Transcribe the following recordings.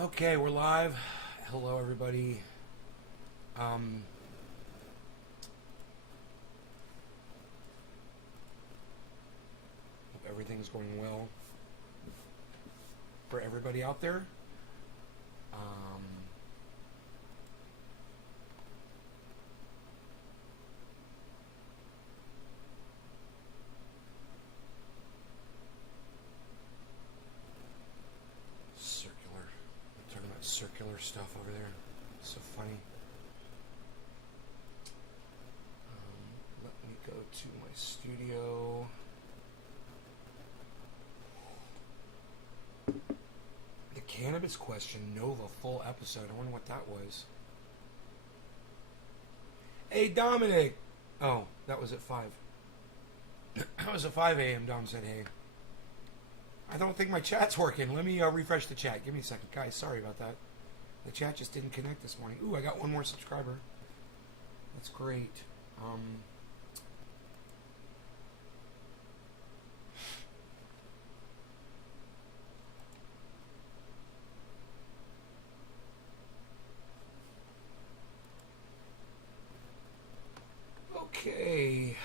Okay, we're live. Hello, everybody. Hope everything's going well for everybody out there. Circular. I'm talking about circular stuff over there. It's so funny. Let me go to my studio. The cannabis question, know the full episode. I wonder what that was. Hey, Dominic! Oh, that was at 5. That was at 5 a.m. Dom said, hey. I don't think my chat's working. Let me refresh the chat. Give me a second. Guys, sorry about that. The chat just didn't connect this morning. Ooh, I got one more subscriber. That's great. Okay.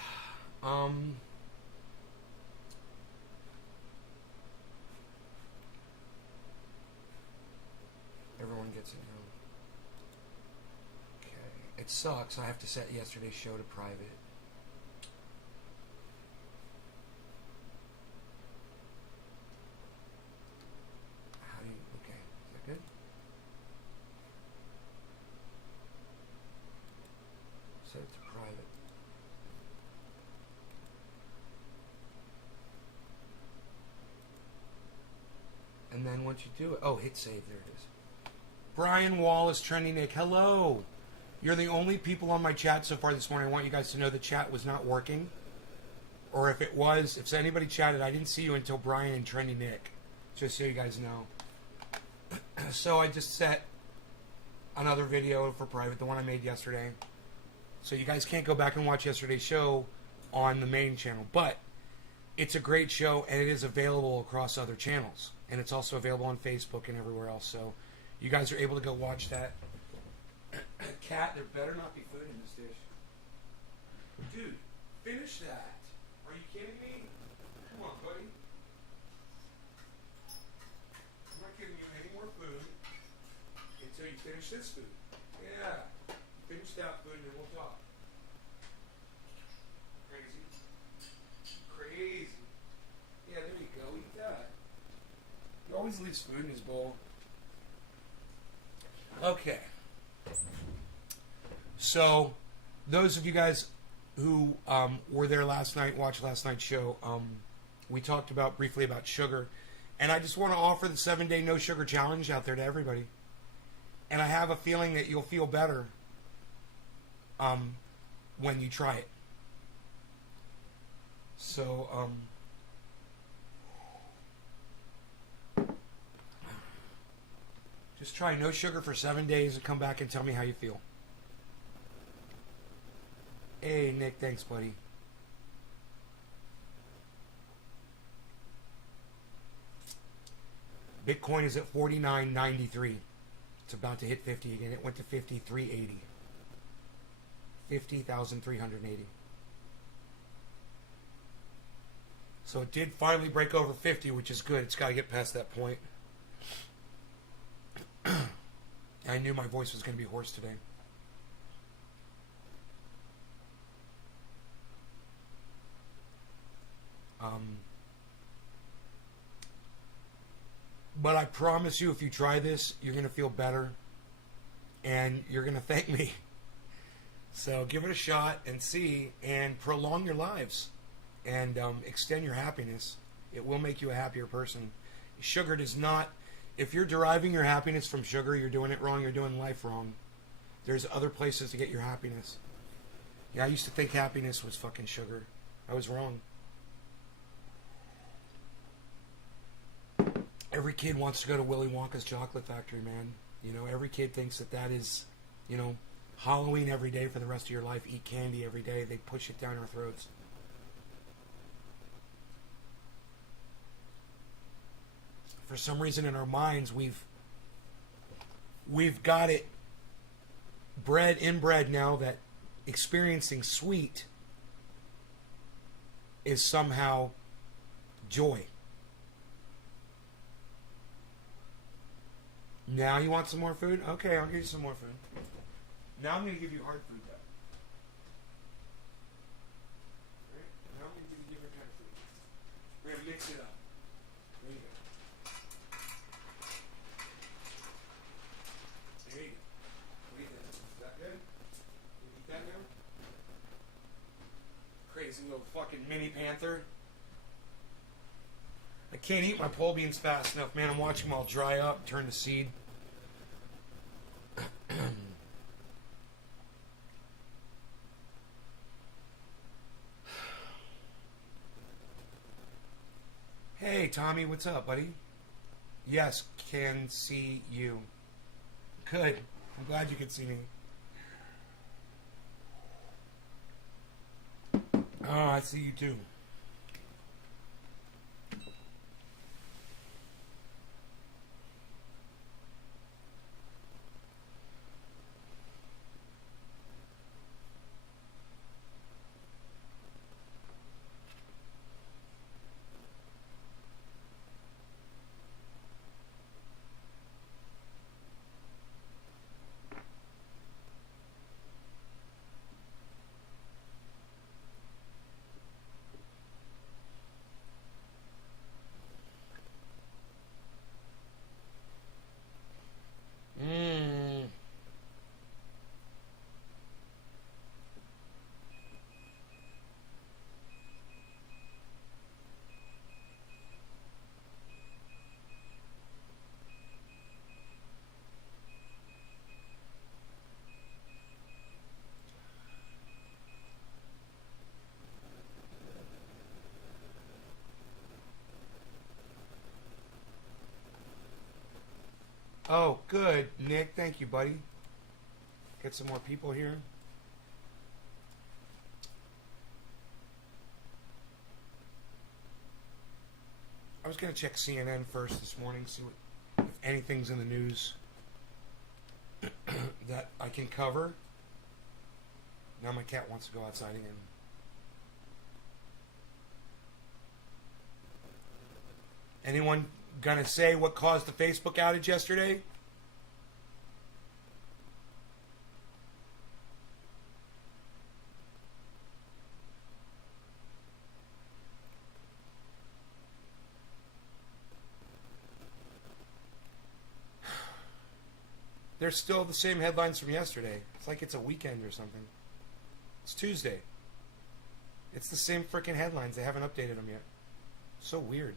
Everyone gets it now. Okay. It sucks. I have to set yesterday's show to private. How do you... Okay. Is that good? Set it to private. And then once you do it... Oh, hit save. There it is. Brian Wallace, Trendy Nick. Hello. You're the only people on my chat so far this morning. I want you guys to know the chat was not working. Or if it was, if anybody chatted, I didn't see you until Brian and Trendy Nick. Just so you guys know. So I just set another video for private, the one I made yesterday. So you guys can't go back and watch yesterday's show on the main channel. But it's a great show, and it is available across other channels. And it's also available on Facebook and everywhere else. So you guys are able to go watch that. Cat, there better not be food in this dish. Dude, finish that. Are you kidding me? Come on, buddy. I'm not giving you any more food until you finish this food. Yeah. Finish that food and then we'll talk. Crazy. Crazy. Yeah, there you go. Eat that. He always leaves food in his bowl. Okay. So, those of you guys who were there last night, watched last night's show, we talked briefly about sugar. And I just want to offer the 7-day no sugar challenge out there to everybody. And I have a feeling that you'll feel better when you try it. So, just try no sugar for 7 days and come back and tell me how you feel. Hey, Nick, thanks, buddy. Bitcoin is at 49.93. It's about to hit 50 again. It went to 53.80. 50,380. So it did finally break over 50, which is good. It's got to get past that point. I knew my voice was going to be hoarse today. But I promise you, if you try this, you're going to feel better. And you're going to thank me. So give it a shot and see. And prolong your lives. And extend your happiness. It will make you a happier person. Sugar does not... If you're deriving your happiness from sugar, you're doing it wrong. You're doing life wrong. There's other places to get your happiness. Yeah, I used to think happiness was fucking sugar. I was wrong. Every kid wants to go to Willy Wonka's chocolate factory, man. You know, every kid thinks that is, you know, Halloween every day for the rest of your life. Eat candy every day. They push it down our throats. For some reason in our minds, we've we've got it inbred now that experiencing sweet is somehow joy. Now you want some more food? Okay, I'll give you some more food. Now I'm going to give you hard food, though. Alright, now I'm going to give you different kind of food. We're going to mix it up. There you go. There you go. What do you think? Is that good? You eat that now? Crazy little fucking mini panther. I can't eat my pole beans fast enough, man. I'm watching them all dry up, turn to seed. Hey, Tommy, what's up, buddy? Yes, can see you. Good. I'm glad you could see me. Oh, I see you too. Mmm. Oh, good, Nick. Thank you, buddy. Get some more people here. I was going to check CNN first this morning, see what, if anything's in the news that I can cover. Now my cat wants to go outside again. Anyone gonna say what caused the Facebook outage yesterday? They're still the same headlines from yesterday. It's like it's a weekend or something. It's Tuesday. It's the same freaking headlines. They haven't updated them yet. So weird.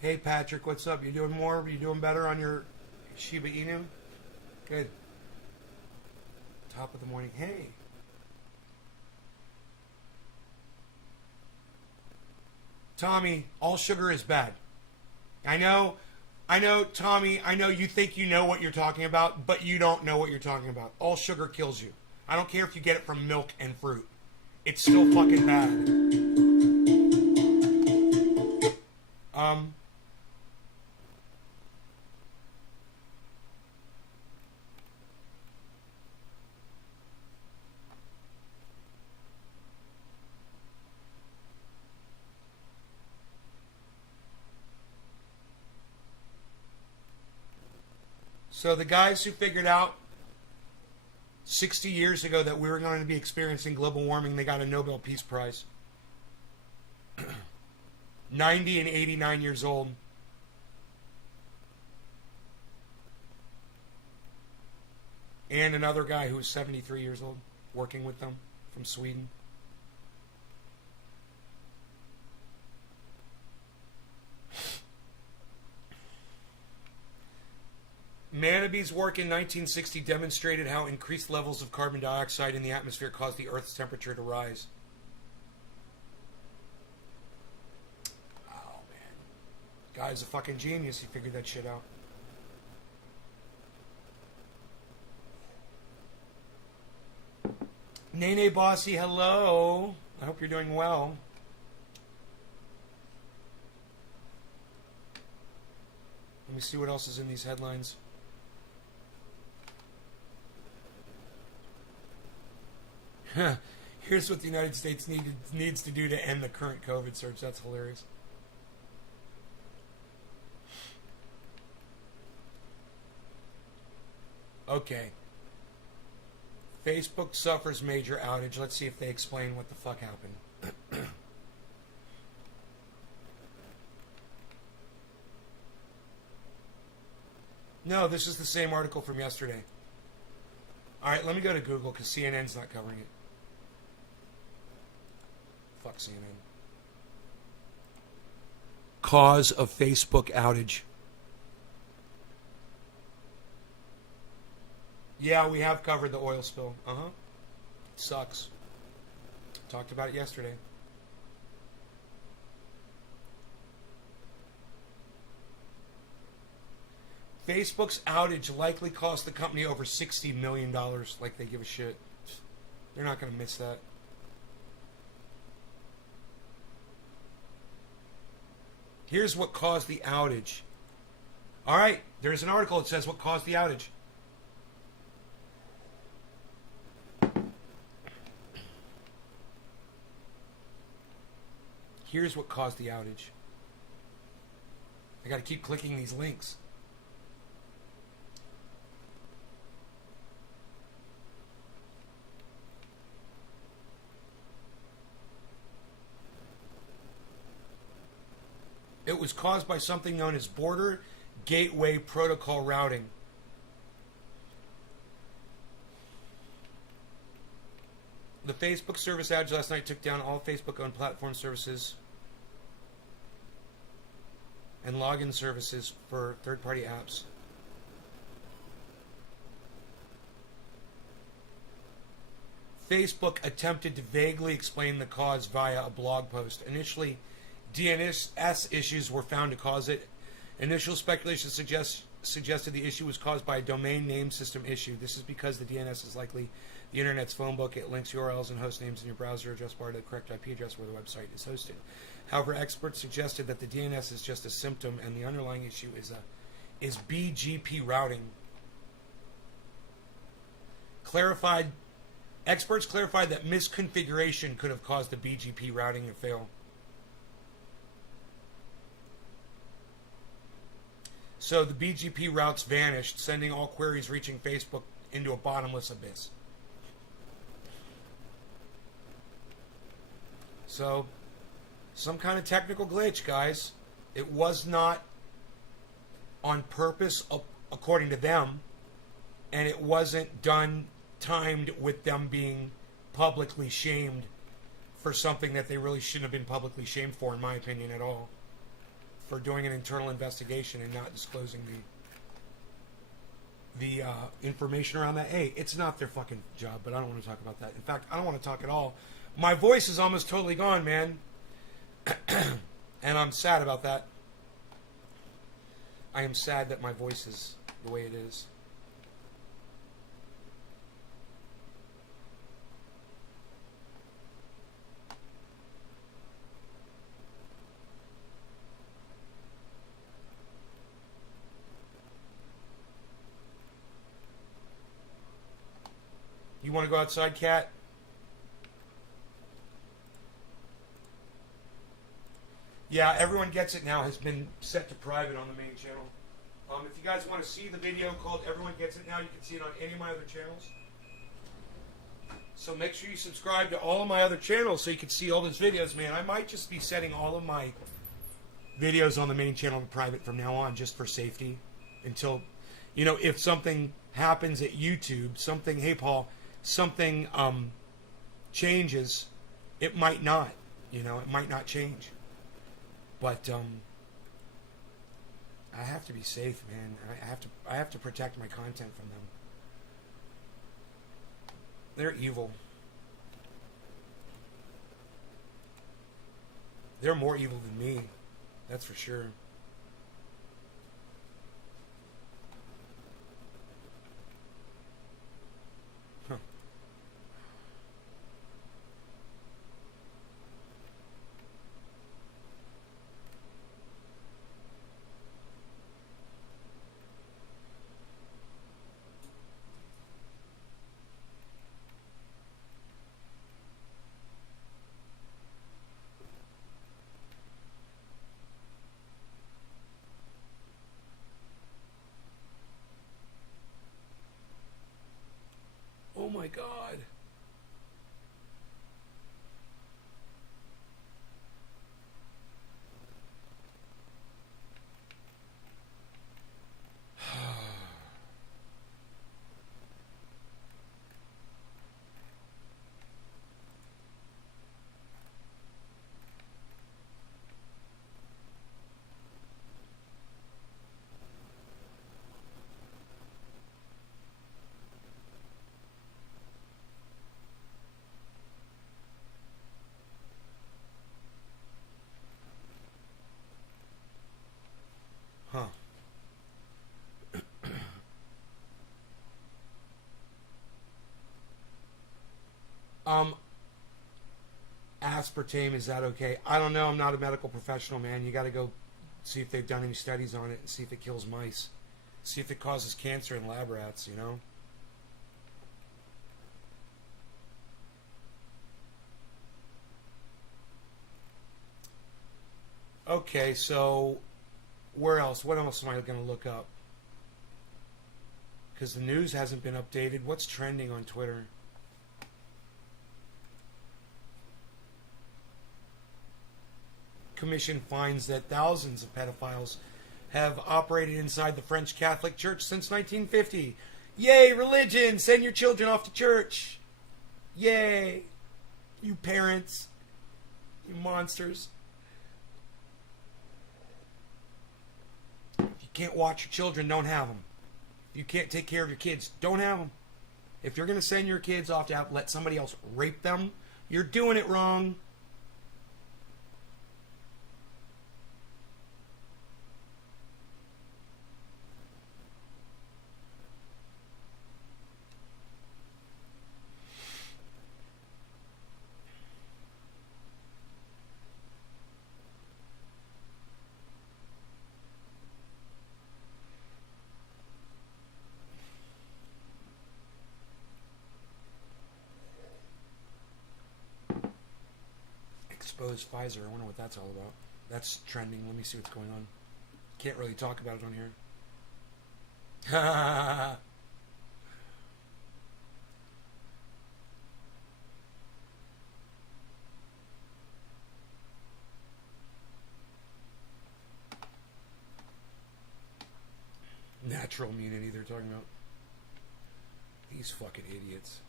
Hey Patrick, what's up? You doing more? You doing better on your Shiba Inu? Good. Top of the morning. Hey. Tommy, all sugar is bad. I know, Tommy, I know you think you know what you're talking about, but you don't know what you're talking about. All sugar kills you. I don't care if you get it from milk and fruit. It's still fucking bad. So the guys who figured out 60 years ago that we were going to be experiencing global warming, they got a Nobel Peace Prize. 90 and 89 years old. And another guy who was 73 years old working with them from Sweden. Manabee's work in 1960 demonstrated how increased levels of carbon dioxide in the atmosphere caused the Earth's temperature to rise. Oh, man. Guy's a fucking genius. He figured that shit out. Nene Bossy, hello. I hope you're doing well. Let me see what else is in these headlines. Here's what the United States needs to do to end the current COVID surge. That's hilarious. Okay. Facebook suffers major outage. Let's see if they explain what the fuck happened. No, this is the same article from yesterday. Alright, let me go to Google because CNN's not covering it. Fuck CNN. Cause of Facebook outage. Yeah, we have covered the oil spill. Uh-huh. Sucks. Talked about it yesterday. Facebook's outage likely cost the company over $60 million. Like they give a shit. They're not going to miss that. Here's what caused the outage. Alright, there's an article that says what caused the outage. Here's what caused the outage. I gotta keep clicking these links. It was caused by something known as Border Gateway Protocol routing. The Facebook service outage last night took down all Facebook-owned platform services and login services for third-party apps. Facebook attempted to vaguely explain the cause via a blog post. Initially, DNS issues were found to cause it. Initial speculation suggested the issue was caused by a domain name system issue. This is because the DNS is likely the internet's phone book. It links URLs and host names in your browser address bar to the correct IP address where the website is hosted. However, experts suggested that the DNS is just a symptom and the underlying issue is BGP routing. Experts clarified that misconfiguration could have caused the BGP routing to fail. So the BGP routes vanished, sending all queries reaching Facebook into a bottomless abyss. So, some kind of technical glitch, guys. It was not on purpose, according to them, and it wasn't timed with them being publicly shamed for something that they really shouldn't have been publicly shamed for, in my opinion, at all. For doing an internal investigation and not disclosing the information around that. Hey, it's not their fucking job, but I don't want to talk about that. In fact, I don't want to talk at all. My voice is almost totally gone, man. And I'm sad about that. I am sad that my voice is the way it is. You want to go outside, Cat? Yeah, Everyone Gets It Now has been set to private on the main channel. If you guys want to see the video called Everyone Gets It Now, you can see it on any of my other channels. So make sure you subscribe to all of my other channels so you can see all those videos, man. I might just be setting all of my videos on the main channel to private from now on, just for safety, until You know, if something happens at YouTube, something, hey Paul, something changes, it might not. You know, it might not change. But I have to be safe, man. I have to protect my content from them. They're evil. They're more evil than me. That's for sure. Huh. Oh my God. Huh. Um, aspartame, is that okay? I don't know. I'm not a medical professional, man. You got to go see if they've done any studies on it and see if it kills mice. See if it causes cancer in lab rats, you know? Okay, so where else? What else am I going to look up? Because the news hasn't been updated. What's trending on Twitter? Commission finds that thousands of pedophiles have operated inside the French Catholic Church since 1950. Yay, religion! Send your children off to church! Yay! You parents. You monsters. If you can't watch your children, don't have them. If you can't take care of your kids, don't have them. If you're going to send your kids off to let somebody else rape them, you're doing it wrong. Expose Pfizer. I wonder what that's all about. That's trending. Let me see what's going on. Can't really talk about it on here. Natural immunity they're talking about. These fucking idiots.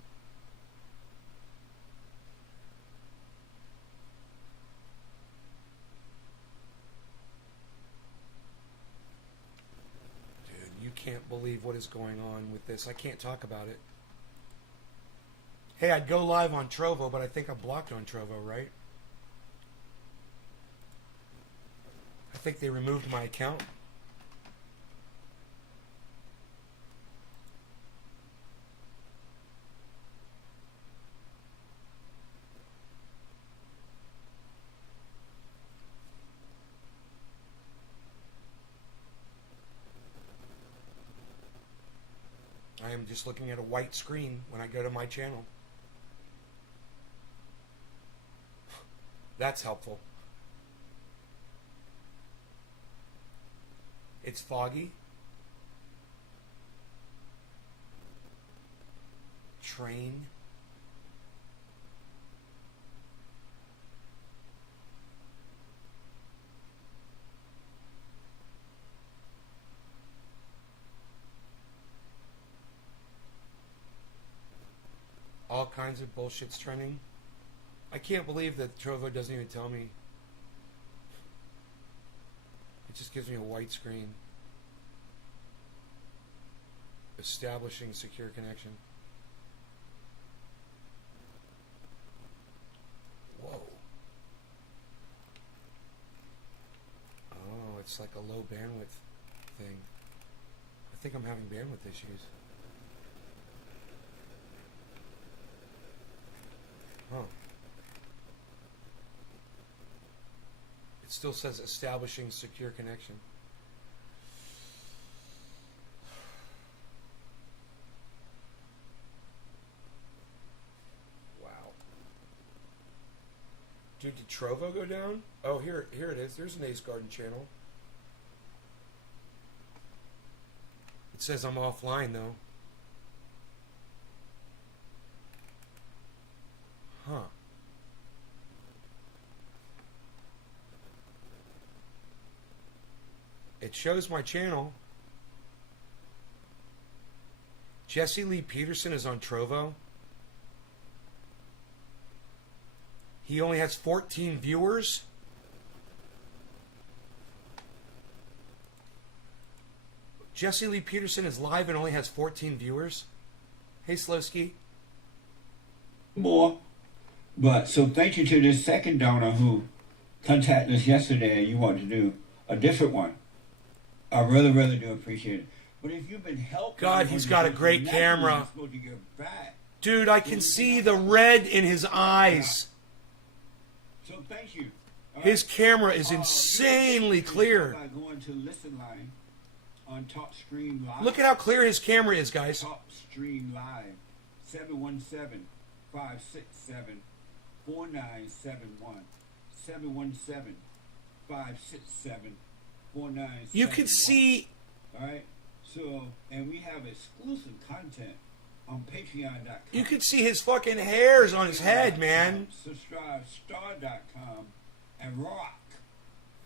You can't believe what is going on with this. I can't talk about it. Hey, I'd go live on Trovo, but I think I'm blocked on Trovo, right? I think they removed my account. I am just looking at a white screen when I go to my channel. That's helpful. It's foggy. Train. kinds of bullshit's trending. I can't believe that Trovo doesn't even tell me. It just gives me a white screen. Establishing secure connection. Whoa. Oh, it's like a low bandwidth thing. I think I'm having bandwidth issues. Huh. It still says establishing secure connection. Wow. Dude, did Trovo go down? Oh, here it is. There's an Ace Garden channel. It says I'm offline, though. Huh. It shows my channel. Jesse Lee Peterson is on Trovo. He only has 14 viewers. Jesse Lee Peterson is live and only has 14 viewers. Hey, Slowski. More. But so thank you to this second donor who contacted us yesterday and you want to do a different one. I really do appreciate it. But if you've been helping, God, he's got a great camera. Dude, I can see the red in his eyes. So thank you. His camera is insanely clear. By going to Listen Line on Top Stream Live. Look at how clear his camera is, guys. Top Stream Live 717-567-4971 717-567-4971. You can see. All right. So, and we have exclusive content on Patreon.com. You can see his fucking hairs on his head, man. Subscribe star.com and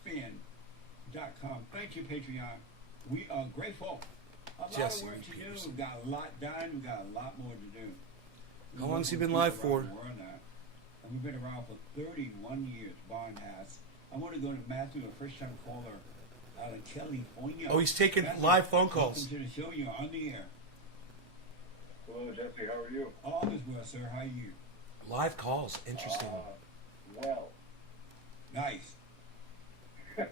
rockfin.com. Thank you, Patreon. We are grateful. A lot Jesse of work to do. Peterson. We've got a lot done. We've got a lot more to do. How long has he been live for? And we've been around for 31 years, Barn has. I want to go to Matthew, a first-time caller out of California. Oh, he's taking Matthew, live phone calls. Welcome to the show. You're on the air. Hello, Jesse. How are you? All is well, sir. How are you? Live calls. Interesting. Well. Nice. Check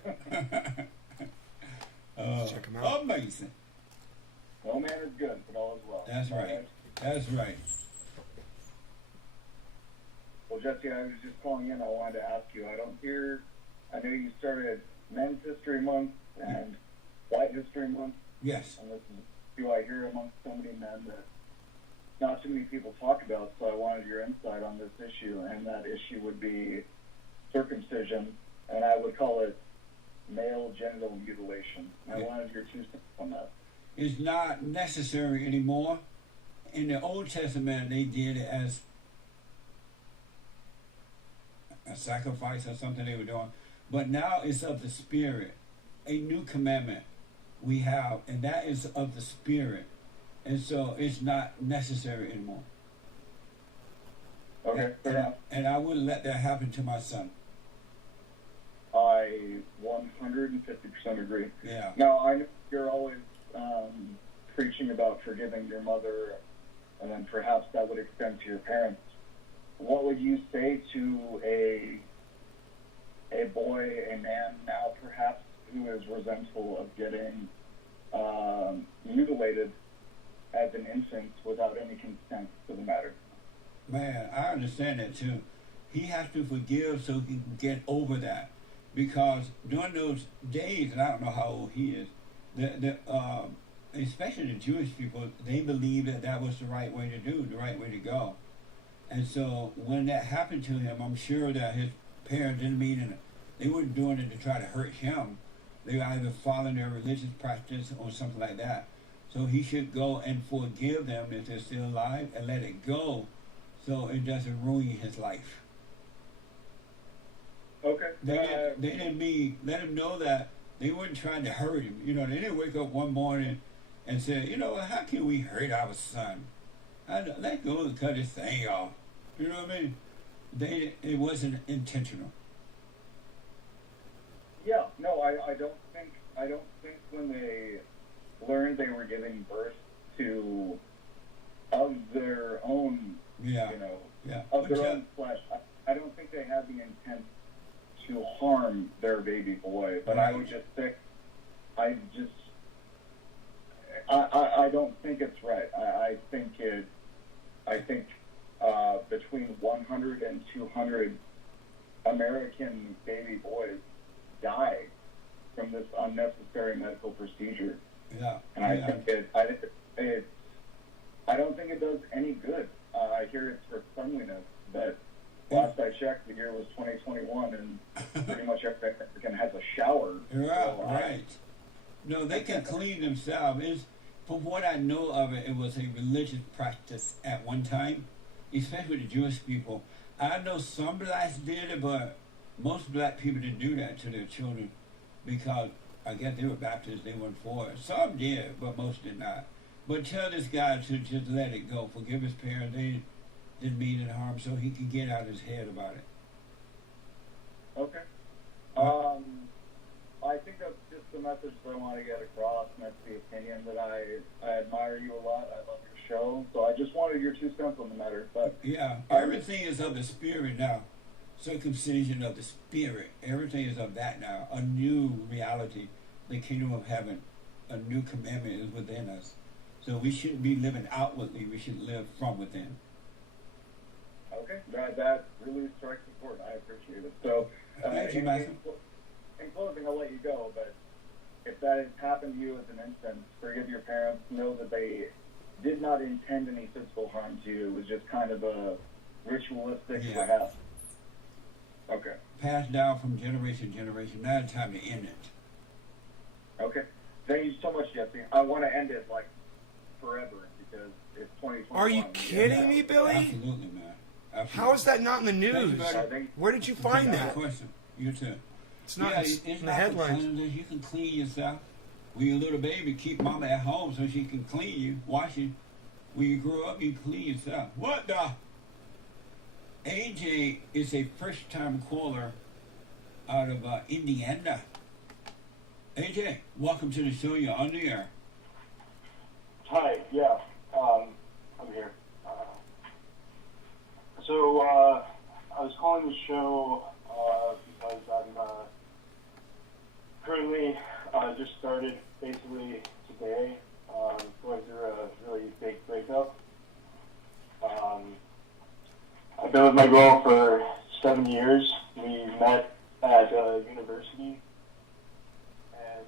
him out. Amazing. No man is good, but all is well. That's right. That's right. Well, Jesse, I was just calling in. I wanted to ask you. I know you started Men's History Month and White History Month. Yes. And this is who I hear amongst so many men that not too many people talk about, so I wanted your insight on this issue, and that issue would be circumcision, and I would call it male genital mutilation. I wanted your 2 cents on that. It's not necessary anymore. In the Old Testament, they did it as a sacrifice or something they were doing. But now it's of the Spirit. A new commandment we have, and that is of the Spirit. And so it's not necessary anymore. Okay, fair enough. And I wouldn't let that happen to my son. I 150% agree. Yeah. Now, I know you're always preaching about forgiving your mother, and then perhaps that would extend to your parents. What would you say to a boy, a man now perhaps, who is resentful of getting mutilated as an infant without any consent to the matter? Man, I understand that too. He has to forgive so he can get over that. Because during those days, and I don't know how old he is, especially the Jewish people, they believed that that was the right way to do, the right way to go. And so when that happened to him, I'm sure that his parents didn't mean it. They weren't doing it to try to hurt him. They were either following their religious practice or something like that. So he should go and forgive them if they're still alive and let it go so it doesn't ruin his life. Okay. They didn't mean, let him know that they weren't trying to hurt him. You know, they didn't wake up one morning and say, you know, how can we hurt our son? Let go and cut his thing off. You know what I mean? It wasn't intentional. Yeah, no, I don't think when they learned they were giving birth to of their own, Yeah. you know, Yeah. of their own flesh. I don't think they had the intent to harm their baby boy. But I would just say, I don't think it's right. I think between 100 and 200 American baby boys die from this unnecessary medical procedure. Yeah. And I don't think it does any good. I hear it's for cleanliness, but last I checked, the year was 2021, and pretty much every American has a shower. Right, So right. No, they can clean themselves. From what I know of it, it was a religious practice at one time, especially the Jewish people. I know some blacks did it, but most black people didn't do that to their children because I guess they were Baptists, they weren't for it. Some did, but most did not. But tell this guy to just let it go. Forgive his parents. They didn't mean any harm, so he can get out his head about it. Okay. I think that's just the message that I want to get across, and that's the opinion that I admire you a lot. I love your show, so I just wanted your 2 cents on the matter. But Yeah, everything is of the spirit now. Circumcision of the spirit. Everything is of that now. A new reality. The kingdom of heaven. A new commandment is within us. So we shouldn't be living outwardly. We should live from within. okay, that really strikes a chord. I appreciate it. So, Thank you, Matthew. in closing, I'll let you go, but if that has happened to you as an instance, forgive your parents. Know that they did not intend any physical harm to you. It was just kind of a ritualistic, Yeah. perhaps. Okay. Passed down from generation to generation. Now it's time to end it. Okay. Thank you so much, Jesse. I want to end it like forever because it's 2021. Are you kidding me, Billy? Absolutely, man. Absolutely. How is that not in the Thank you, news? buddy. I think Where did you find Good that? question. You too. It's not Yeah, in it's the not for headlines. cleanliness. You can clean yourself. When you're a little baby, keep mama at home so she can clean you, wash you. When you grow up, you clean yourself. What the? AJ is a first-time caller out of Indiana. AJ, welcome to the show. You're on the air. Hi, yeah, I'm here. So I was calling the show because I'm currently just started basically today going through a really big breakup. I've been with my girl for 7 years. We met at university, and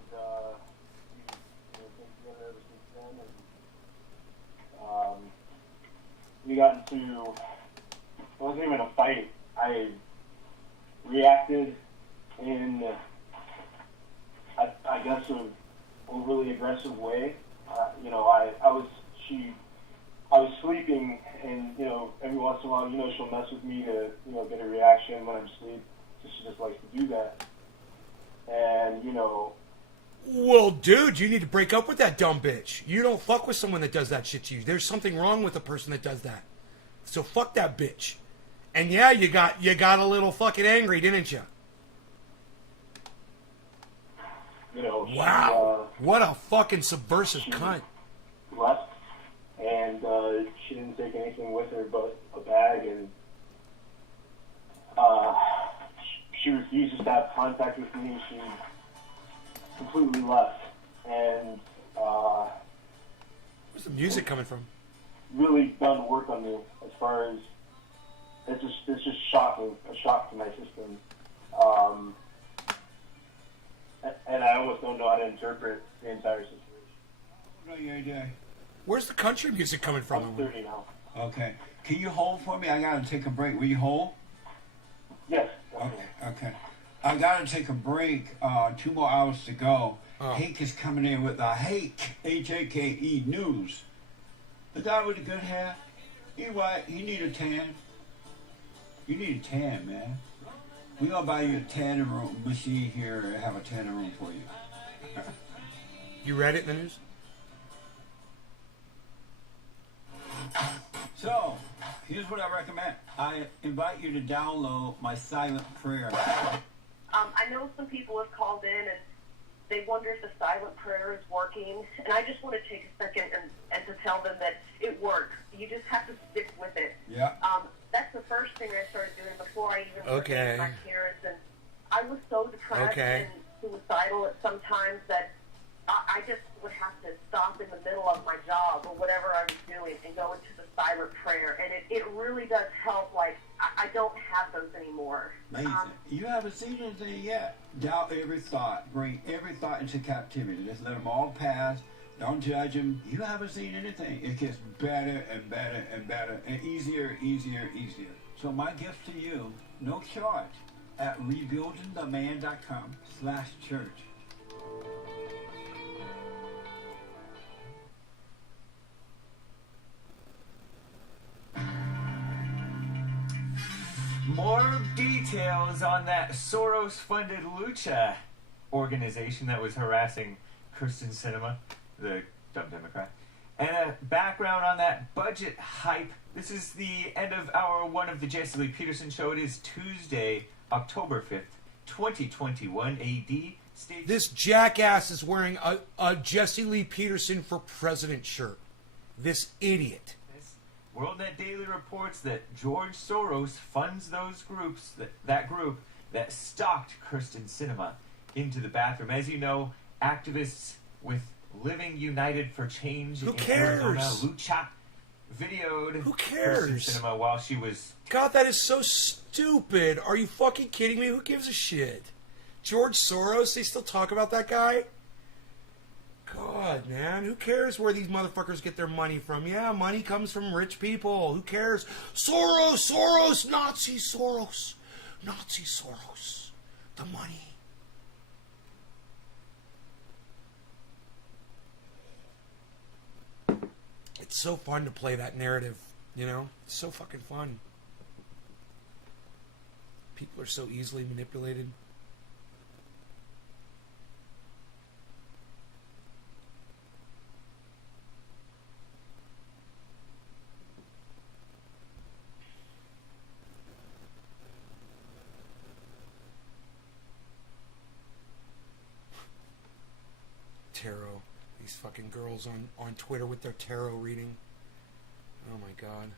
we've been together ever since then. And we got into, it wasn't even a fight. I reacted in, I guess, an overly aggressive way. I was sleeping, and every once in a while, she'll mess with me to get a reaction when I'm asleep. So she just likes to do that, and Well, dude, you need to break up with that dumb bitch. You don't fuck with someone that does that shit to you. There's something wrong with the person that does that. So fuck that bitch. And yeah, you got a little fucking angry, didn't you? Wow. What a fucking subversive cunt. left, and she didn't take anything with her but a bag, and she refuses to have contact with me. She completely left, and Where's the music coming from? really done work on me as far as it's just shocking, a shock to my system. And I almost don't know how to interpret the entire situation. How old are you, AJ? Where's the country music coming from? I'm 30 now. Okay. Can you hold for me? I gotta take a break. Will you hold? Yes. Okay. I gotta take a break. 2 more hours to go. Oh. Hake is coming in with the Hake, Hake news. The guy with the good hair. He white. He need a tan. You need a tan, man. We gonna buy you a tanning room machine here and have a tanning room for you. You read it in the news? Here's what I recommend. I invite you to download my silent prayer. I know some people have called in and they wonder if the silent prayer is working, and I just want to take a second and to tell them that it works. You just have to stick with it. Yeah. That's the first thing I started doing before I even Okay. forgave my parents, and I was so depressed Okay. and suicidal at some times that I just would have to stop in the middle of my job or whatever I was doing and go into the silent prayer, and it really does help. Like, I don't have those anymore. Amazing. You haven't seen anything yet. Doubt every thought. Bring every thought into captivity. Just let them all pass. Don't judge them. You haven't seen anything. It gets better and better and better and easier, easier, easier. So my gift to you, no charge, at rebuildingtheman.com/church. More details on that Soros-funded Lucha organization that was harassing Kirsten Sinema, the dumb Democrat. And a background on that budget hype. This is the end of hour one of the Jesse Lee Peterson Show. It is Tuesday, October 5th, 2021 AD. This jackass is wearing a Jesse Lee Peterson for president shirt. This idiot. WorldNet Daily reports that George Soros funds those groups, that group that stalked Kirsten Sinema into the bathroom. As you know, activists with Living United for Change Who in cares? Arizona, Lucha, videoed Who cares? Kirsten Sinema while she was... God, that is so stupid. Are you fucking kidding me? Who gives a shit? George Soros? They still talk about that guy? God, man. Who cares where these motherfuckers get their money from? Yeah, money comes from rich people. Who cares? Soros, Soros, Nazi Soros. Nazi Soros. The money. It's so fun to play that narrative, you know? It's so fucking fun. People are so easily manipulated. Tarot. These fucking girls on Twitter with their tarot reading. Oh my god.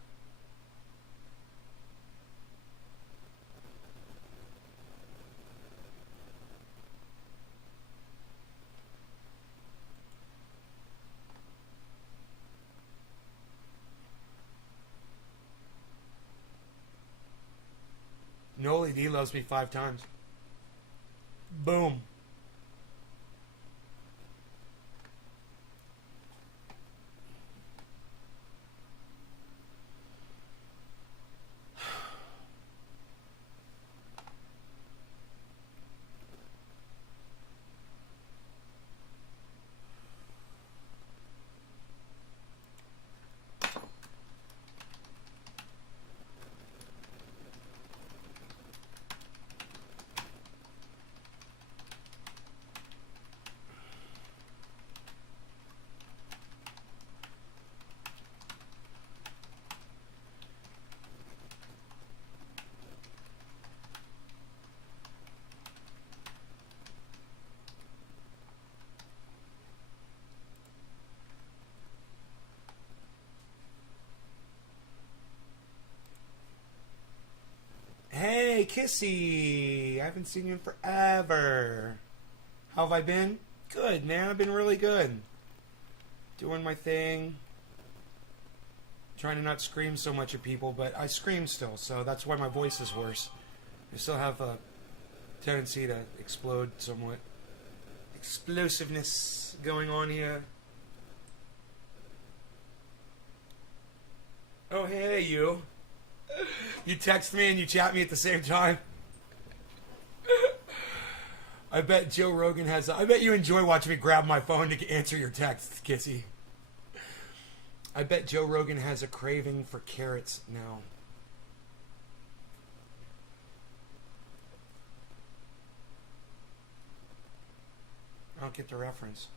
Noli D loves me 5 times. Boom. Hey, Kissy! I haven't seen you in forever. How have I been? Good, man. I've been really good. Doing my thing. Trying to not scream so much at people, but I scream still, so that's why my voice is worse. I still have a tendency to explode somewhat. Explosiveness going on here. Oh, hey, you. You text me and you chat me at the same time. I bet Joe Rogan has... I bet you enjoy watching me grab my phone to answer your texts, Kissy. I bet Joe Rogan has a craving for carrots now. I don't get the reference.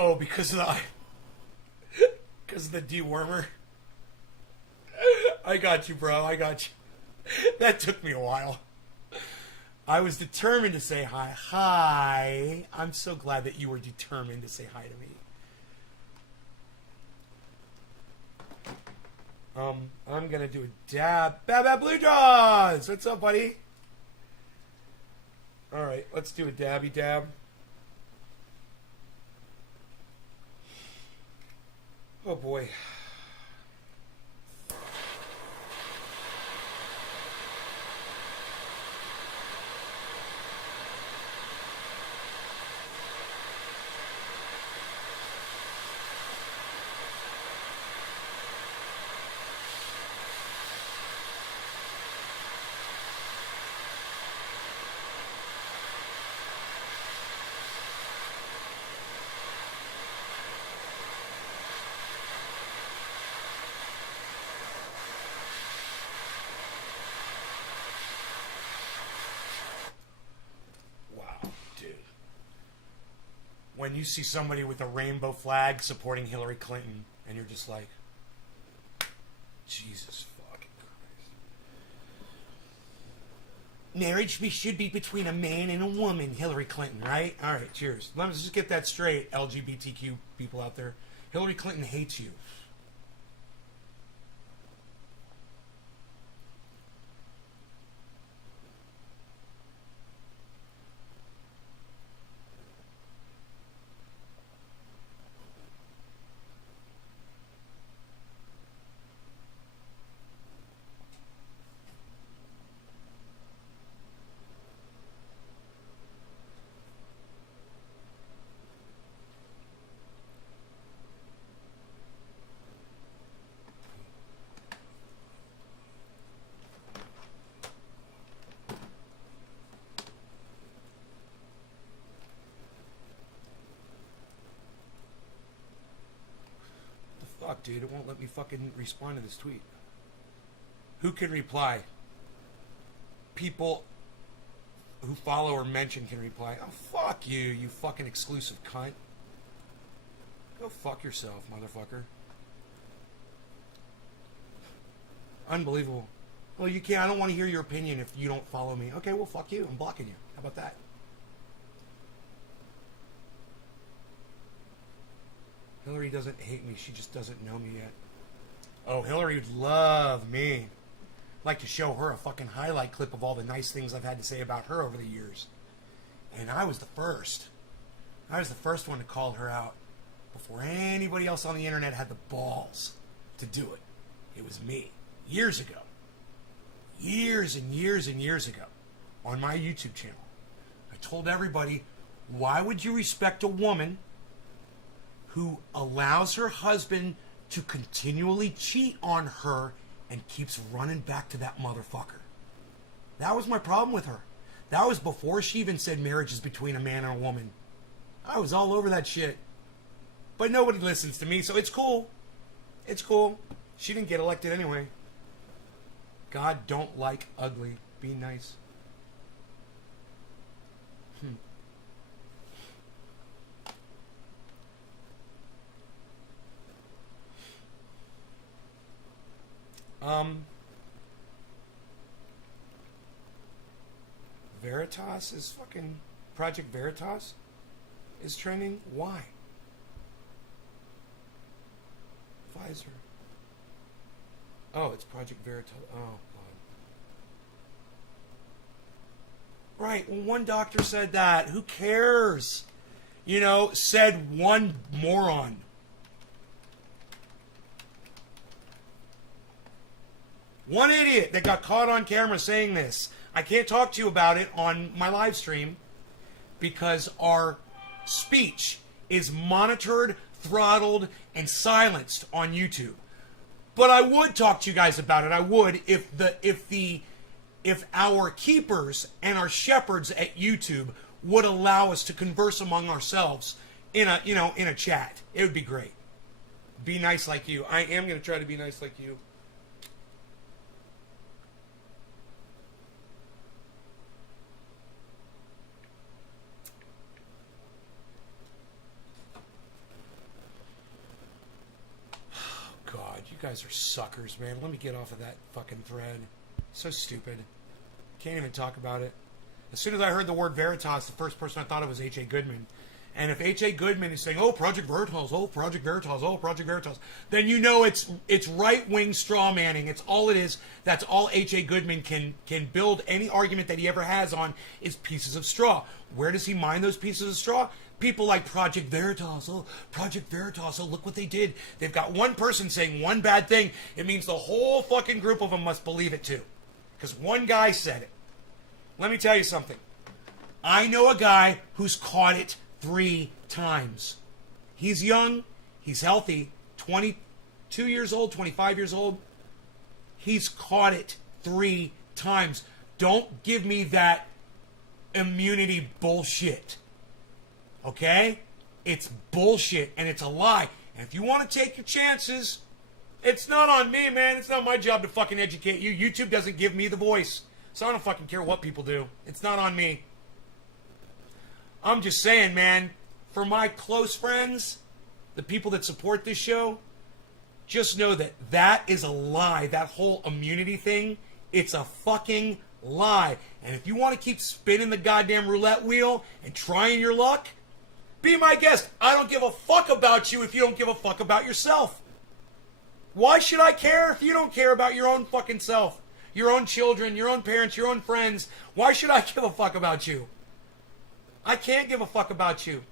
Oh, because of the dewormer. I got you, bro. I got you. That took me a while. I was determined to say hi. Hi. I'm so glad that you were determined to say hi to me. I'm gonna do a dab. Bab Blue Jaws! What's up, buddy? Alright, let's do a dabby dab. Oh boy. When you see somebody with a rainbow flag supporting Hillary Clinton, and you're just like, Jesus fucking Christ. Marriage should be between a man and a woman, Hillary Clinton, right? All right, cheers. Let's just get that straight, LGBTQ people out there. Hillary Clinton hates you. Fuck, dude, it won't let me fucking respond to this tweet. Who can reply? People who follow or mention can reply. Oh, fuck you, you fucking exclusive cunt. Go fuck yourself, motherfucker. Unbelievable. Well, you can't. I don't want to hear your opinion if you don't follow me. Okay, well, fuck you. I'm blocking you. How about that? Hillary doesn't hate me. She just doesn't know me yet. Oh, Hillary would love me. I'd like to show her a fucking highlight clip of all the nice things I've had to say about her over the years. And I was the first. I was the first one to call her out before anybody else on the internet had the balls to do it. It was me. Years ago. Years and years and years ago. On my YouTube channel. I told everybody, why would you respect a woman who allows her husband to continually cheat on her and keeps running back to that motherfucker? That was my problem with her. That was before she even said marriage is between a man and a woman. I was all over that shit. But nobody listens to me, so it's cool. It's cool. She didn't get elected anyway. God don't like ugly. Be nice. Veritas is fucking... Project Veritas is trending? Why? Pfizer. Oh, it's Project Veritas. Oh, God. Right, well, one doctor said that. Who cares? You know, said one moron. One idiot that got caught on camera saying this. I can't talk to you about it on my live stream because our speech is monitored, throttled, and silenced on YouTube. But I would talk to you guys about it. I would if our keepers and our shepherds at YouTube would allow us to converse among ourselves in a chat. It would be great. Be nice like you. I am going to try to be nice like you. guys are suckers, man. Let me get off of that fucking thread. So stupid. Can't even talk about it. As soon as I heard the word Veritas, the first person I thought of was H.A. Goodman. And if H.A. Goodman is saying, oh, Project Veritas, oh, Project Veritas, oh, Project Veritas, then you know it's right-wing straw manning. It's all it is. That's all H.A. Goodman can build any argument that he ever has on is pieces of straw. Where does he mine those pieces of straw? People like Project Veritas. Oh, Project Veritas. Oh, look what they did. They've got one person saying one bad thing. It means the whole fucking group of them must believe it too. Because one guy said it. Let me tell you something. I know a guy who's caught it 3 times. He's young. He's healthy. 22 years old, 25 years old. He's caught it 3 times. Don't give me that immunity bullshit. Okay? It's bullshit and it's a lie. And if you want to take your chances, it's not on me, man. It's not my job to fucking educate you. YouTube doesn't give me the voice. So I don't fucking care what people do. It's not on me. I'm just saying, man, for my close friends, the people that support this show, just know that that is a lie. That whole immunity thing, it's a fucking lie. And if you want to keep spinning the goddamn roulette wheel and trying your luck, be my guest. I don't give a fuck about you if you don't give a fuck about yourself. Why should I care if you don't care about your own fucking self? Your own children, your own parents, your own friends. Why should I give a fuck about you? I can't give a fuck about you.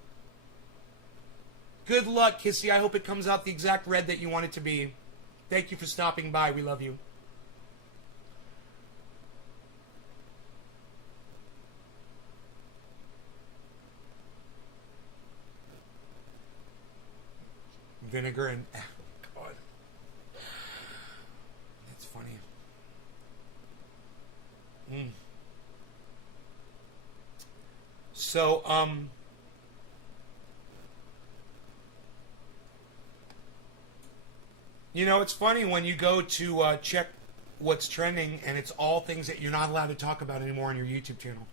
Good luck, Kissy. I hope it comes out the exact red that you want it to be. Thank you for stopping by. We love you. Vinegar and... God. That's funny. So, you know, it's funny when you go to check what's trending and it's all things that you're not allowed to talk about anymore on your YouTube channel.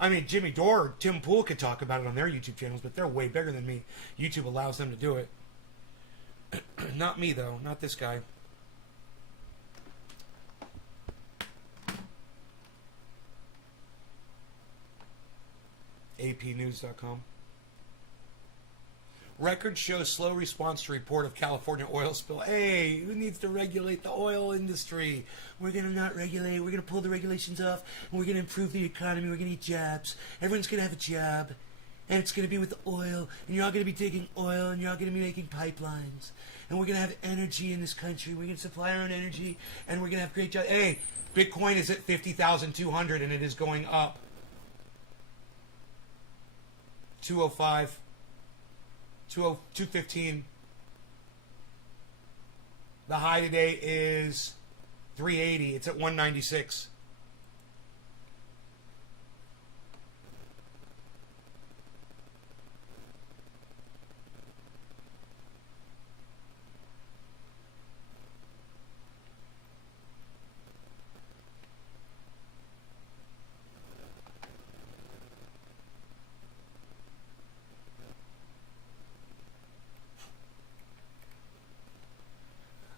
I mean, Jimmy Dore or Tim Pool could talk about it on their YouTube channels, but they're way bigger than me. YouTube allows them to do it. Not me, though. Not this guy. APnews.com. Record shows slow response to report of California oil spill. Hey, who needs to regulate the oil industry? We're going to not regulate. We're going to pull the regulations off. And we're going to improve the economy. We're going to need jobs. Everyone's going to have a job. And it's going to be with oil. And you're all going to be digging oil. And you're all going to be making pipelines. And we're going to have energy in this country. We're going to supply our own energy. And we're going to have great jobs. Hey, Bitcoin is at 50,200 and it is going up. 205. 215. The high today is 380. It's at 196.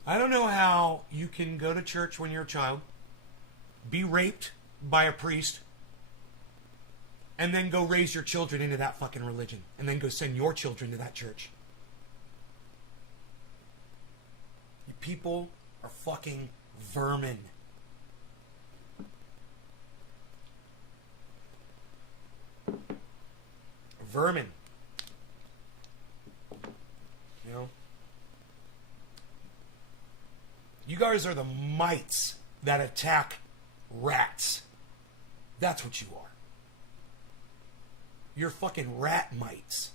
I don't know how you can go to church when you're a child, be raped by a priest, and then go raise your children into that fucking religion, and then go send your children to that church. You people are fucking vermin. Vermin. You know? You guys are the mites that attack rats. That's what you are. You're fucking rat mites.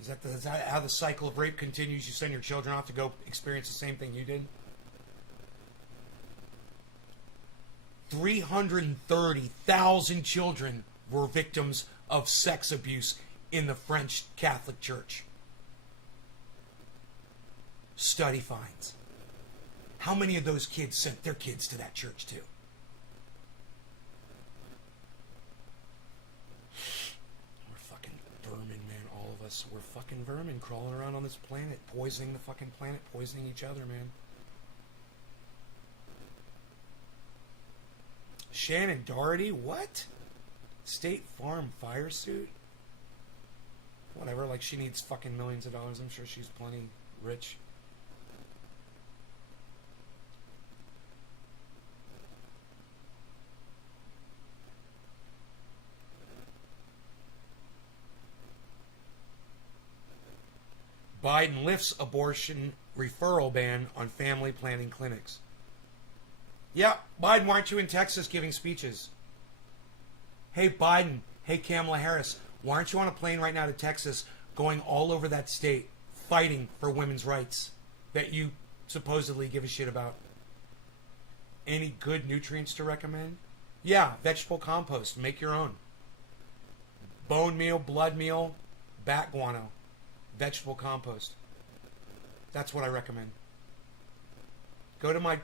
Is that how the cycle of rape continues? You send your children off to go experience the same thing you did? 330,000 children were victims of sex abuse in the French Catholic Church. Study finds. How many of those kids sent their kids to that church too? We're fucking vermin. us. We're fucking vermin crawling around on this planet, poisoning the fucking planet, poisoning each other, man. Shannon Doherty, what? State Farm fire suit? Whatever, like she needs fucking millions of dollars. I'm sure she's plenty rich. Biden lifts abortion referral ban on family planning clinics. Yeah, Biden, why aren't you in Texas giving speeches? Hey, Biden. Hey, Kamala Harris. Why aren't you on a plane right now to Texas going all over that state fighting for women's rights that you supposedly give a shit about? Any good nutrients to recommend? Yeah, vegetable compost. Make your own. Bone meal, blood meal, bat guano. Vegetable compost. That's what I recommend. Go to my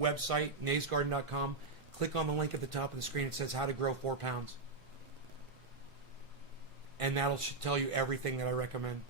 website, naysgarden.com. Click on the link at the top of the screen. It says how to grow 4 pounds. And that'll tell you everything that I recommend.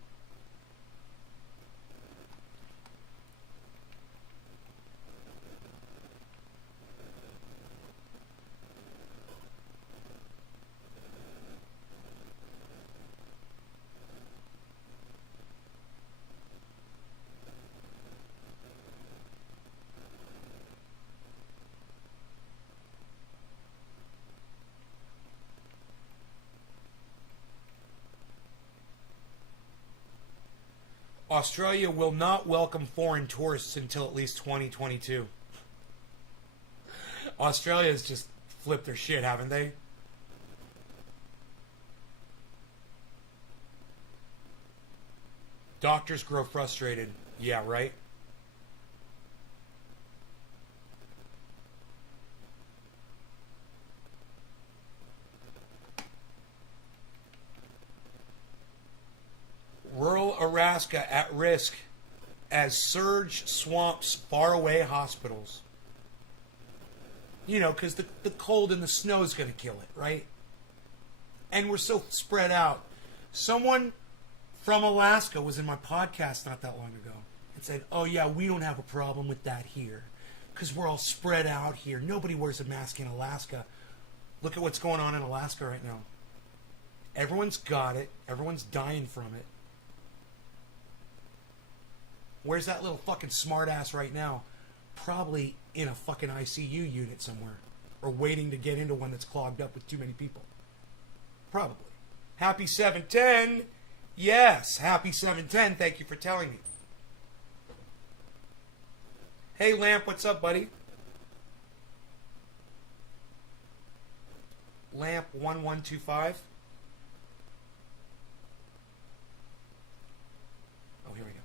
Australia will not welcome foreign tourists until at least 2022. Australia's just flipped their shit, haven't they? Doctors grow frustrated. Yeah, right? Rural Alaska at risk as surge swamps faraway hospitals. You know, because the cold and the snow is going to kill it, right? And we're so spread out. Someone from Alaska was in my podcast not that long ago and said, oh yeah, we don't have a problem with that here because we're all spread out here. Nobody wears a mask in Alaska. Look at what's going on in Alaska right now. Everyone's got it. Everyone's dying from it. Where's that little fucking smartass right now? Probably in a fucking ICU unit somewhere. Or waiting to get into one that's clogged up with too many people. Probably. Happy 710. Yes, happy 710. Thank you for telling me. Hey, Lamp, what's up, buddy? Lamp 1125. Oh, here we go.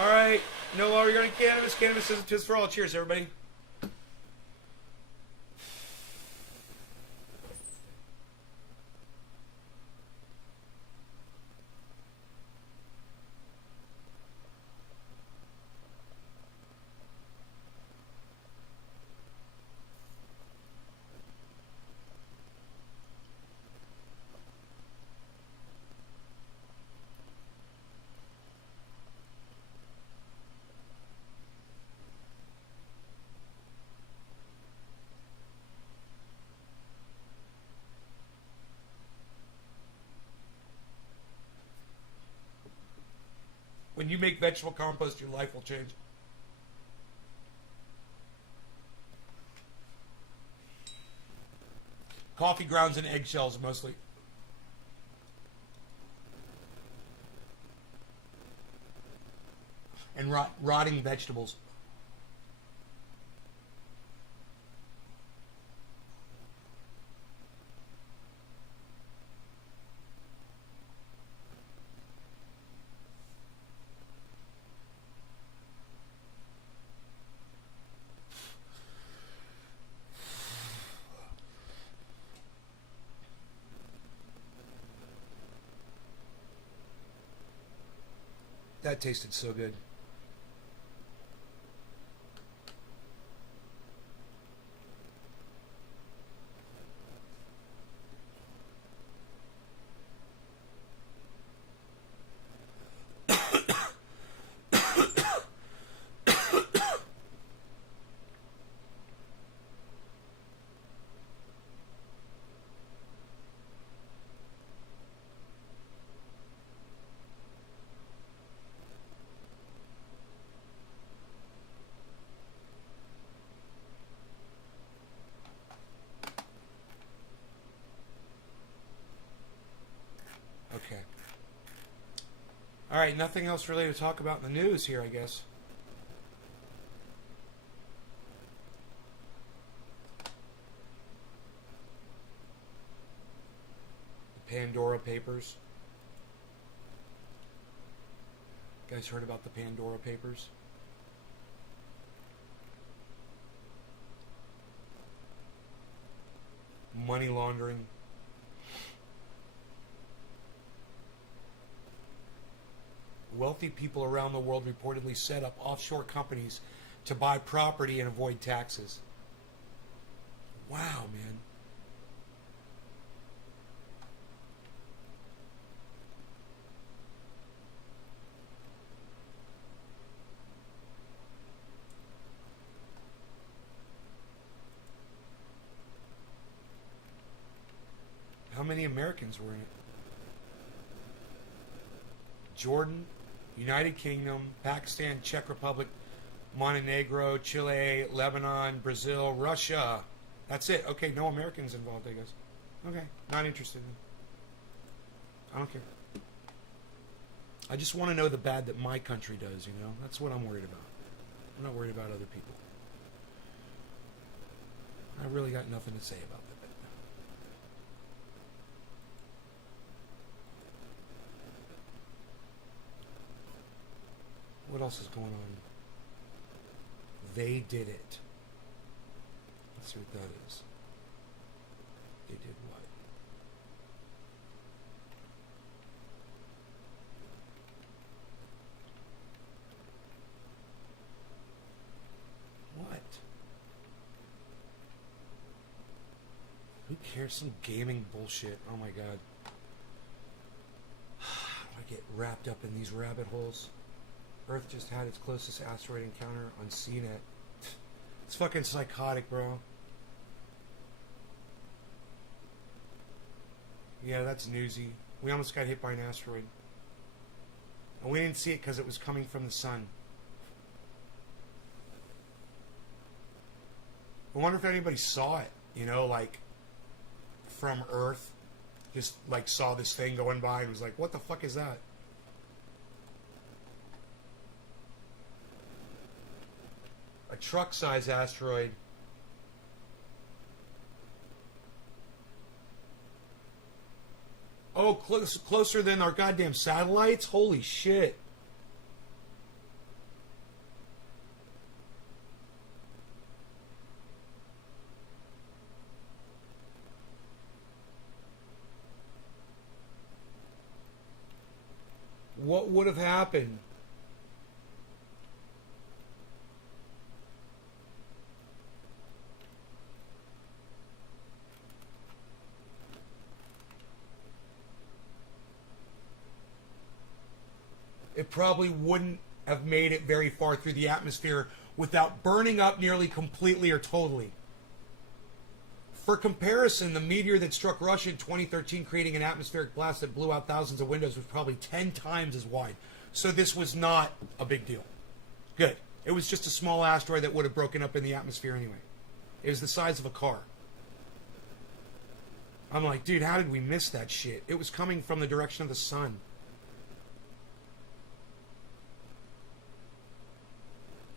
All right, no longer going to cannabis. Cannabis isn't just for all. Cheers, everybody. When you make vegetable compost, your life will change. Coffee grounds and eggshells mostly. And rotting vegetables. That tasted so good. Okay. All right, nothing else really to talk about in the news here, I guess. The Pandora Papers. You guys heard about the Pandora Papers? Money laundering. Wealthy people around the world reportedly set up offshore companies to buy property and avoid taxes. Wow, man. How many Americans were in it? Jordan, United Kingdom, Pakistan, Czech Republic, Montenegro, Chile, Lebanon, Brazil, Russia. That's it. Okay, no Americans involved, I guess. Okay, not interested. I don't care. I just want to know the bad that my country does, you know? That's what I'm worried about. I'm not worried about other people. I really got nothing to say about that. What else is going on? They did it. Let's see what that is. They did what? What? Who cares? Some gaming bullshit. Oh my god. I get wrapped up in these rabbit holes. Earth just had its closest asteroid encounter on CNET. It's fucking psychotic, bro. Yeah, that's newsy. We almost got hit by an asteroid. And we didn't see it because it was coming from the sun. I wonder if anybody saw it, you know, like, from Earth. Just, like, saw this thing going by and was like, what the fuck is that? A truck-sized asteroid. Oh, closer than our goddamn satellites? Holy shit. What would have happened? It probably wouldn't have made it very far through the atmosphere without burning up nearly completely or totally. For comparison, the meteor that struck Russia in 2013, creating an atmospheric blast that blew out thousands of windows, was probably 10 times as wide. So this was not a big deal. Good. It was just a small asteroid that would have broken up in the atmosphere anyway. It was the size of a car. I'm like, dude, how did we miss that shit? It was coming from the direction of the sun.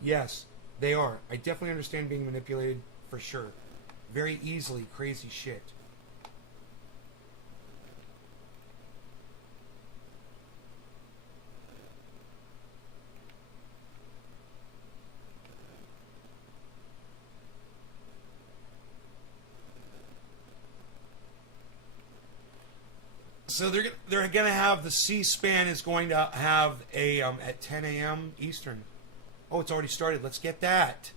Yes, they are. I definitely understand being manipulated, for sure. Very easily, crazy shit. So they're going to have the C-SPAN is going to have a at 10 a.m. Eastern. Oh, it's already started. Let's get that.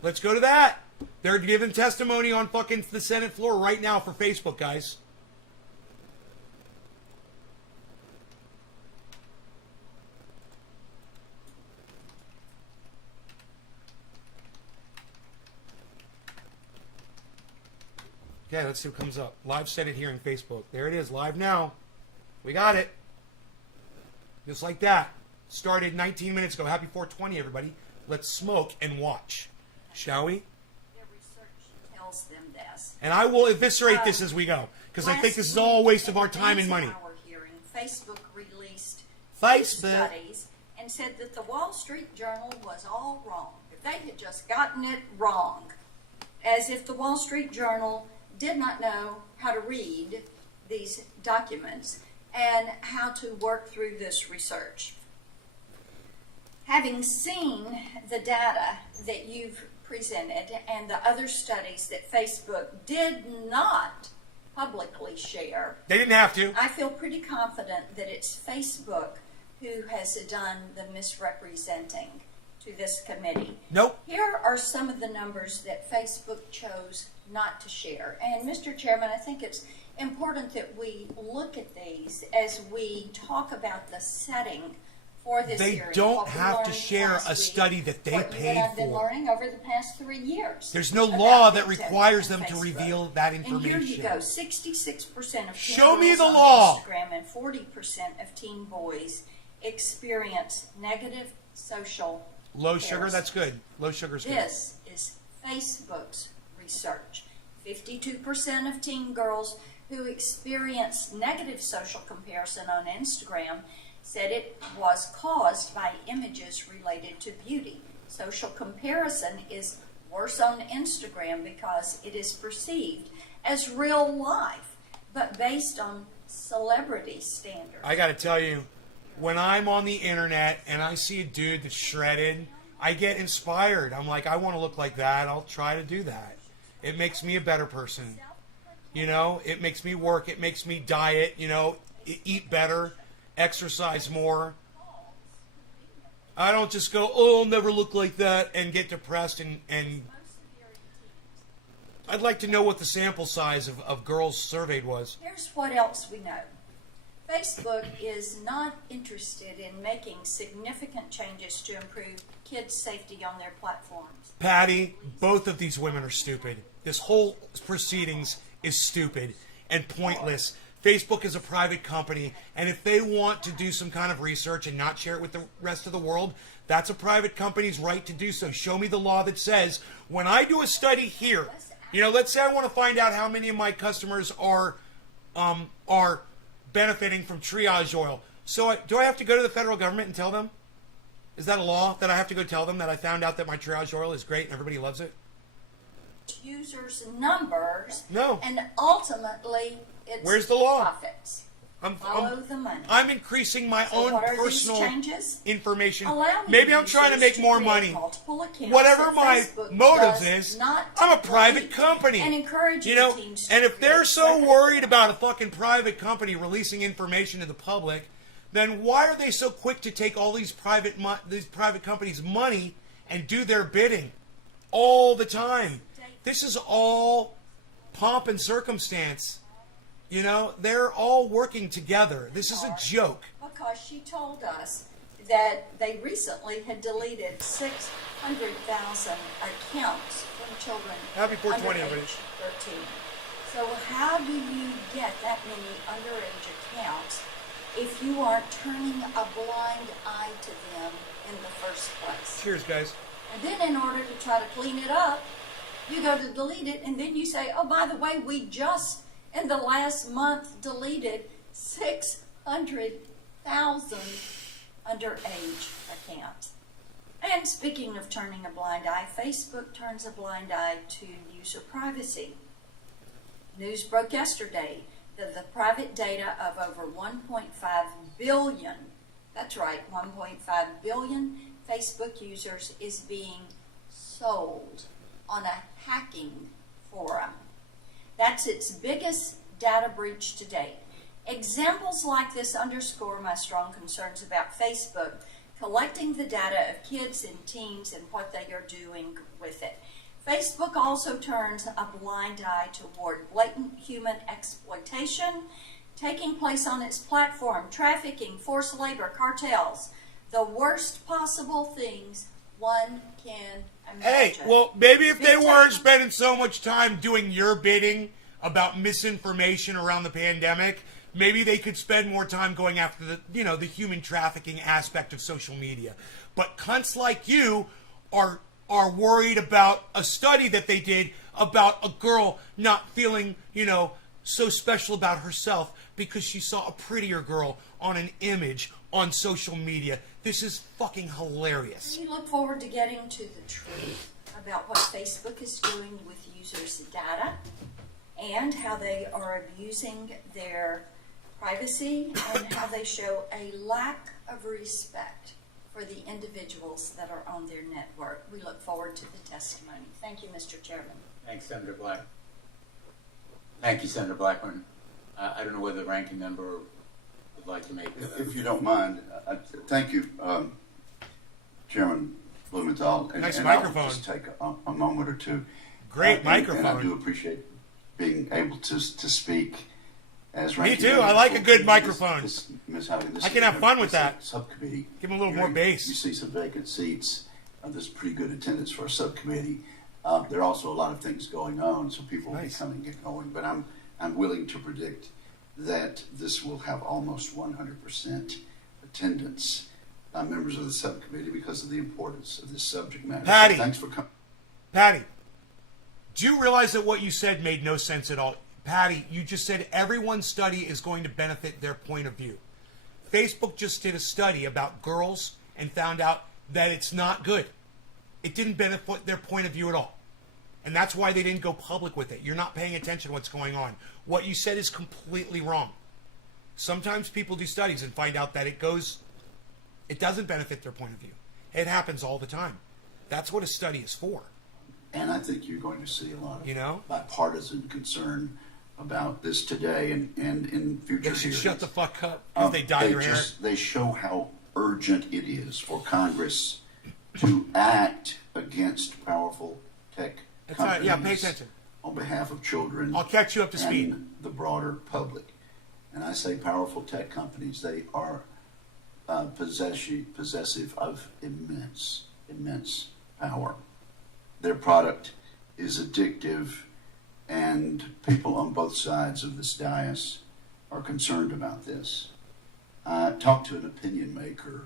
Let's go to that. They're giving testimony on fucking the Senate floor right now for Facebook, guys. Okay, let's see what comes up. Live Senate hearing Facebook. There it is, live now. We got it. Just like that. Started 19 minutes ago. Happy 420, everybody. Let's smoke and watch. Shall we? Their research tells them this. And I will eviscerate this as we go. Because I think this is all a waste of our time and money. Last hour hearing, Facebook released Facebook. studies and said that the Wall Street Journal was all wrong. If they had just gotten it wrong, as if the Wall Street Journal did not know how to read these documents and how to work through this research. Having seen the data that you've presented and the other studies that Facebook did not publicly share, They didn't have to. I feel pretty confident that it's Facebook who has done the misrepresenting to this committee. Nope. Here are some of the numbers that Facebook chose not to share. And Mr. Chairman, I think it's important that we look at these as we talk about the setting for this They hearing. don't What we have to learned share last a week, study that they what you paid and I've been for. learning over the past 3 years. There's no about law that big tech requires and them to Facebook. reveal that And here you information. go, 66% of teen Show me girls the on law. Instagram and 40% of teen boys experience negative social Low sugar, comparison. that's good. Low sugar's good. This is Facebook's research. 52% of teen girls who experience negative social comparison on Instagram said it was caused by images related to beauty. Social comparison is worse on Instagram because it is perceived as real life, but based on celebrity standards. I got to tell you, when I'm on the internet and I see a dude that's shredded, I get inspired. I'm like, I want to look like that. I'll try to do that. It makes me a better person. You know, it makes me work. It makes me diet, you know, eat better, exercise more. I don't just go, oh, I'll never look like that and get depressed and I'd like to know what the sample size of girls surveyed was. Here's what else we know. Facebook is not interested in making significant changes to improve kids' safety on their platforms. Patty, both of these women are stupid. This whole proceedings is stupid and pointless. Facebook is a private company, and if they want to do some kind of research and not share it with the rest of the world, that's a private company's right to do so. Show me the law that says when I do a study here, you know, let's say I want to find out how many of my customers are benefiting from triage oil. So do I have to go to the federal government and tell them? Is that a law that I have to go tell them that I found out that my triage oil is great and everybody loves it? Users' numbers, No. and ultimately it's Where's the law? profits. I'm Follow the money. I'm increasing my So own what are personal these changes? information. Allowing Maybe I'm trying to users make more create money. multiple accounts Whatever that my Facebook motives does is, not I'm a private delete company. and encouraging You know, teens to and if they're create so second worried accounts. about a fucking private company releasing information to the public, then why are they so quick to take all these private companies' money and do their bidding all the time? This is all pomp and circumstance. You know, they're all working together. This is a joke. Because she told us that they recently had deleted 600,000 accounts from children Happy 420, under everybody. age 13. So how do you get that many underage accounts if you aren't turning a blind eye to them in the first place? Cheers, guys. And then in order to try to clean it up, you go to delete it, and then you say, oh, by the way, we just, in the last month, deleted 600,000 underage accounts. And speaking of turning a blind eye, Facebook turns a blind eye to user privacy. News broke yesterday that the private data of over 1.5 billion, that's right, 1.5 billion Facebook users is being sold on a hacking forum. That's its biggest data breach to date. Examples like this underscore my strong concerns about Facebook collecting the data of kids and teens and what they are doing with it. Facebook also turns a blind eye toward blatant human exploitation taking place on its platform, trafficking, forced labor, cartels, the worst possible things one can imagine. Hey, well, maybe if they weren't spending so much time doing your bidding about misinformation around the pandemic, maybe they could spend more time going after the human trafficking aspect of social media. But cunts like you are worried about a study that they did about a girl not feeling, so special about herself because she saw a prettier girl on an image on social media. This is fucking hilarious. We look forward to getting to the truth about what Facebook is doing with users' data and how they are abusing their privacy and how they show a lack of respect for the individuals that are on their network. We look forward to the testimony. Thank you, Mr. Chairman. Thanks, Senator Black. Thank you, Senator Blackburn. I don't know whether the ranking member would like to make. If you don't mind, thank you, Chairman Blumenthal. Nice and microphone. I'll just take a moment or two. Great microphone. And I do appreciate being able to speak as Me ranking too. member I like a for good microphone. Ms. Howden, I can have fun with that. Subcommittee. Give him a little more hearing. bass. You see some vacant seats. There's pretty good attendance for a subcommittee. There are also a lot of things going on, so people will be coming and going. But I'm willing to predict that this will have almost 100% attendance by members of the subcommittee because of the importance of this subject matter. Patty. So thanks for coming. Patty, do you realize that what you said made no sense at all? Patty, you just said everyone's study is going to benefit their point of view. Facebook just did a study about girls and found out that it's not good. It didn't benefit their point of view at all. And that's why they didn't go public with it. You're not paying attention to what's going on. What you said is completely wrong. Sometimes people do studies and find out that it doesn't benefit their point of view. It happens all the time. That's what a study is for. And I think you're going to see a lot of You know? bipartisan concern about this today and in future They should hearings. shut the fuck up if they dye your hair. They show how urgent it is for Congress to act against powerful tech That's companies right. Yeah, pay attention. on behalf of children. I'll catch you up to speed. And the broader public. And I say powerful tech companies, they are possessive of immense power. Their product is addictive, and people on both sides of this dais are concerned about this. I talked to an opinion maker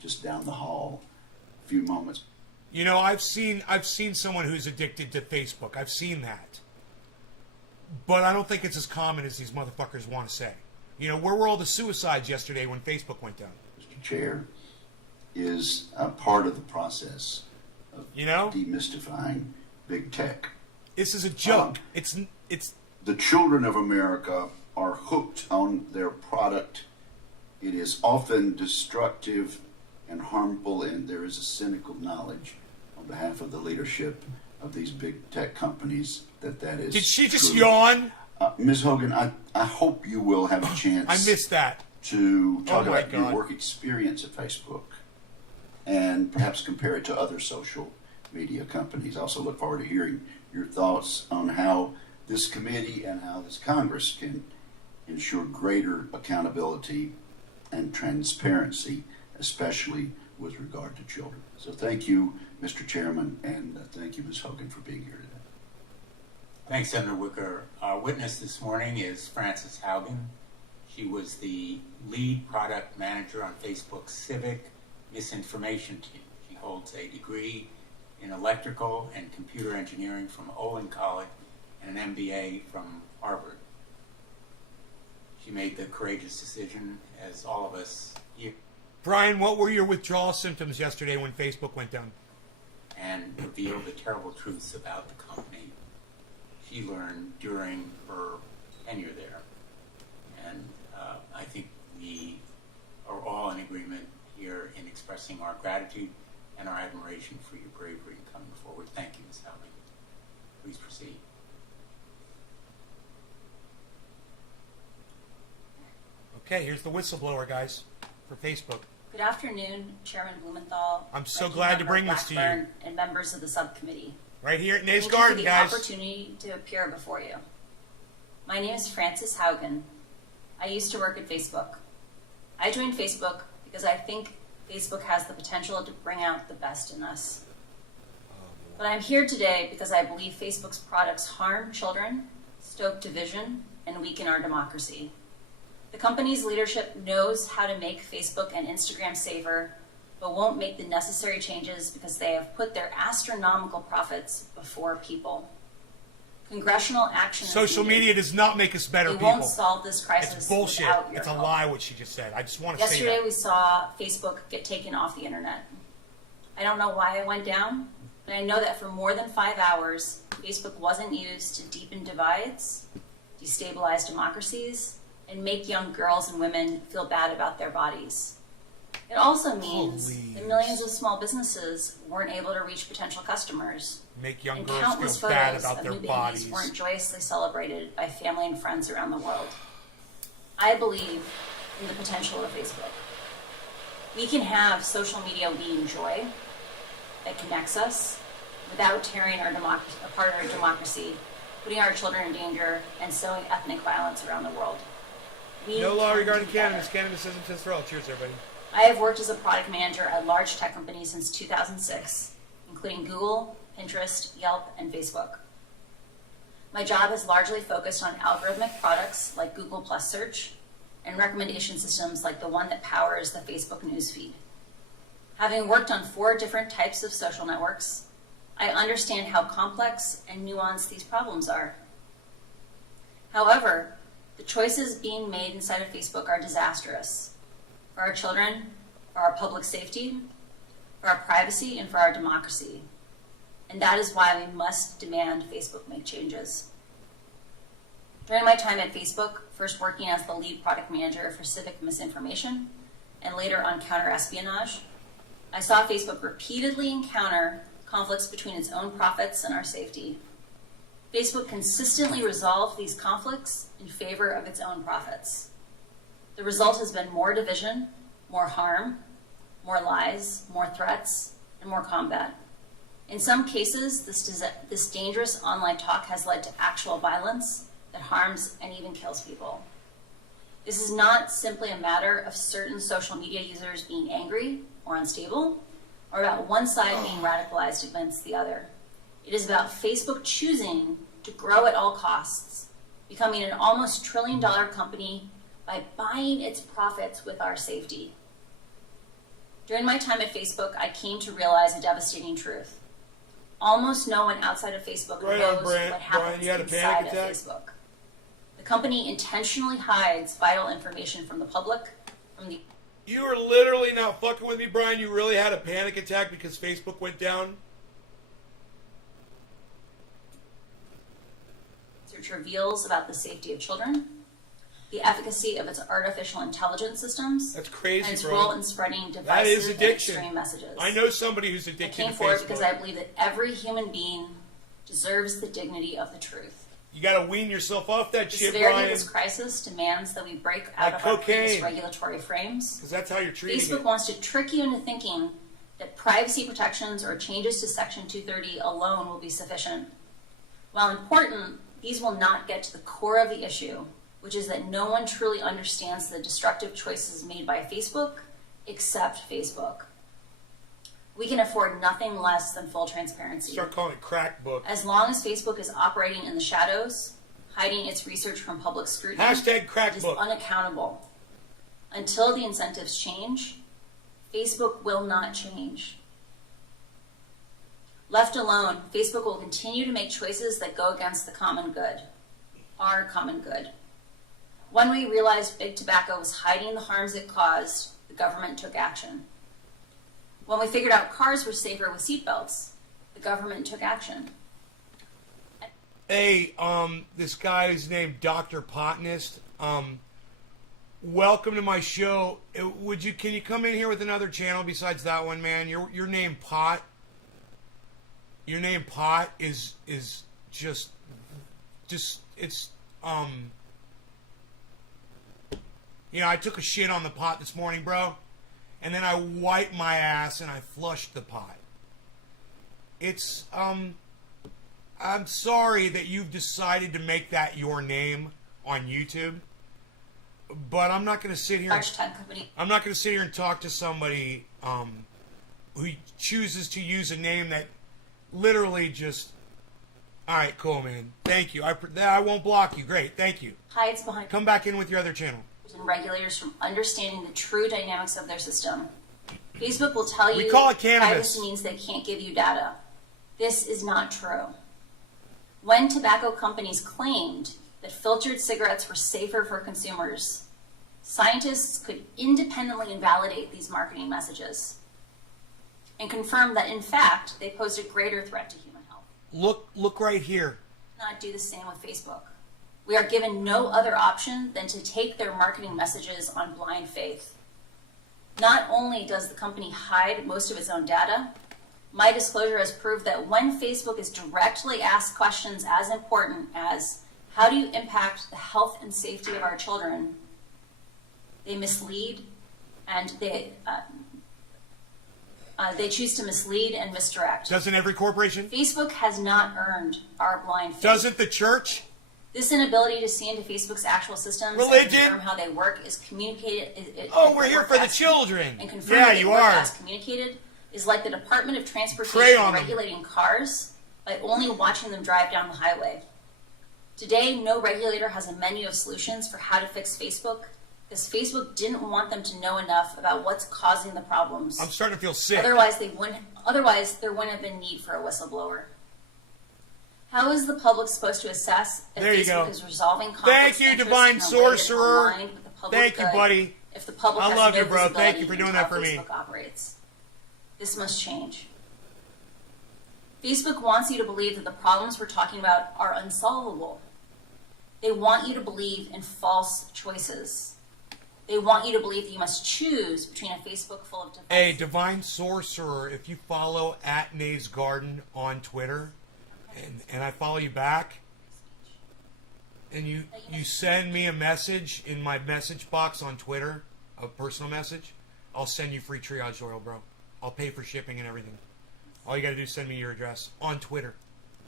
just down the hall a few moments. I've seen someone who's addicted to Facebook. I've seen that. But I don't think it's as common as these motherfuckers want to say. Where were all the suicides yesterday when Facebook went down? Mr. Chair, is part of the process of demystifying big tech. This is a joke. It's the children of America are hooked on their product. It is often destructive and harmful, and there is a cynical knowledge on behalf of the leadership of these big tech companies that is. Did she just true. yawn? Ms. Hogan, I hope you will have a chance. I missed that. To talk Oh my about your God. work experience at Facebook and perhaps compare it to other social media companies. I also look forward to hearing your thoughts on how this committee and how this Congress can ensure greater accountability and transparency, especially with regard to children. So thank you, Mr. Chairman, and thank you, Ms. Hogan, for being here today. Thanks, Senator Wicker. Our witness this morning is Frances Haugen. She was the lead product manager on Facebook's civic misinformation team. She holds a degree in electrical and computer engineering from Olin College and an MBA from Harvard. She made the courageous decision, as all of us here, Brian, what were your withdrawal symptoms yesterday when Facebook went down? and revealed the terrible truths about the company she learned during her tenure there. And I think we are all in agreement here in expressing our gratitude and our admiration for your bravery in coming forward. Thank you, Ms. Howling. Please proceed. Okay, here's the whistleblower, guys, for Facebook. Good afternoon, Chairman Blumenthal. I'm so Ranking glad to Member bring this to you. Blackburn, and members of the subcommittee. Right here at Nays Thank you Garden, for the guys. opportunity to appear before you. My name is Frances Haugen. I used to work at Facebook. I joined Facebook because I think Facebook has the potential to bring out the best in us. But I'm here today because I believe Facebook's products harm children, stoke division, and weaken our democracy. The company's leadership knows how to make Facebook and Instagram safer, but won't make the necessary changes because they have put their astronomical profits before people. Congressional action is Social needed. media does not make us better We people. won't solve this crisis It's bullshit. without your It's a help. lie what she just said. I just want to say Yesterday that. we saw Facebook get taken off the internet. I don't know why it went down, but I know that for more than 5 hours, Facebook wasn't used to deepen divides, destabilize democracies, and make young girls and women feel bad about their bodies. It also means Please. that millions of small businesses weren't able to reach potential customers, Make young and girls countless feel bad photos about of their new bodies. babies weren't joyously celebrated by family and friends around the world. I believe in the potential of Facebook. We can have social media we enjoy that connects us without tearing apart our democracy, putting our children in danger, and sowing ethnic violence around the world. We No law can regarding do better. cannabis. Cannabis isn't just for all. Cheers, everybody. I have worked as a product manager at large tech companies since 2006, including Google, Pinterest, Yelp, and Facebook. My job has largely focused on algorithmic products like Google Plus Search and recommendation systems like the one that powers the Facebook newsfeed. Having worked on 4 different types of social networks, I understand how complex and nuanced these problems are. However, the choices being made inside of Facebook are disastrous for our children, for our public safety, for our privacy, and for our democracy. And that is why we must demand Facebook make changes. During my time at Facebook, first working as the lead product manager for civic misinformation, and later on counter-espionage, I saw Facebook repeatedly encounter conflicts between its own profits and our safety. Facebook consistently resolved these conflicts in favor of its own profits. The result has been more division, more harm, more lies, more threats, and more combat. In some cases, this dangerous online talk has led to actual violence that harms and even kills people. This is not simply a matter of certain social media users being angry or unstable, or about one side being radicalized against the other. It is about Facebook choosing to grow at all costs, becoming an almost $1 trillion company by buying its profits with our safety. During my time at Facebook, I came to realize a devastating truth. Almost no one outside of Facebook Right on, knows Brian. what happens Brian, you had a inside panic of attack? Facebook. The company intentionally hides vital information from the public, from the You are literally not fucking with me, Brian. You really had a panic attack because Facebook went down? research reveals about the safety of children, the efficacy of its artificial intelligence systems, That's crazy, and its bro. role in spreading That is divisive and addiction. extreme messages. I know somebody who's I addicted came to forward Facebook. because I believe that every human being deserves the dignity of the truth. You gotta wean yourself off that The shit, severity Brian. of this crisis demands that we break out Like of our previous cocaine. regulatory frames. Because that's how you're treating Facebook it. wants to trick you into thinking that privacy protections or changes to Section 230 alone will be sufficient. While important, these will not get to the core of the issue, which is that no one truly understands the destructive choices made by Facebook except Facebook. We can afford nothing less than full transparency. Start calling it crack book. As long as Facebook is operating in the shadows, hiding its research from public scrutiny, Hashtag crack it is book. unaccountable. Until the incentives change, Facebook will not change. Left alone, Facebook will continue to make choices that go against the common good, our common good. When we realized big tobacco was hiding the harms it caused, the government took action. When we figured out cars were safer with seatbelts, the government took action. Hey, this guy is named Dr. Potnist. Welcome to my show. Can you come in here with another channel besides that one, man? Your name Pot. Your name Pot is just it's You know, I took a shit on the pot this morning, bro, and then I wiped my ass and I flushed the pot. It's, I'm sorry that you've decided to make that your name on YouTube, but I'm not going to sit here. Large tech company. I'm not going to sit here and talk to somebody who chooses to use a name that literally just. All right, cool, man. Thank you. I won't block you. Great, thank you. Hides behind Come back in with your other channel. and regulators from understanding the true dynamics of their system. Facebook will tell We you call it cannabis. privacy means they can't give you data. This is not true. When tobacco companies claimed that filtered cigarettes were safer for consumers, scientists could independently invalidate these marketing messages and confirm that, in fact, they posed a greater threat to human health. Look right here. Not do the same with Facebook. We are given no other option than to take their marketing messages on blind faith. Not only does the company hide most of its own data, my disclosure has proved that when Facebook is directly asked questions as important as, how do you impact the health and safety of our children, they mislead and they choose to mislead and misdirect. Doesn't every corporation? Facebook has not earned our blind faith. Doesn't the church? This inability to see into Facebook's actual systems Religion? and confirm how they work is communicated. Oh, we're here for the children. And confirm Yeah, that they you work are. as communicated is like the Department of Prey Transportation on them. regulating cars by only watching them drive down the highway. Today, no regulator has a menu of solutions for how to fix Facebook because Facebook didn't want them to know enough about what's causing the problems. I'm starting to feel sick. Otherwise, there wouldn't have been need for a whistleblower. How is the public supposed to assess if There you Facebook go. is resolving conflicts Thank you, of interest Divine in a way that is Sorcerer. aligned with the public Thank you, good buddy. If the public I has love no you, bro. Thank visibility you for doing into that how for me. Facebook operates. This must change. Facebook wants you to believe that the problems we're talking about are unsolvable. They want you to believe in false choices. They want you to believe that you must choose between a Facebook full of Hey, devices. Divine Sorcerer, if you follow at Nays Garden on Twitter, and I follow you back, and you send me a message in my message box on Twitter, a personal message, I'll send you free triage oil, bro. I'll pay for shipping and everything. All you gotta do is send me your address on Twitter.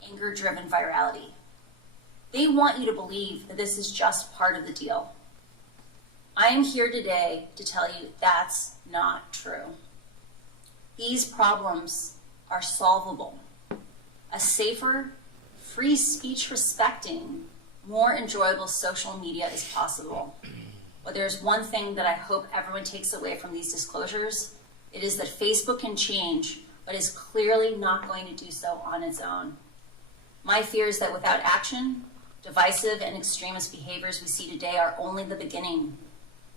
Anger-driven virality. They want you to believe that this is just part of the deal. I am here today to tell you that's not true. These problems are solvable. A safer, free speech respecting, more enjoyable social media is possible. But there's one thing that I hope everyone takes away from these disclosures. It is that Facebook can change, but is clearly not going to do so on its own. My fear is that without action, divisive and extremist behaviors we see today are only the beginning.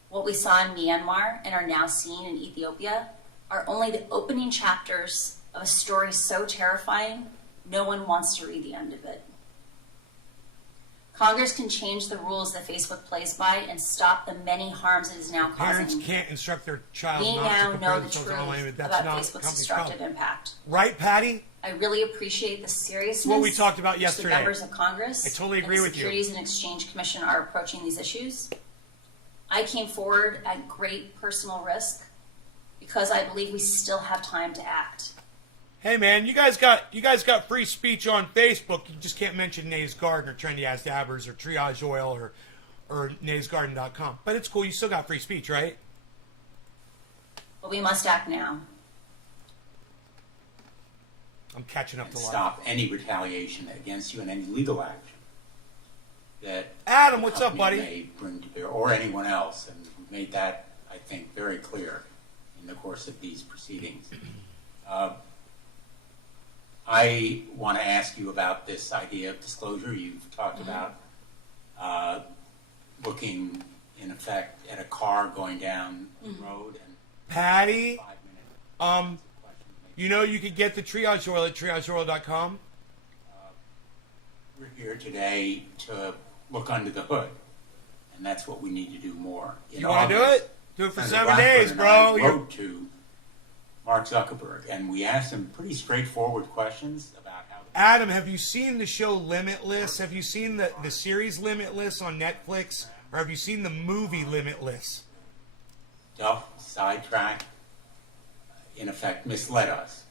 What we saw in Myanmar and are now seeing in Ethiopia are only the opening chapters of a story so terrifying, no one wants to read the end of it. Congress can change the rules that Facebook plays by and stop the many harms it is now Parents causing. can't instruct their child We not now to know compare the themselves truth online. That's about not Facebook's company's destructive problem. impact. Right, Patty? I really appreciate the seriousness What we talked about which yesterday. the members of Congress I totally and agree the with you. Securities and Exchange Commission are approaching these issues. I came forward at great personal risk because I believe we still have time to act. Hey man, you guys got free speech on Facebook. You just can't mention Nays Garden or Trendy As Dabbers or Triage Oil or naysgarden.com. But it's cool. You still got free speech, right? But we must act now. I'm catching up And to life. stop any retaliation against you and any legal action that Adam, the what's up, company buddy? may bring to bear, or anyone else, and we've made that, I think, very clear in the course of these proceedings. I want to ask you about this idea of disclosure. You've talked about looking, in effect, at a car going down the road and Patty, 5 minutes. you know you could get the Triage Oil at triageoil.com. We're here today to look under the hood, and that's what we need to do more. In You want to do August, it? Do it for Senator 7 Blackburn days, and bro. I You're- wrote to Mark Zuckerberg, and we asked him pretty straightforward questions about how. Adam, have you seen the show Limitless? Have you seen the series Limitless on Netflix? or have you seen the movie Limitless? Duff sidetracked, in effect, misled us.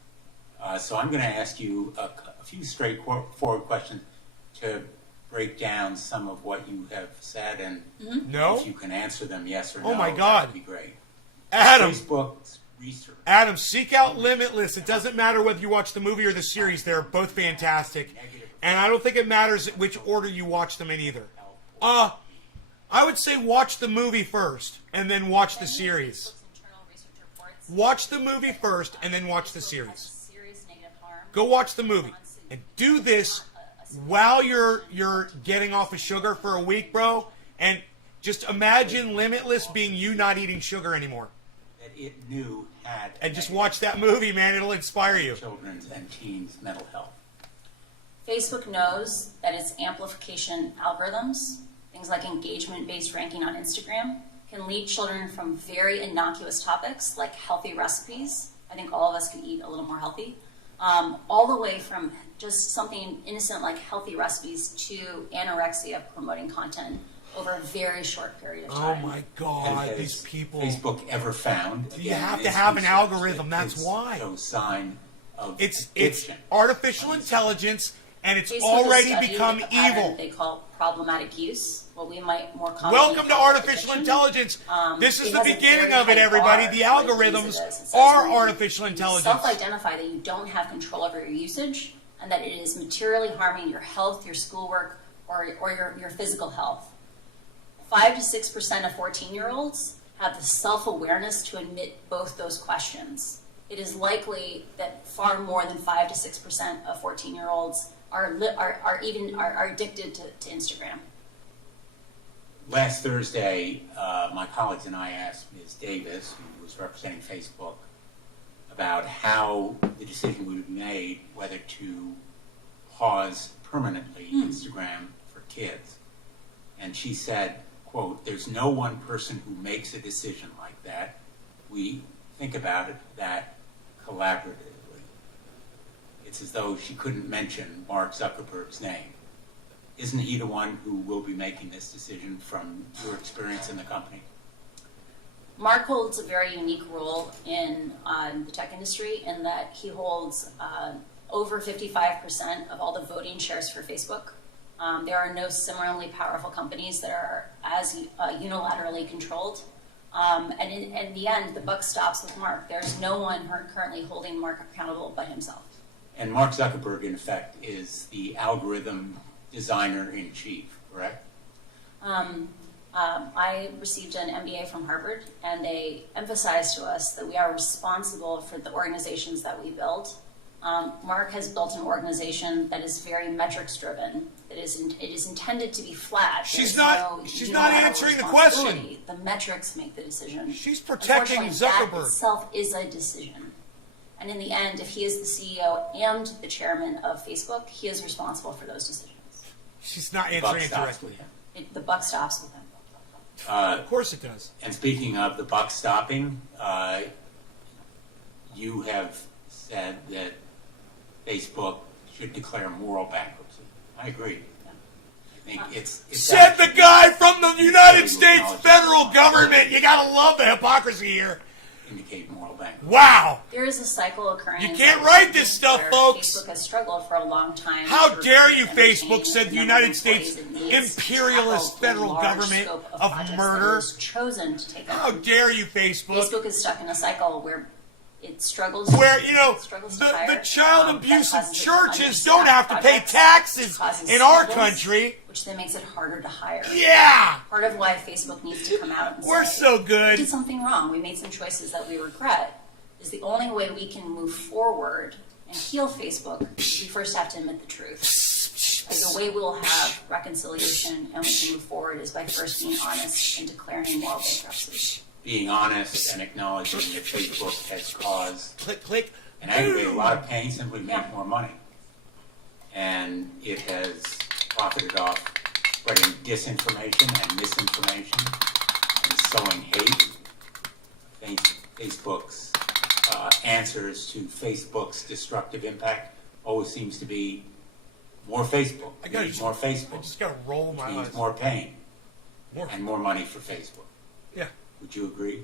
So I'm going to ask you a few straightforward questions to break down some of what you have said, and No? if you can answer them yes or no, Oh my God. that would be great. Adam, Facebook's research. Adam, seek out Limitless. It doesn't matter whether you watch the movie or the series. They're both fantastic. And I don't think it matters which order you watch them in either. I would say watch the movie first, and then watch the series. Watch the movie first, and then watch the series. Go watch the movie. And do this while you're getting off of sugar for a week, bro. And just imagine Limitless being you not eating sugar anymore. That it knew had And just watch that movie, man. It'll inspire you. children's and teens' mental health. Facebook knows that its amplification algorithms, things like engagement-based ranking on Instagram, can lead children from very innocuous topics like healthy recipes. I think all of us could eat a little more healthy. All the way from just something innocent like healthy recipes to anorexia promoting content over a very short period of Oh time. my And God, has these people. Facebook ever found? You again, have in to its have an research, algorithm, that that's it's why. No sign of It's addiction. artificial intelligence, and it's Facebook already has studied become a pattern evil. they call problematic use, what we might more commonly Welcome to call artificial addiction. intelligence. This is It the has a beginning very of it, high everybody. bar The for what it algorithms uses. It says are when you artificial intelligence. Self-identify that you don't have control over your usage and that it is materially harming your health, your schoolwork, or your physical health. 5 to 6% of 14-year-olds have the self-awareness to admit both those questions. It is likely that far more than 5 to 6% of 14-year-olds are addicted to Instagram. Last Thursday, my colleagues and I asked Ms. Davis, who was representing Facebook, about how the decision would be made whether to pause permanently Instagram for kids. And she said, quote, "There's no one person who makes a decision like that. We think about it that collaboratively." It's as though she couldn't mention Mark Zuckerberg's name. Isn't he the one who will be making this decision from your experience in the company? Mark holds a very unique role in the tech industry in that he holds over 55% of all the voting shares for Facebook. There are no similarly powerful companies that are as unilaterally controlled. And in the end, the buck stops with Mark. There's no one currently holding Mark accountable but himself. And Mark Zuckerberg, in effect, is the algorithm designer-in-chief, correct? I received an MBA from Harvard, and they emphasized to us that we are responsible for the organizations that we build. Mark has built an organization that is very metrics-driven. It is intended to be flat. She's There's not- no she's not unilateral answering the question. responsibility. The metrics make the decision. She's protecting Unfortunately, Zuckerberg. That itself is a decision. And in the end, if he is the CEO and the chairman of Facebook, he is responsible for those decisions. She's not The buck answering it stops directly. with him. The buck stops with him. Of course it does. And speaking of the buck stopping, you have said that Facebook should declare moral bankruptcy. I agree. I think it's Said the guy from the United Very States knowledgeable. federal government. You gotta love the hypocrisy here. indicate moral bankruptcy. Wow. There is a cycle occurring. You can't write this stuff, where folks. Facebook has struggled for a long time. How to dare recruit you, and Facebook, retain said the number of United States employees it needs to imperialist tackle the federal large government scope of projects that murder? it has chosen to take How on. dare you, Facebook? Facebook is stuck in a cycle where it struggles. Where, you know, struggles to the hire. child That abusive causes it to churches understaff don't have to pay projects, taxes which causes in our scandals, country. which then makes it harder to hire. Yeah. Part of why Facebook needs to come out and We're say, so we good. did something wrong. We made some choices that we regret. Is the only way we can move forward and heal Facebook. We first have to admit the truth. Like the way we'll have reconciliation and we can move forward is by first being honest and declaring moral bankruptcy. Being honest and acknowledging that Facebook has caused Click, click. and aggravated a lot of pain simply to make more money. And it has profited off spreading disinformation and misinformation and sowing hate. Facebook's answers to Facebook's destructive impact always seems to be more Facebook. I gotta Need more I Facebook. just gotta roll my Means eyes. more pain. More. and more money for Facebook. Yeah, Would you agree?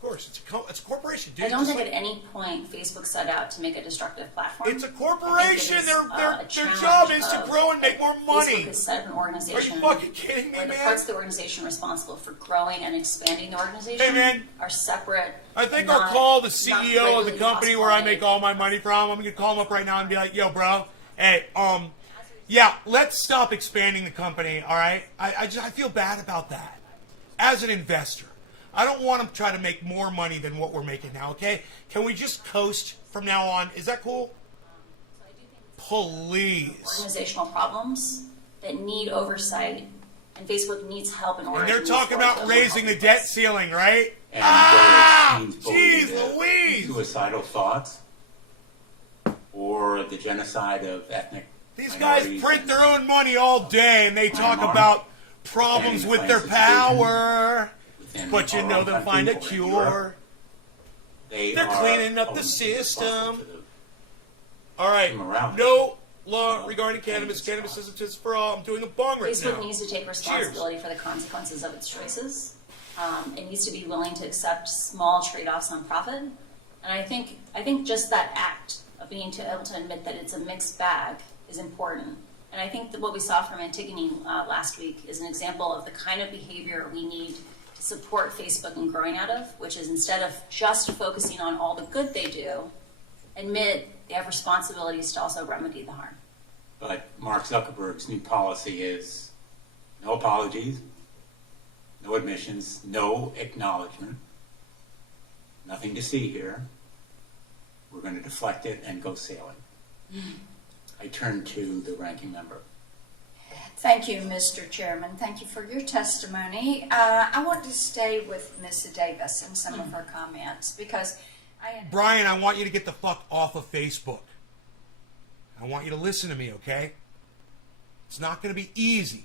of course. It's a corporation, dude. I don't Just think like- at any point Facebook set out to make a destructive platform. It's a I think corporation. it is, Their a job challenge is to of- grow and make more money. Facebook is set up an Are organization you fucking kidding me, where the man? parts of the organization responsible for growing and expanding the organization Hey, man. are separate. I think not- I'll call the not CEO of the regularly company where I make classified. all my money from. I'm gonna call him up right now and be like, "Yo, bro, hey, yeah, let's stop expanding the company. All right, I feel bad about that as an investor. I don't want to try to make more money than what we're making now. Okay, can we just coast from now on? Is that cool? Please. Organizational problems that need oversight, and Facebook needs help in order And they're to move talking forward about with raising the those debt goals. ceiling, right? And Ah, whether it's teens jeez bullied Louise. into suicidal thoughts, or the genocide of ethnic These guys minorities print and their own money all day, and they talk Myanmar, about problems standing with their claims of power. within But you our know own they'll country find a or in cure. Europe. They're are cleaning up the ultimately responsible system. for the All right, Immorality. no law regarding cannabis. Cannabis is a test for all. I'm doing a bong right Facebook now. needs to take responsibility for the consequences of its choices. It needs to be willing to accept small trade-offs on profit. And I think just that act of being able to admit that it's a mixed bag is important. And I think that what we saw from Antigone last week is an example of the kind of behavior we need to support Facebook in growing out of, which is instead of just focusing on all the good they do, admit they have responsibilities to also remedy the harm. But Mark Zuckerberg's new policy is no apologies, no admissions, no acknowledgement, nothing to see here. We're going to deflect it and go sailing. I turn to the ranking member. Thank you, Mr. Chairman. Thank you for your testimony. I want to stay with Ms. Davis and some of her comments because Brian, I want you to get the fuck off of Facebook. I want you to listen to me, okay? It's not going to be easy.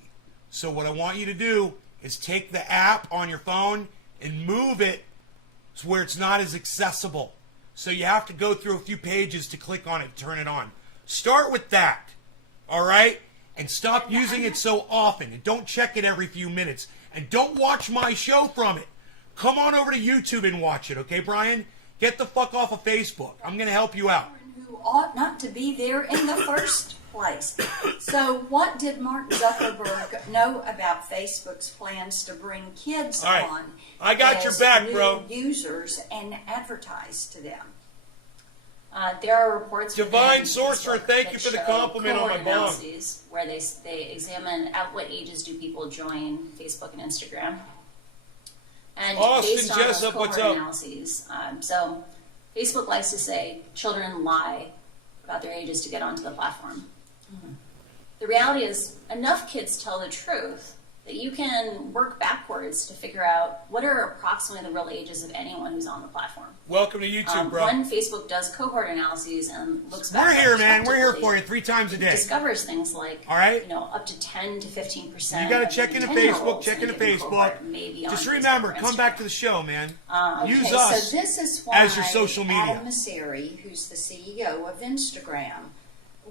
So what I want you to do is take the app on your phone and move it to where it's not as accessible. So you have to go through a few pages to click on it and turn it on. Start with that, all right? And stop using it so often. And don't check it every few minutes. And don't watch my show from it. Come on over to YouTube and watch it, okay, Brian? Get the fuck off of Facebook. I'm going to help you out. who ought not to be there in the first place. So what did Mark Zuckerberg know about Facebook's plans to bring kids All right. on I got your as back, new bro. users and advertise to them? There are reports Divine within Sorcerer, Facebook thank that you for the show compliment on my cohort blog. analyses where they examine at what ages do people join Facebook and Instagram. And Austin based on Jessup, those what's cohort up? analyses, so Facebook likes to say children lie about their ages to get onto the platform. The reality is enough kids tell the truth that you can work backwards to figure out what are approximately the real ages of anyone who's on the platform. Welcome to YouTube, bro. One, Facebook does cohort analyses and looks back. We're here, man. We're here retrospectively. for you 3 times a day. Discovers things like, All right. up to 10 to 15%. You got to check into Facebook, check into Facebook. Maybe Just on remember, Facebook or come back Instagram. to the show, man. Okay, Use us so this is why as your social media. Adam Mosseri, who's the CEO of Instagram,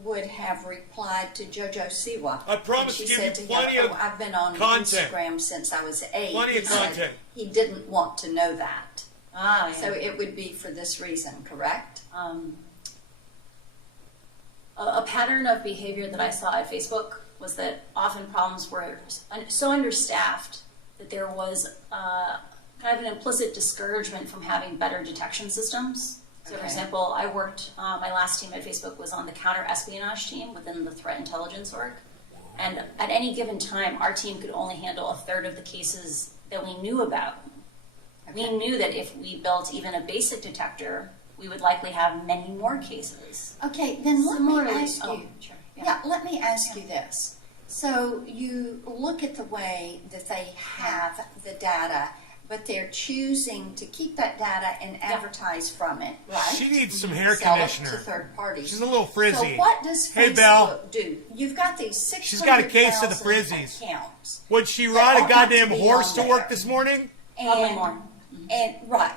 would have replied to Jojo Siwa. I promise And to she give said you to him, plenty of I've been on content. Instagram since I was 8. Plenty of He said content. he didn't want to know that. Yeah. So it would be for this reason, correct? A pattern of behavior that I saw at Facebook was that often problems were so understaffed that there was kind of an implicit discouragement from having better detection systems. So, for Okay. example, I worked, my last team at Facebook was on the counter-espionage team within the threat intelligence org. And at any given time, our team could only handle a third of the cases that we knew about. We knew that if we built even a basic detector, we would likely have many more cases. Okay, then let me Similarly- ask you. Sure. Yeah, let me ask you this. So you look at the way that they have the data, but they're choosing to keep that data and advertise from it, right? She needs some hair Sell conditioner. it to third parties. She's a little frizzy. So what does Hey, Facebook Belle. do? You've got these 600,000 She's got a case of the frizzies. accounts. Would she They ride ought a not to goddamn be horse on to there. work this morning? Probably And, more. and right,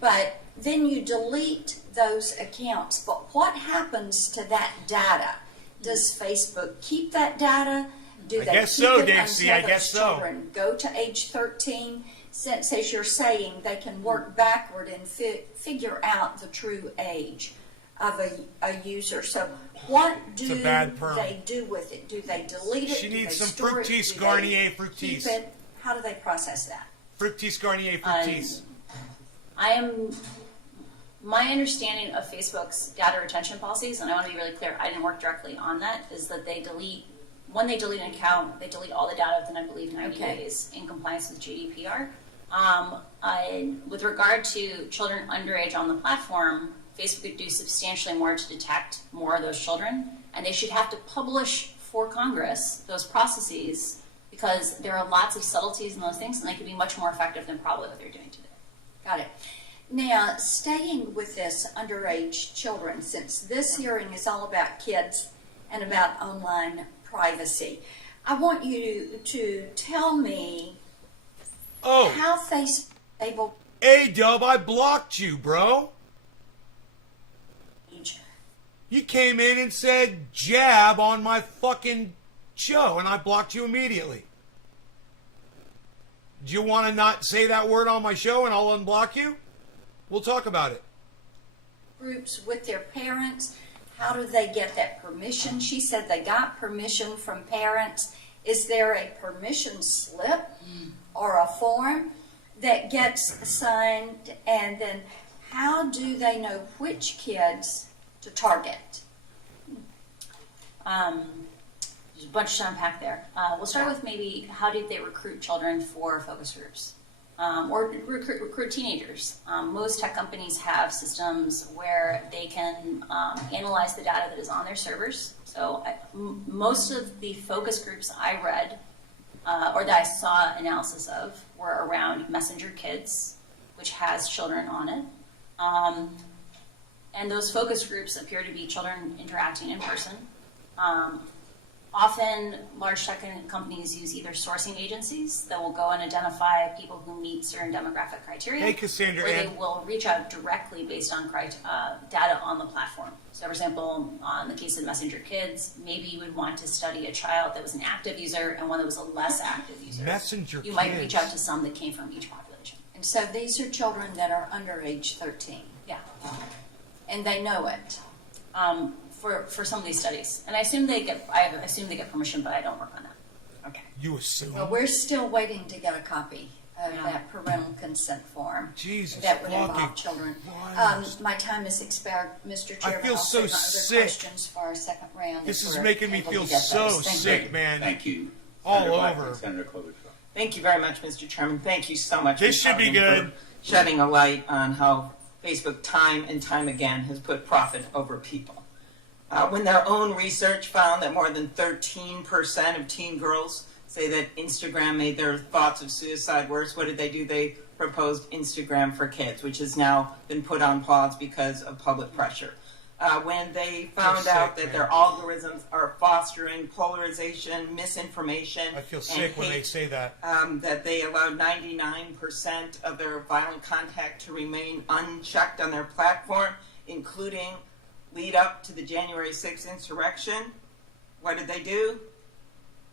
but then you delete those accounts. But what happens to that data? Does Facebook keep that data? Do I they guess keep so, it Dave C., I until guess those so. children go to age 13? Since, as you're saying, they can work backward and figure out the true age of a user. So what do a bad perm. they do with it? Do they delete it? She Do needs they some store it? Fructis Do Garnier they Fructis. keep it? How do they process that? Fructis Garnier Fructis. My understanding of Facebook's data retention policies, and I want to be really clear, I didn't work directly on that, is that when they delete an account, they delete all the data within, I believe, 90 Okay. days in compliance with GDPR. With regard to children underage on the platform, Facebook could do substantially more to detect more of those children, and they should have to publish for Congress those processes, because there are lots of subtleties in those things, and they could be much more effective than probably what they're doing today. Got it. Now, staying with this underage children, since this hearing is all about kids and about online privacy, I want you to tell me Oh, how Facebook is able A-Dub, I blocked you, bro. to age. You came in and said jab on my fucking show, and I blocked you immediately. Do you want to not say that word on my show and I'll unblock you? We'll talk about it. Groups with their parents. How do they get that permission? She said they got permission from parents. Is there a permission slip or a form that gets signed? And then how do they know which kids to target? There's a bunch to unpack there. We'll start with maybe how did they recruit children for focus groups or recruit teenagers. Most tech companies have systems where they can analyze the data that is on their servers. So most of the focus groups I read or that I saw analysis of were around Messenger Kids, which has children on it. And those focus groups appear to be children interacting in person. Often, large tech companies use either sourcing agencies that will go and identify people who meet certain demographic criteria, Hey, Cassandra or they Ann. will reach out directly based on data on the platform. So, for example, in the case of Messenger Kids, maybe you would want to study a child that was an active user and one that was a less active user. Messenger You might Kids. reach out to some that came from each population. And so these are children that are under age 13. Yeah. And they know it. For some of these studies, and I assume they get permission, but I don't work on that. Okay. You assume. Well, we're still waiting to get a copy of Yeah. that parental consent form. Jesus that would fucking involve children. Christ. My time has expired, Mr. Chairman. feel I'll so save my other sick. questions for our second round. This if is we're making me able feel to get so those. Thank sick, you. man. Thank you. All Senator Blackman, over. Senator Klobuchar. Thank you very much, Mr. Chairman. Thank you so much. This Ms. should be Haugen, good. for shedding a light on how Facebook time and time again has put profit over people. When their own research found that more than 13% of teen girls say that Instagram made their thoughts of suicide worse, what did they do? They proposed Instagram for Kids, which has now been put on pause because of public pressure. When they found sick, out that man. their algorithms are fostering polarization, misinformation, I feel and sick when they hate, say that. that they allowed 99% of their violent content to remain unchecked on their platform, including lead up to the January 6th insurrection. What did they do?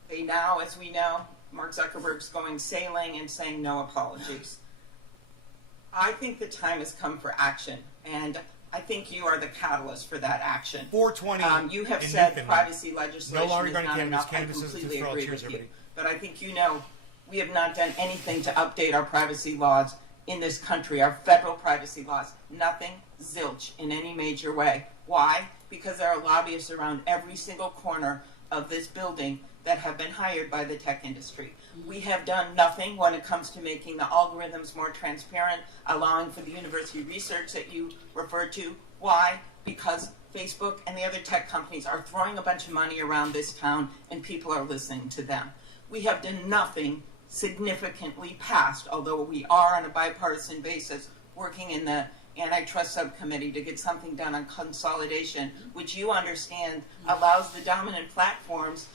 They now, as we know, Mark Zuckerberg's going sailing and saying no apologies. I think the time has come for action, and I think you are the catalyst for that action. 420 You have in said Newfoundland. privacy legislation No longer is going to not cannabis. enough. I Cannabis is completely for all. agree Cheers, with you. everybody. But I think you know we have not done anything to update our privacy laws in this country, our federal privacy laws. Nothing, zilch, in any major way. Why? Because there are lobbyists around every single corner of this building that have been hired by the tech industry. We have done nothing when it comes to making the algorithms more transparent, allowing for the university research that you referred to. Why? Because Facebook and the other tech companies are throwing a bunch of money around this town and people are listening to them. We have done nothing significantly past, although we are on a bipartisan basis working in the antitrust subcommittee to get something done on consolidation, which you understand allows the dominant platforms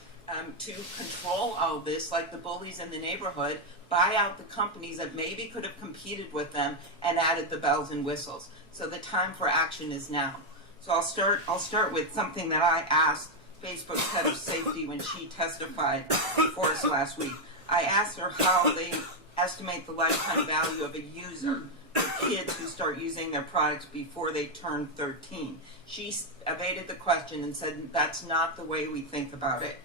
to control all this, like the bullies in the neighborhood, buy out the companies that maybe could have competed with them and added the bells and whistles. So the time for action is now. So I'll start with something that I asked Facebook's head of safety when she testified before us last week. I asked her how they estimate the lifetime value of a user for kids who start using their products before they turn 13. She evaded the question and said that's not the way we think about it.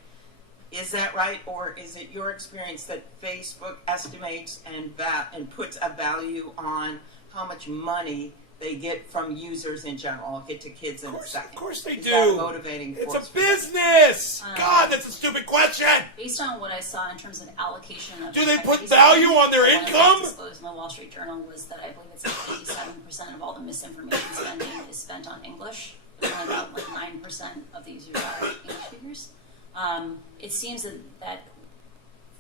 Is that right, or is it your experience that Facebook estimates and puts a value on how much money they get from users in general? I'll get to kids in a second. Of course they Is do. that motivating It's force a business. God, that's a stupid question. Based on what I saw in terms of allocation of... Do they put Facebook, value on their what was income? disclosed in the Wall Street Journal was that I believe it's like 87% of all the misinformation spending is spent on English. Only about like 9% of the users are English speakers. It seems that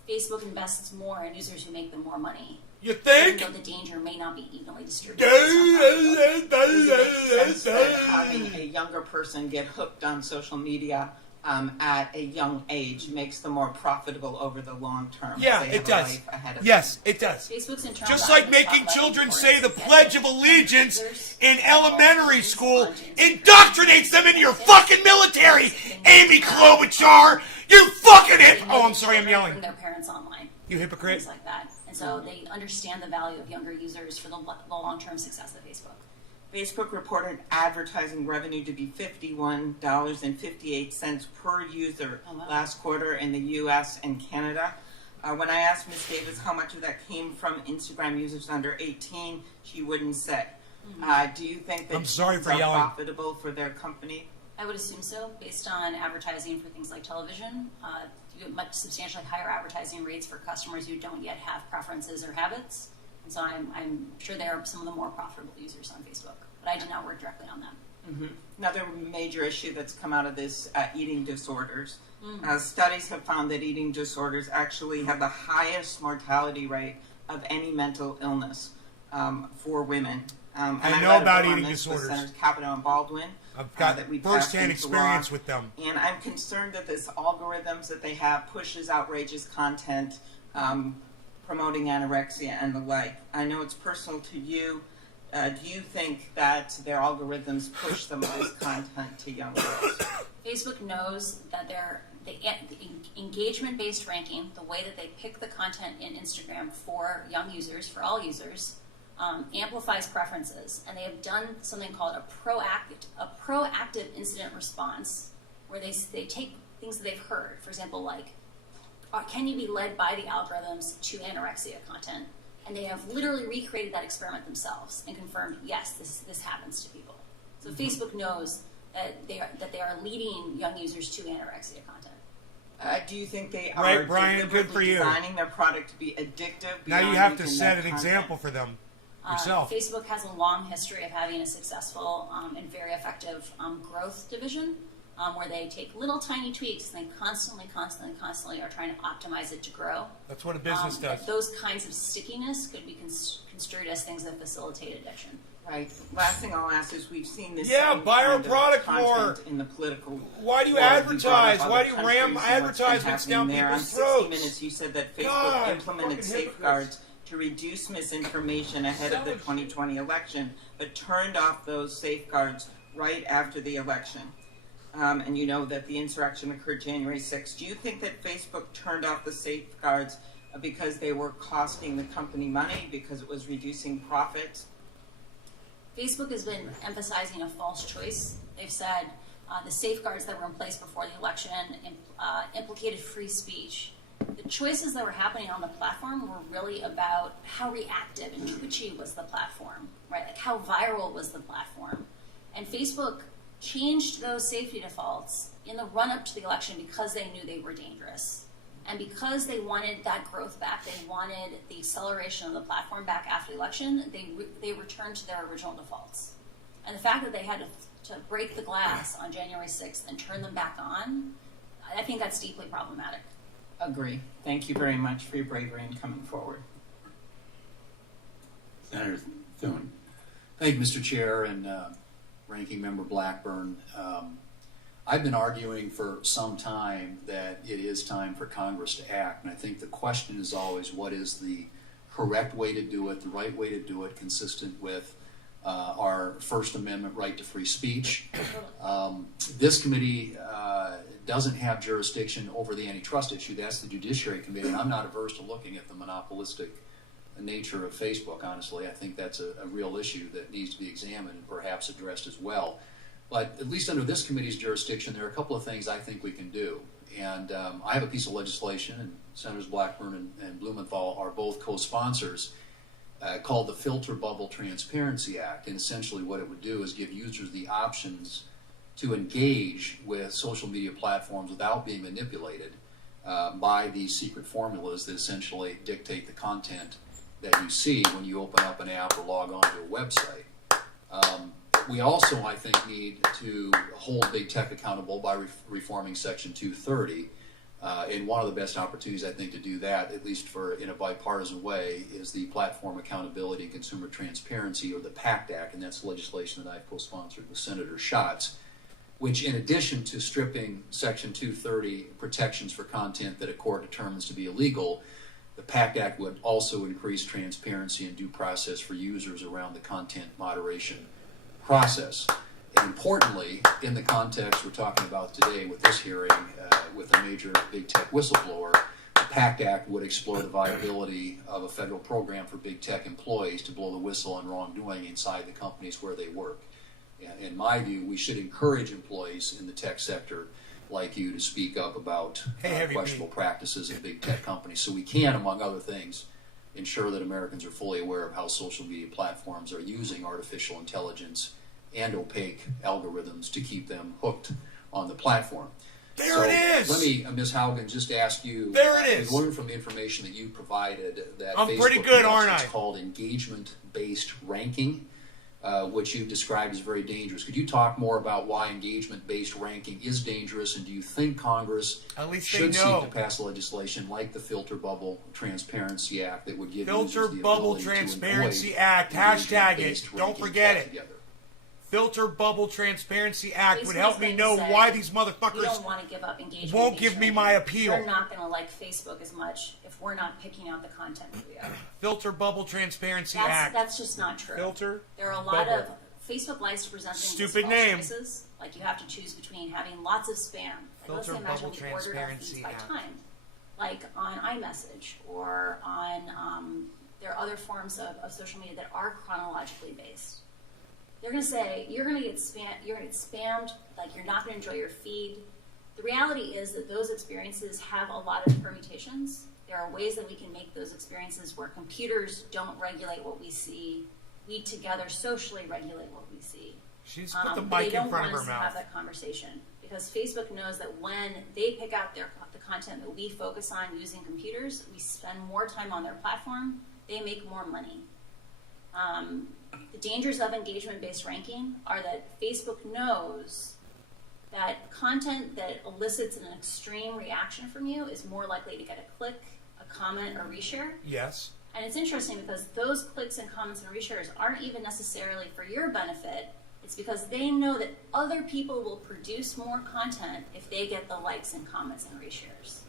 Facebook invests more in users who make them more money. You think? Even though the danger may not be evenly distributed. Does it make sense that having a younger person get hooked on social media at a young age makes them more profitable over the long term? Yeah, They have it a does. life ahead of Yes, it does. Facebook's internal Just like documents making talk about children the say the importance of Pledge of getting Allegiance users in involved elementary in school responses. indoctrinates them into your fucking military, Amy Klobuchar. You fucking it! Oh, I'm sorry, I'm yelling. From their parents online. You hypocrite. Things like that. And so they understand the value of younger users for the long-term success of Facebook. Facebook reported advertising revenue to be $51.58 per user Oh, wow. last quarter in the U.S. and Canada. When I asked Ms. Davis how much of that came from Instagram users under 18, she wouldn't say. Do you think that I'm sorry these for are yelling. profitable for their company? I would assume so, based on advertising for things like television. You get much substantially higher advertising rates for customers who don't yet have preferences or habits. And so I'm sure they are some of the more profitable users on Facebook, but I did not work directly on them. Another major issue that's come out of this, eating disorders. Studies have found that eating disorders actually have the highest mortality rate of any mental illness for women. And I know read a about bill on eating this with disorders. Senators Capito and Baldwin. I've got that we passed first-hand into experience law. with them. And I'm concerned that this algorithms that they have pushes outrageous content, promoting anorexia and the like. I know it's personal to you. Do you think that their algorithms push some of this content to young girls? Facebook knows that the engagement-based ranking, the way that they pick the content in Instagram for young users, for all users, amplifies preferences. And they have done something called a proactive incident response, where they take things that they've heard, for example, like, can you be led by the algorithms to anorexia content? And they have literally recreated that experiment themselves and confirmed, yes, this happens to people. So Facebook knows that they are leading young users to anorexia content. Do you think they are Right, Brian, good deliberately for you. designing their product to be addictive? Now you beyond have to making set that an content? example for them yourself. Facebook has a long history of having a successful and very effective growth division, where they take little tiny tweaks and they constantly are trying to optimize it to grow. That's what a business does. But those kinds of stickiness could be construed as things that facilitate addiction. Right. Last thing I'll ask is we've seen this. Yeah, same buy our kind of product content more. in the political. Why do you world. brought up advertise? other Why do you ram countries and what's been advertisements down happening there. people's On 60 throats? Minutes, you said that Facebook God, implemented fucking safeguards to reduce misinformation ahead of the 2020 election, but turned off those safeguards right after the election. And you know that the insurrection occurred January 6th. Do you think that Facebook turned off the safeguards because they were costing the company money, because it was reducing profits? Facebook has been emphasizing a false choice. They've said the safeguards that were in place before the election implicated free speech. The choices that were happening on the platform were really about how reactive and twitchy was the platform, right? Like how viral was the platform. And Facebook changed those safety defaults in the run-up to the election because they knew they were dangerous. And because they wanted that growth back, they wanted the acceleration of the platform back after the election, they returned to their original defaults. And the fact that they had to break the glass on January 6th and turn them back on, I think that's deeply problematic. Agree. Thank you very much for your bravery in coming forward. Senator Thune. Thank you, Mr. Chair and Ranking Member Blackburn. I've been arguing for some time that it is time for Congress to act, and I think the question is always what is the correct way to do it, the right way to do it, consistent with our First Amendment right to free speech. This committee doesn't have jurisdiction over the antitrust issue. That's the Judiciary Committee, and I'm not averse to looking at the monopolistic nature of Facebook, honestly. I think that's a real issue that needs to be examined and perhaps addressed as well. But at least under this committee's jurisdiction, there are a couple of things I think we can do. And I have a piece of legislation, and Senators Blackburn and Blumenthal are both co-sponsors, called the Filter Bubble Transparency Act. And essentially what it would do is give users the options to engage with social media platforms without being manipulated by these secret formulas that essentially dictate the content that you see when you open up an app or log on to a website. We also, I think, need to hold big tech accountable by reforming Section 230. And one of the best opportunities, I think, to do that, at least in a bipartisan way, is the Platform Accountability and Consumer Transparency, or the PACT Act, and that's legislation that I've co-sponsored with Senator Schatz, which, in addition to stripping Section 230 protections for content that a court determines to be illegal, the PACT Act would also increase transparency and due process for users around the content moderation process. And importantly, in the context we're talking about today with this hearing, with a major big tech whistleblower, the PACT Act would explore the viability of a federal program for big tech employees to blow the whistle on wrongdoing inside the companies where they work. In my view, we should encourage employees in the tech sector like you to speak up about questionable practices in big tech companies, so we can, among other things, ensure that Americans are fully aware of how social media platforms are using artificial intelligence and opaque algorithms to keep them hooked on the platform. There it is! Let me, Ms. Haugen, just ask you, there it is. We learned from the information that you provided that I'm Facebook pretty good, aren't I? It's called engagement-based ranking, which you've described as very dangerous. Could you talk more about why engagement-based ranking is dangerous, and do you think Congress should seek to pass legislation like the Filter Bubble Transparency Act that would give users the ability Transparency to Act, hashtag it, engagement-based don't forget it. altogether? Filter Bubble Transparency Act would help me know say, why these motherfuckers we don't want to give up engagement. won't give me my appeal. We're not going to like Facebook as much if we're not picking out the content that we have. Filter Bubble Transparency Act. That's just not true. Filter. There are a lot of Facebook likes to present things stupid as name. choices. Like you have to choose between having lots of spam. Like let's imagine we ordered our feeds by time, like on iMessage or on. There are other forms of social media that are chronologically based. They're going to say, you're going to get spammed, like you're not going to enjoy your feed. The reality is that those experiences have a lot of permutations. There are ways that we can make those experiences where computers don't regulate what we see. We together socially regulate what we see. She's put the mic in front of her mouth. They don't want us to have that conversation because Facebook knows that when they pick out the content that we focus on using computers, we spend more time on their platform, they make more money. The dangers of engagement-based ranking are that Facebook knows that content that elicits an extreme reaction from you is more likely to get a click, a comment, or reshare. Yes. And it's interesting because those clicks and comments and reshares aren't even necessarily for your benefit. It's because they know that other people will produce more content if they get the likes and comments and reshares.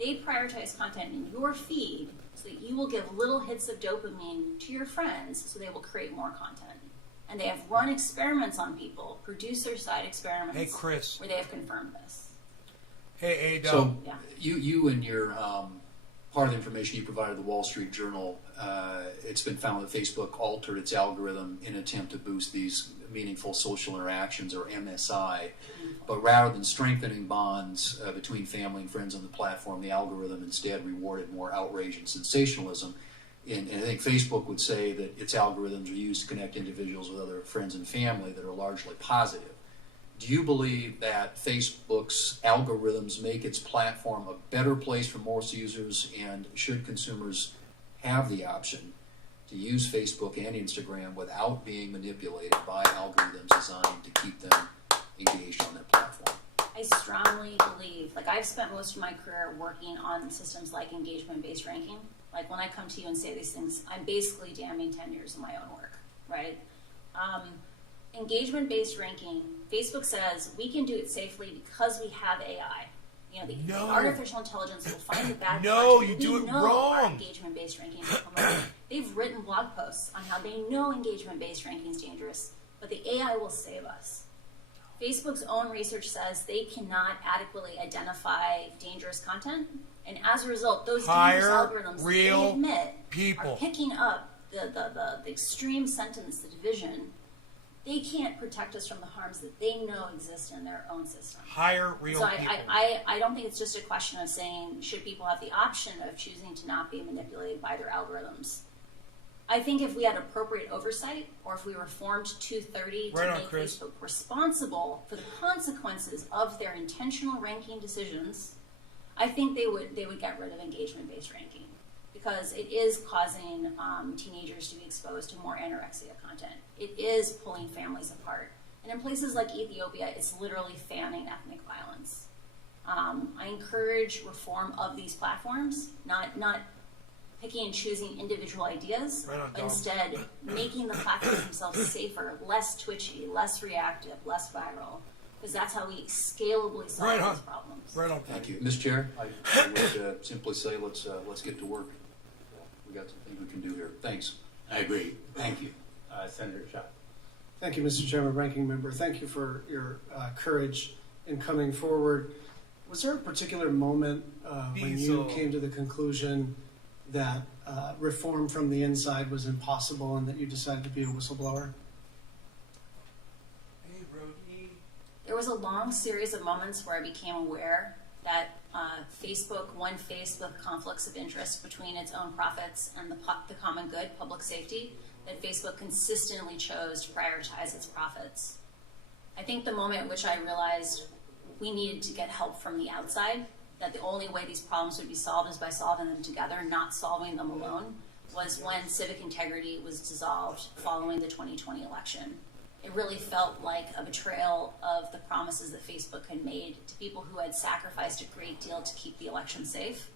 They prioritize content in your feed so that you will give little hits of dopamine to your friends so they will create more content. And they have run experiments on people, producer-side experiments, hey, Chris, where they have confirmed this. Hey, Ado. So you and your part of the information you provided the Wall Street Journal, it's been found that Facebook altered its algorithm in an attempt to boost these meaningful social interactions, or MSI. But rather than strengthening bonds between family and friends on the platform, the algorithm instead rewarded more outrage and sensationalism. And I think Facebook would say that its algorithms are used to connect individuals with other friends and family that are largely positive. Do you believe that Facebook's algorithms make its platform a better place for most users, and should consumers have the option to use Facebook and Instagram without being manipulated by algorithms designed to keep them engaged on their platform? I strongly believe, like I've spent most of my career working on systems like engagement-based ranking. Like when I come to you and say these things, I'm basically damning 10 years of my own work, right? Engagement-based ranking, Facebook says we can do it safely because we have AI. You know, the artificial intelligence will find the bad content. You do it wrong. Our engagement-based ranking will promote it. They've written blog posts on how they know engagement-based ranking is dangerous, but the AI will save us. Facebook's own research says they cannot adequately identify dangerous content, and as a result, those dangerous algorithms real they admit people are picking up the extreme sentence, the division. They can't protect us from the harms that they know exist in their own system. Hire real So people. I don't think it's just a question of saying, should people have the option of choosing to not be manipulated by their algorithms? I think if we had appropriate oversight, or if we reformed 230 to Right on, make Chris. Facebook responsible for the consequences of their intentional ranking decisions, I think they would get rid of engagement-based ranking, because it is causing teenagers to be exposed to more anorexia content. It is pulling families apart. And in places like Ethiopia, it's literally fanning ethnic violence. I encourage reform of these platforms, not picking and choosing individual ideas, Right on, but Dom. instead making the platforms themselves safer, less twitchy, less reactive, less viral, because that's how we scalably solve Right on. these problems. Right on. Thank you. Mr. Chair, I would simply say let's get to work. We got some things we can do here. Thanks. I agree. Thank you. Senator Shaw. Thank you, Mr. Chairman, Ranking Member. Thank you for your courage in coming forward. Was there a particular moment when you came to the conclusion that reform from the inside was impossible and that you decided to be a whistleblower? Hey, Brody. There was a long series of moments where I became aware that Facebook, when faced with conflicts of interest between its own profits and the common good, public safety, that Facebook consistently chose to prioritize its profits. I think the moment in which I realized we needed to get help from the outside, that the only way these problems would be solved is by solving them together, not solving them alone, was when civic integrity was dissolved following the 2020 election. It really felt like a betrayal of the promises that Facebook had made to people who had sacrificed a great deal to keep the election safe,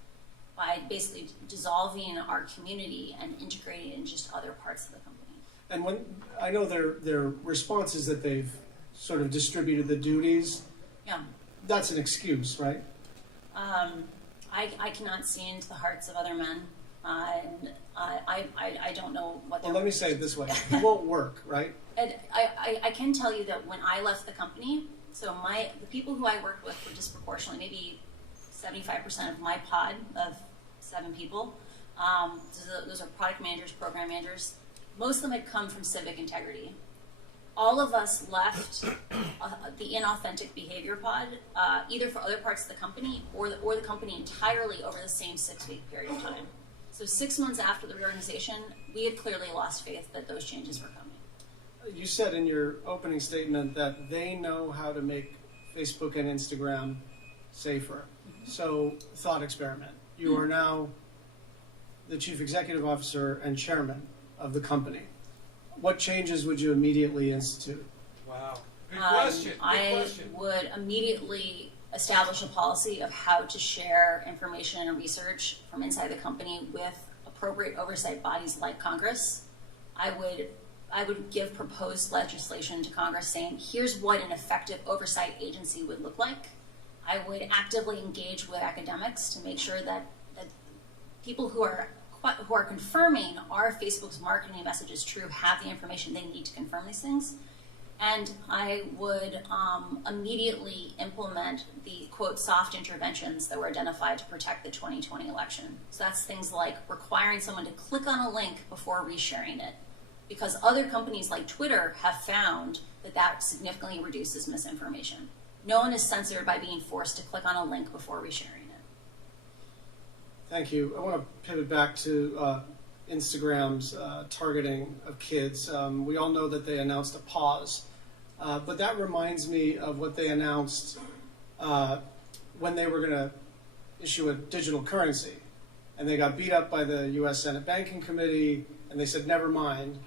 by basically dissolving our community and integrating it in just other parts of the company. And when I know their response is that they've sort of distributed the duties. Yeah. That's an excuse, right? I cannot see into the hearts of other men, and I don't know what. Well, let me say it this way: it won't work, right? And I can tell you that when I left the company, so the people who I worked with were disproportionately, maybe 75% of my pod of 7 people. Those are product managers, program managers. Most of them had come from civic integrity. All of us left the inauthentic behavior pod, either for other parts of the company or the company entirely over the same 6-week period of time. So 6 months after the reorganization, we had clearly lost faith that those changes were coming. You said in your opening statement that they know how to make Facebook and Instagram safer. So, thought experiment. You are now the chief executive officer and chairman of the company. What changes would you immediately institute? Wow. Good question. I would immediately establish a policy of how to share information and research from inside the company with appropriate oversight bodies like Congress. I would give proposed legislation to Congress saying, here's what an effective oversight agency would look like. I would actively engage with academics to make sure that people who are confirming are Facebook's marketing message is true have the information they need to confirm these things. And I would immediately implement the, quote, soft interventions that were identified to protect the 2020 election. So that's things like requiring someone to click on a link before resharing it, because other companies like Twitter have found that significantly reduces misinformation. No one is censored by being forced to click on a link before resharing it. Thank you. I want to pivot back to Instagram's targeting of kids. We all know that they announced a pause, but that reminds me of what they announced when they were going to issue a digital currency. And they got beat up by the U.S. Senate Banking Committee, and they said, never mind.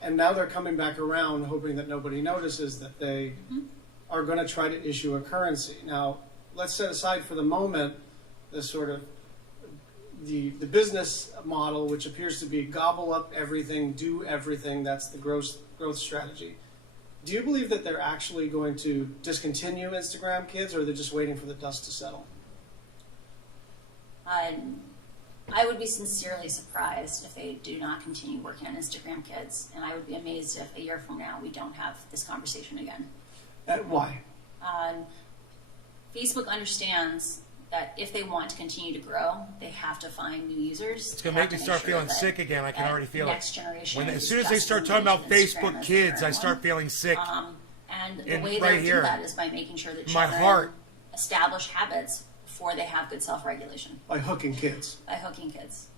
And now they're coming back around, hoping that nobody notices that they are going to try to issue a currency. Now, let's set aside for the moment the sort of the business model, which appears to be gobble up everything, do everything. That's the growth strategy. Do you believe that they're actually going to discontinue Instagram Kids, or are they just waiting for the dust to settle? I would be sincerely surprised if they do not continue working on Instagram Kids, and I would be amazed if a year from now we don't have this conversation again. Why? Facebook understands that if they want to continue to grow, they have to find new users. It's going to make me start feeling sick again. I can already feel next it. Generation As soon as they start talking about Facebook Kids, I start feeling sick. And the And way right they here, do that is by making sure that my children heart. establish habits before they have good self-regulation. By hooking kids. By hooking kids.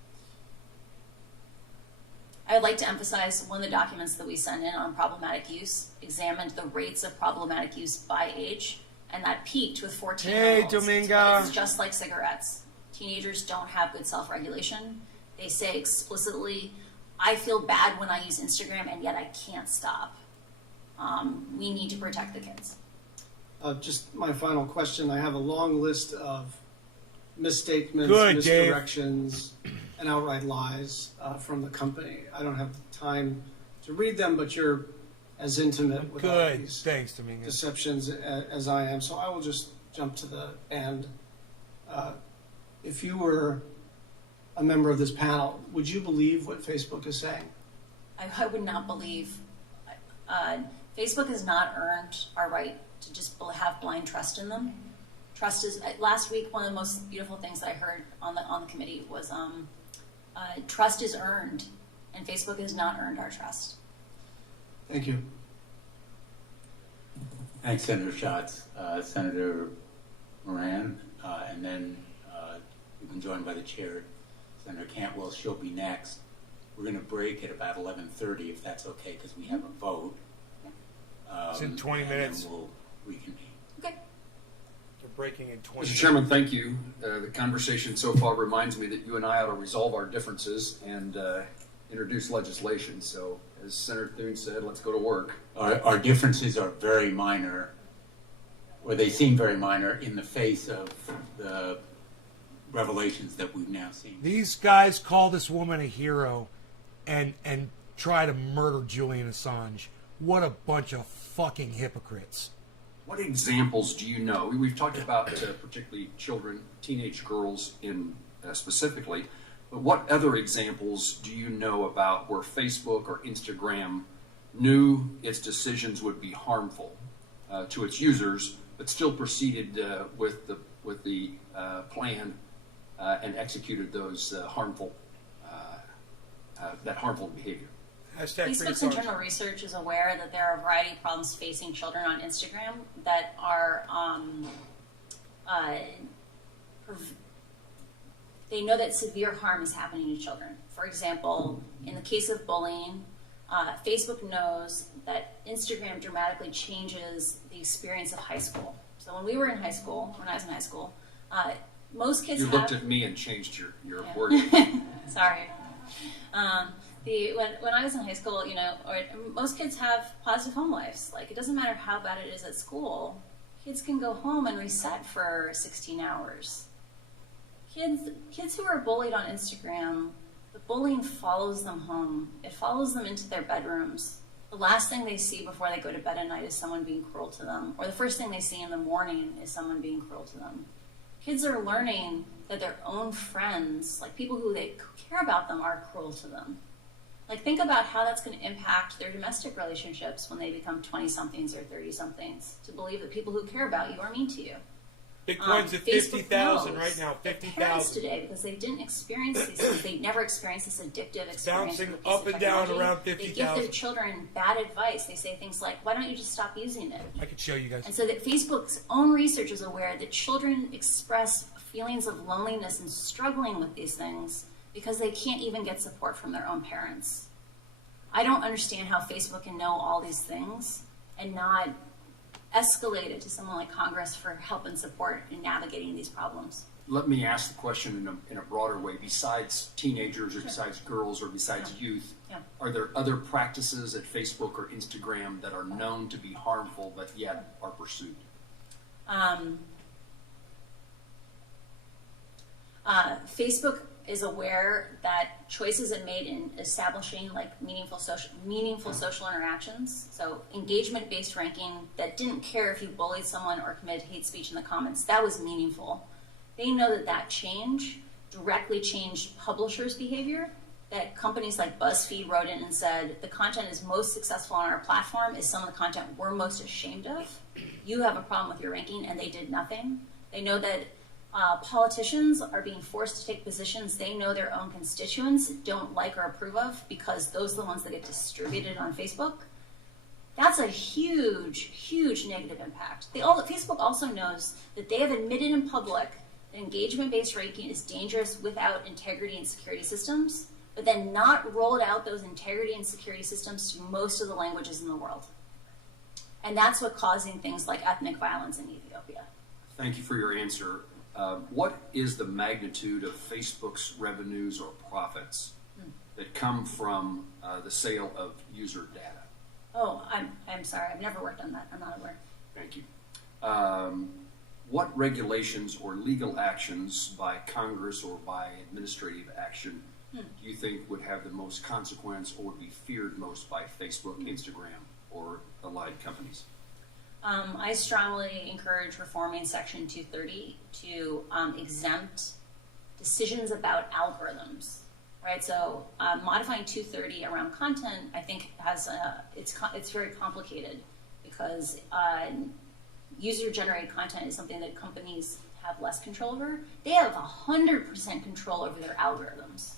I would like to emphasize one of the documents that we send in on problematic use examined the rates of problematic use by age, and that peaked with 14-year-olds. Hey, Dominga. It's just like cigarettes. Teenagers don't have good self-regulation. They say explicitly, I feel bad when I use Instagram, and yet I can't stop. We need to protect the kids. Just my final question. I have a long list of misstatements, Good, Dave. misdirections, and outright lies from the company. I don't have the time to read them, but you're as intimate with all Good. these Thanks, Dominguez. deceptions as I am. So I will just jump to the end. If you were a member of this panel, would you believe what Facebook is saying? I would not believe. Facebook has not earned our right to just have blind trust in them. Trust is, last week, one of the most beautiful things that I heard on the committee was trust is earned, and Facebook has not earned our trust. Thank you. Thanks, Senator Schatz. Senator Moran, and then we've been joined by the chair, Senator Cantwell. She'll be next. We're going to break at about 11:30, if that's okay, because we have a vote. It's in 20 and minutes. then we'll reconvene. Okay. They're breaking in 20 Mr. minutes. Chairman, thank you. The conversation so far reminds me that you and I ought to resolve our differences and introduce legislation. So, as Senator Thune said, let's go to work. Our differences are very minor, or they seem very minor in the face of the revelations that we've now seen. These guys call this woman a hero and try to murder Julian Assange. What a bunch of fucking hypocrites. What examples do you know? We've talked about particularly children, teenage girls in specifically, but what other examples do you know about where Facebook or Instagram knew its decisions would be harmful to its users, but still proceeded with the plan and executed those harmful behavior? Facebook's internal research is aware that there are a variety of problems facing children on Instagram that are, they know that severe harm is happening to children. For example, in the case of bullying, Facebook knows that Instagram dramatically changes the experience of high school. So when I was in high school, most kids looked at me and changed your Yeah. wording. Sorry. When I was in high school, most kids have positive home lives. Like, it doesn't matter how bad it is at school. Kids can go home and reset for 16 hours. Kids who are bullied on Instagram, the bullying follows them home. It follows them into their bedrooms. The last thing they see before they go to bed at night is someone being cruel to them. Or the first thing they see in the morning is someone being cruel to them. Kids are learning that their own friends, like people who they care about them, are cruel to them. Like, think about how that's going to impact their domestic relationships when they become 20-somethings or 30-somethings, to believe that people who care about you are mean to you. Bitcoin's at Facebook 50,000 knows right now. that 50,000. Parents today, because they didn't experience these things, they never experienced this addictive experience. Bouncing with this up and down technology. around They give 50,000. their children bad advice. They say things like, why don't you just stop using it? I could show you guys. And so that Facebook's own research is aware that children express feelings of loneliness and struggling with these things because they can't even get support from their own parents. I don't understand how Facebook can know all these things and not escalate it to someone like Congress for help and support in navigating these problems. Let me ask the question in a broader way. Besides teenagers or besides girls or besides youth, are there other practices at Facebook or Instagram that are known to be harmful but yet are pursued? Facebook is aware that choices it made in establishing like meaningful social interactions, so engagement-based ranking that didn't care if you bullied someone or committed hate speech in the comments, that was meaningful. They know that change directly changed publishers' behavior that companies like BuzzFeed wrote in and said the content is most successful on our platform is some of the content we're most ashamed of. You have a problem with your ranking, and they did nothing. They know that politicians are being forced to take positions they know their own constituents don't like or approve of because those are the ones that get distributed on Facebook. That's a huge, huge negative impact. Facebook also knows that they have admitted in public that engagement-based ranking is dangerous without integrity and security systems, but then not rolled out those integrity and security systems to most of the languages in the world. And that's what's causing things like ethnic violence in Ethiopia. Thank you for your answer. What is the magnitude of Facebook's revenues or profits that come from the sale of user data? Oh, I'm sorry. I've never worked on that. I'm not aware. Thank you. What regulations or legal actions by Congress or by administrative action do you think would have the most consequence or would be feared most by Facebook, Instagram, or allied companies? I strongly encourage reforming Section 230 to exempt decisions about algorithms, right? So modifying 230 around content, I think, has it's very complicated because user-generated content is something that companies have less control over. They have 100% control over their algorithms.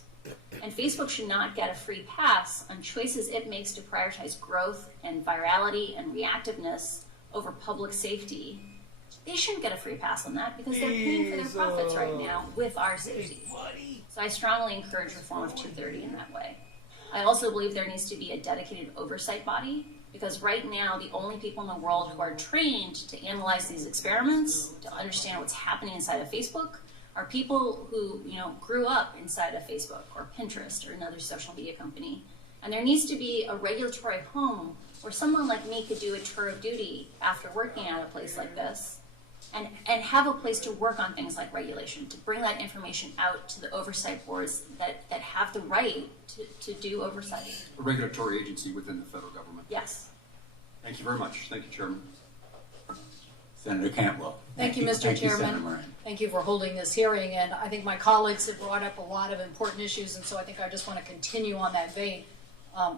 And Facebook should not get a free pass on choices it makes to prioritize growth and virality and reactiveness over public safety. They shouldn't get a free pass on that because they're paying for their profits right now with our safety. So I strongly encourage reform of 230 in that way. I also believe there needs to be a dedicated oversight body because right now the only people in the world who are trained to analyze these experiments, to understand what's happening inside of Facebook, are people who grew up inside of Facebook or Pinterest or another social media company. And there needs to be a regulatory home where someone like me could do a tour of duty after working at a place like this and have a place to work on things like regulation, to bring that information out to the oversight boards that have the right to do oversight. A regulatory agency within the federal government. Yes. Thank you very much. Thank you, Chairman. Senator Cantwell. Thank you, Mr. Thank you, Chairman. Senator Moran. Thank you for holding this hearing, and I think my colleagues have brought up a lot of important issues, and so I think I just want to continue on that vein.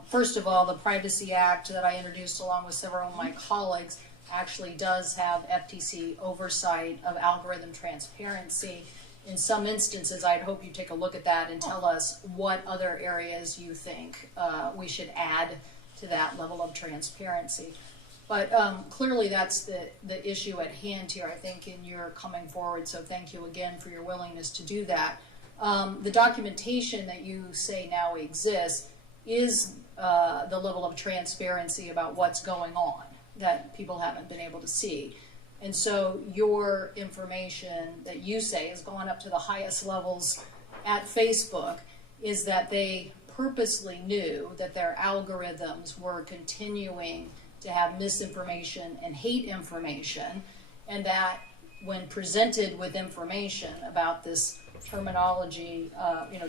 First of all, the Privacy Act that I introduced along with several of my colleagues actually does have FTC oversight of algorithm transparency. In some instances, I'd hope you take a look at that and tell us what other areas you think we should add to that level of transparency. But clearly that's the issue at hand here, I think, in your coming forward, so thank you again for your willingness to do that. The documentation that you say now exists is the level of transparency about what's going on that people haven't been able to see. And so your information that you say has gone up to the highest levels at Facebook is that they purposely knew that their algorithms were continuing to have misinformation and hate information, and that when presented with information about this terminology,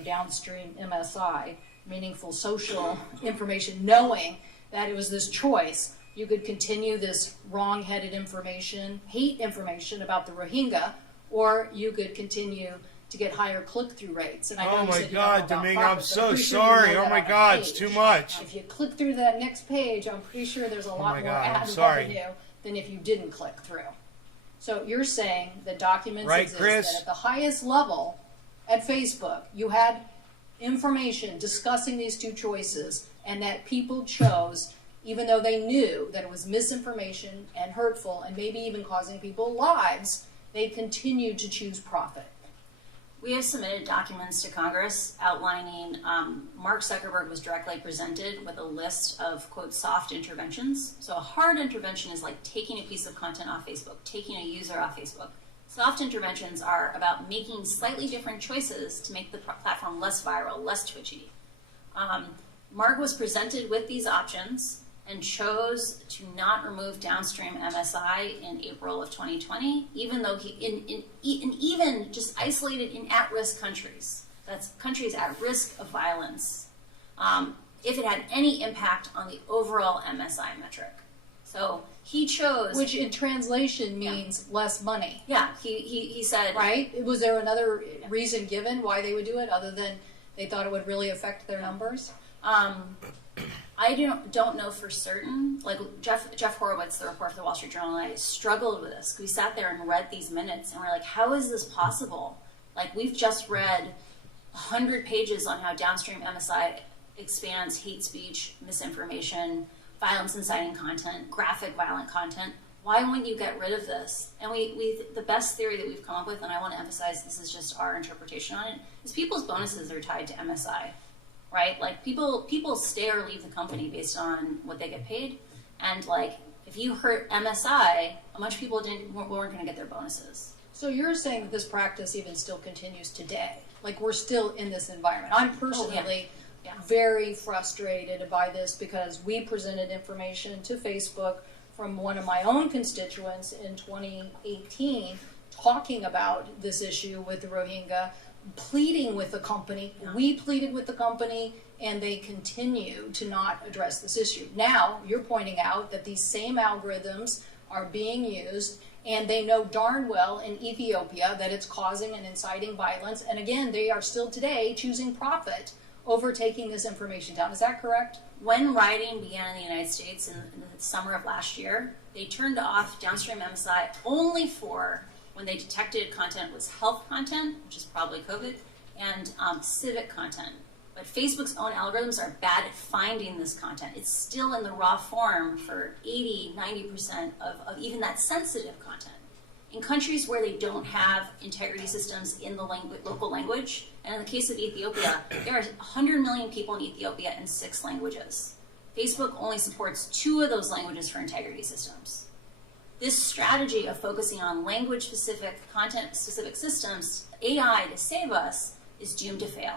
downstream MSI, meaningful social information, knowing that it was this choice, you could continue this wrong-headed information, hate information about the Rohingya, or you could continue to get higher click-through rates. And I know Oh you my said you don't know God, about Domingo, I'm profits, but so pretty sure you sorry. know Oh that my on a God, it's page. too much. If you click through that next page, I'm pretty sure there's a lot my more God, I'm ad sorry. revenue than if you didn't click through. So you're saying that documents Right, exist Chris? that at the highest level at Facebook, you had information discussing these two choices, and that people chose, even though they knew that it was misinformation and hurtful and maybe even causing people lives, they continued to choose profit. We have submitted documents to Congress outlining Mark Zuckerberg was directly presented with a list of, quote, soft interventions. So a hard intervention is like taking a piece of content off Facebook, taking a user off Facebook. Soft interventions are about making slightly different choices to make the platform less viral, less twitchy. Mark was presented with these options and chose to not remove downstream MSI in April of 2020, even though he, even just isolated in at-risk countries, that's countries at risk of violence, if it had any impact on the overall MSI metric. So he chose... Which in translation means less money. Yeah, he said... Right? Was there another reason given why they would do it other than they thought it would really affect their numbers? I don't know for certain. Like Jeff Horowitz, the reporter for the Wall Street Journal, and I struggled with this. We sat there and read these minutes, and we're like, how is this possible? Like, we've just read 100 pages on how downstream MSI expands hate speech, misinformation, violence inciting content, graphic violent content. Why wouldn't you get rid of this? And the best theory that we've come up with, and I want to emphasize this is just our interpretation on it, is people's bonuses are tied to MSI, right? Like, people stay or leave the company based on what they get paid. And like, if you hurt MSI, a bunch of people weren't going to get their bonuses. So you're saying that this practice even still continues today? Like, we're still in this environment? I'm personally very frustrated by this because we presented information to Facebook from one of my own constituents in 2018 talking about this issue with the Rohingya, pleading with the company. We pleaded with the company, and they continue to not address this issue. Now, you're pointing out that these same algorithms are being used, and they know darn well in Ethiopia that it's causing and inciting violence. And again, they are still today choosing profit over taking this information down. Is that correct? When rioting began in the United States in the summer of last year, they turned off downstream MSI only for when they detected content was health content, which is probably COVID, and civic content. But Facebook's own algorithms are bad at finding this content. It's still in the raw form for 80-90% of even that sensitive content. In countries where they don't have integrity systems in the local language, and in the case of Ethiopia, there are 100 million people in Ethiopia in 6 languages. Facebook only supports 2 of those languages for integrity systems. This strategy of focusing on language-specific, content-specific systems, AI to save us, is doomed to fail.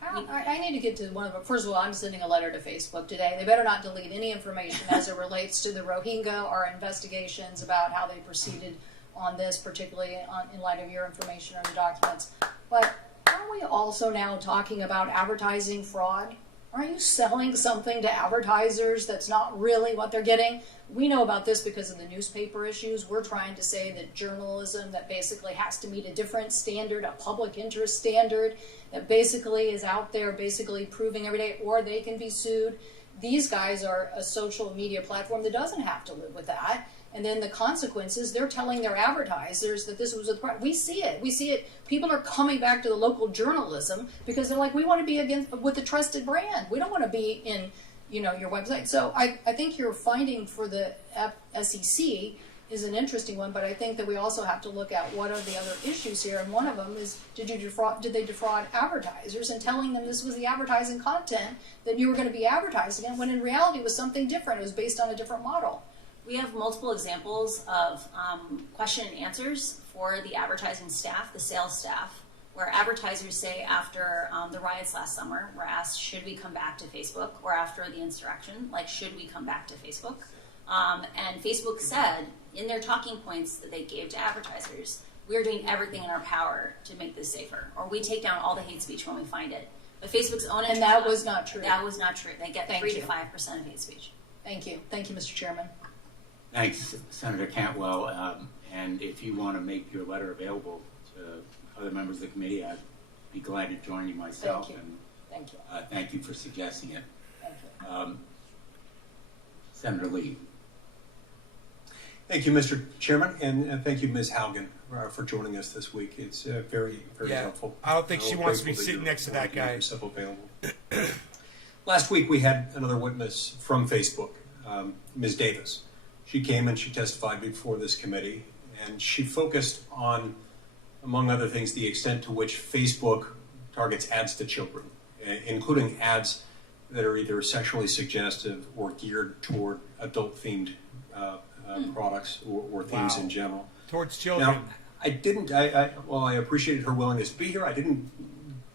I need to get to one of them. First of all, I'm sending a letter to Facebook today. They better not delete any information as it relates to the Rohingya or investigations about how they proceeded on this, particularly in light of your information or your documents. But aren't we also now talking about advertising fraud? Aren't you selling something to advertisers that's not really what they're getting? We know about this because of the newspaper issues. We're trying to say that journalism that basically has to meet a different standard, a public interest standard, that basically is out there basically proving every day, or they can be sued. These guys are a social media platform that doesn't have to live with that. And then the consequences, they're telling their advertisers that this was a threat. We see it. We see it. People are coming back to the local journalism because they're like, we want to be with a trusted brand. We don't want to be in, your website. So I think your finding for the SEC is an interesting one, but I think that we also have to look at what are the other issues here. And one of them is, did they defraud advertisers and telling them this was the advertising content that you were going to be advertising in, when in reality it was something different. It was based on a different model. We have multiple examples of question and answers for the advertising staff, the sales staff, where advertisers say after the riots last summer, were asked, should we come back to Facebook? Or after the insurrection, like, should we come back to Facebook? And Facebook said in their talking points that they gave to advertisers, we're doing everything in our power to make this safer, or we take down all the hate speech when we find it. But Facebook's own and that was not true. That was not true. They get 3 to 5% of hate speech. Thank you. Thank you, Mr. Chairman. Thanks, Senator Cantwell. And if you want to make your letter available to other members of the committee, I'd be glad to join you myself. Thank you. And thank you. Thank you for suggesting it. Thank you. Senator Lee. Thank you, Mr. Chairman, and thank you, Ms. Haugen, for joining us this week. It's very, very helpful. I don't think she wants to be sitting next to that guy. Available. Last week, we had another witness from Facebook, Ms. Davis. She came and she testified before this committee, and she focused on, among other things, the extent to which Facebook targets ads to children, including ads that are either sexually suggestive or geared toward adult-themed products or themes in general. Towards children. Now, I appreciated her willingness to be here. I didn't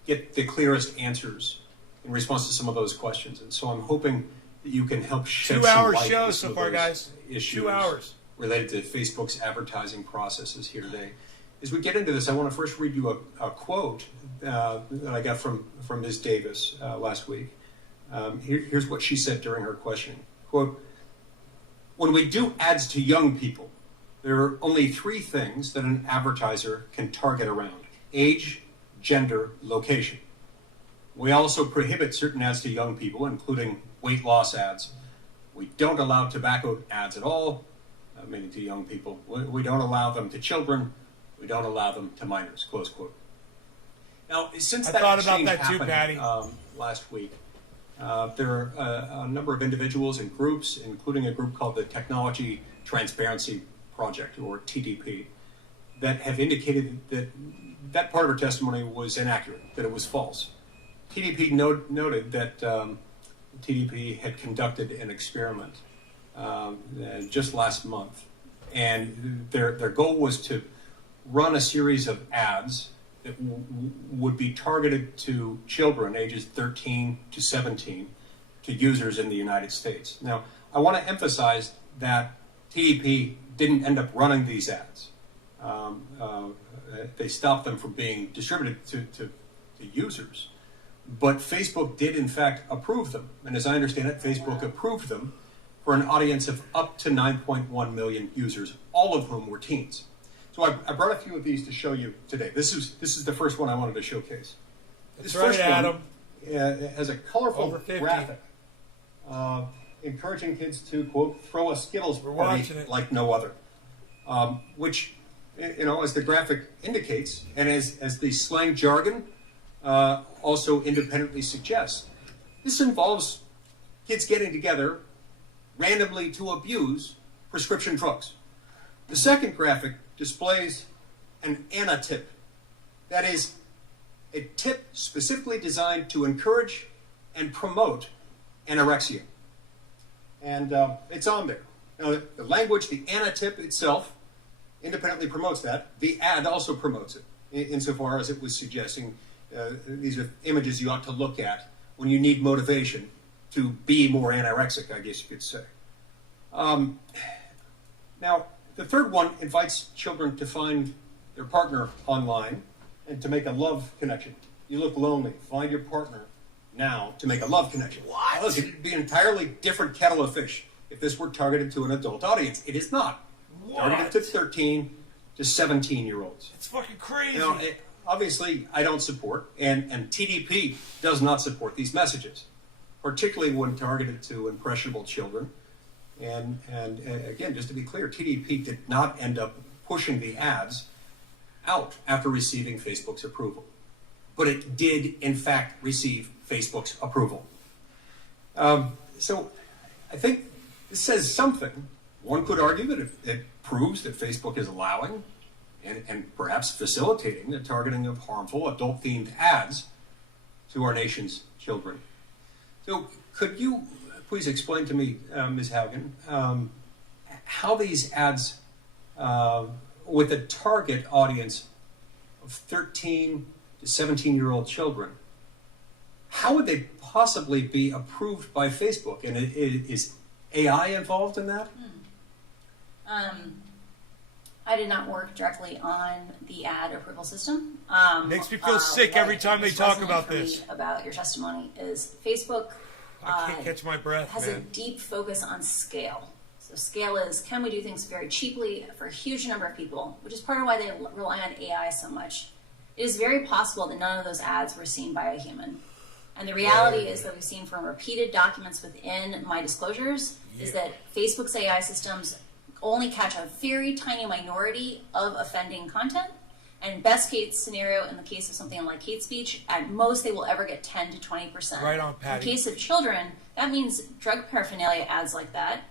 get the clearest answers in response to some of those questions, and so I'm hoping that you can help shed 2 hour some light show on so some of far, those guys. issues 2 hours related to Facebook's advertising processes here today. As we get into this, I want to first read you a quote that I got from Ms. Davis last week. Here's what she said during her questioning. Quote, "When we do ads to young people, there are only 3 things that an advertiser can target around: age, gender, location. We also prohibit certain ads to young people, including weight loss ads. We don't allow tobacco ads at all, meaning to young people. We don't allow them to children. We don't allow them to minors, close quote. Now, since I that thought about change that too, happened Patty. last week, there are a number of individuals and groups, including a group called the Technology Transparency Project, or TTP, that have indicated that that part of her testimony was inaccurate, that it was false. TTP noted that TTP had conducted an experiment just last month, and their goal was to run a series of ads that would be targeted to children ages 13 to 17, to users in the United States. Now, I want to emphasize that TTP didn't end up running these ads. They stopped them from being distributed to users. But Facebook did, in fact, approve them. And as I understand it, Facebook approved them for an audience of up to 9.1 million users, all of whom were teens. So I brought a few of these to show you today. This is the first one I wanted to showcase. That's This right, first Adam. one has a colorful Over 50. graphic encouraging kids to, quote, throw a Skittles We're party watching it. like no other. Which, as the graphic indicates, and as the slang jargon also independently suggests, this involves kids getting together randomly to abuse prescription drugs. The second graphic displays an anatip, that is, a tip specifically designed to encourage and promote anorexia. And it's on there. Now, the language, the anatip itself, independently promotes that. The ad also promotes it, insofar as it was suggesting these are images you ought to look at when you need motivation to be more anorexic, I guess you could say. Now, the third one invites children to find their partner online and to make a love connection. You look lonely. Find your partner now to make a love connection. What? Now, look, it'd be an entirely different kettle of fish if this were targeted to an adult audience. It is not. What? Targeted to 13 to 17-year-olds. It's fucking crazy. Now, obviously, I don't support, and TDP does not support these messages, particularly when targeted to impressionable children. And again, just to be clear, TDP did not end up pushing the ads out after receiving Facebook's approval. But it did, in fact, receive Facebook's approval. So I think this says something. One could argue that it proves that Facebook is allowing and perhaps facilitating the targeting of harmful adult-themed ads to our nation's children. So could you please explain to me, Ms. Haugen, how these ads with a target audience of 13 to 17-year-old children, how would they possibly be approved by Facebook? And is AI involved in that? I did not work directly on the ad approval system. Makes me feel sick every time they talk about this. About your testimony is Facebook I can't catch my breath, has man. a deep focus on scale. So scale is, can we do things very cheaply for a huge number of people, which is part of why they rely on AI so much. It is very possible that none of those ads were seen by a human. And the reality is that we've seen from repeated documents within my disclosures is that Facebook's AI systems only catch a very tiny minority of offending content. And best case scenario, in the case of something like hate speech, at most they will ever get 10 to 20%. Right on, Patty. In the case of children, that means drug paraphernalia ads like that.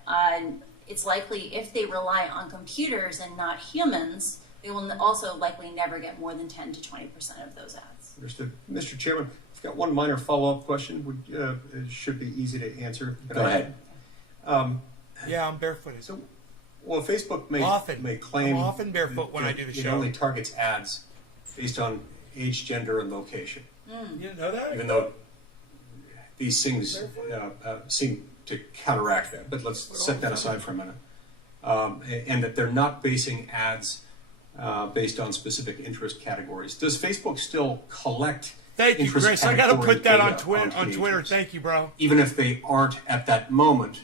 It's likely if they rely on computers and not humans, they will also likely never get more than 10 to 20% of those ads. Understood. Mr. Chairman, I've got one minor follow-up question. It should be easy to answer. Go ahead. Yeah, I'm barefooted. So, well, Facebook may claim I'm often barefoot when I do the it show. only targets ads based on age, gender, and location. You didn't know that? Even though these things seem to counteract that. But let's set that aside for a minute. And that they're not basing ads based on specific interest categories. Does Facebook still collect Thank you, interest Chris. I got to category put that on data Twitter. teenagers, Thank you, bro. even if they aren't at that moment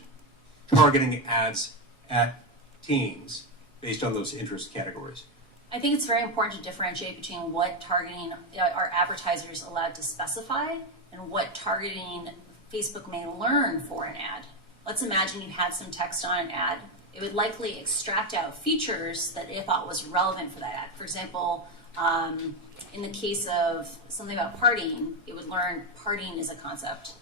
targeting ads at teens based on those interest categories? I think it's very important to differentiate between what targeting are advertisers allowed to specify and what targeting Facebook may learn for an ad. Let's imagine you had some text on an ad. It would likely extract out features that it thought was relevant for that ad. For example, in the case of something about partying, it would learn partying is a concept.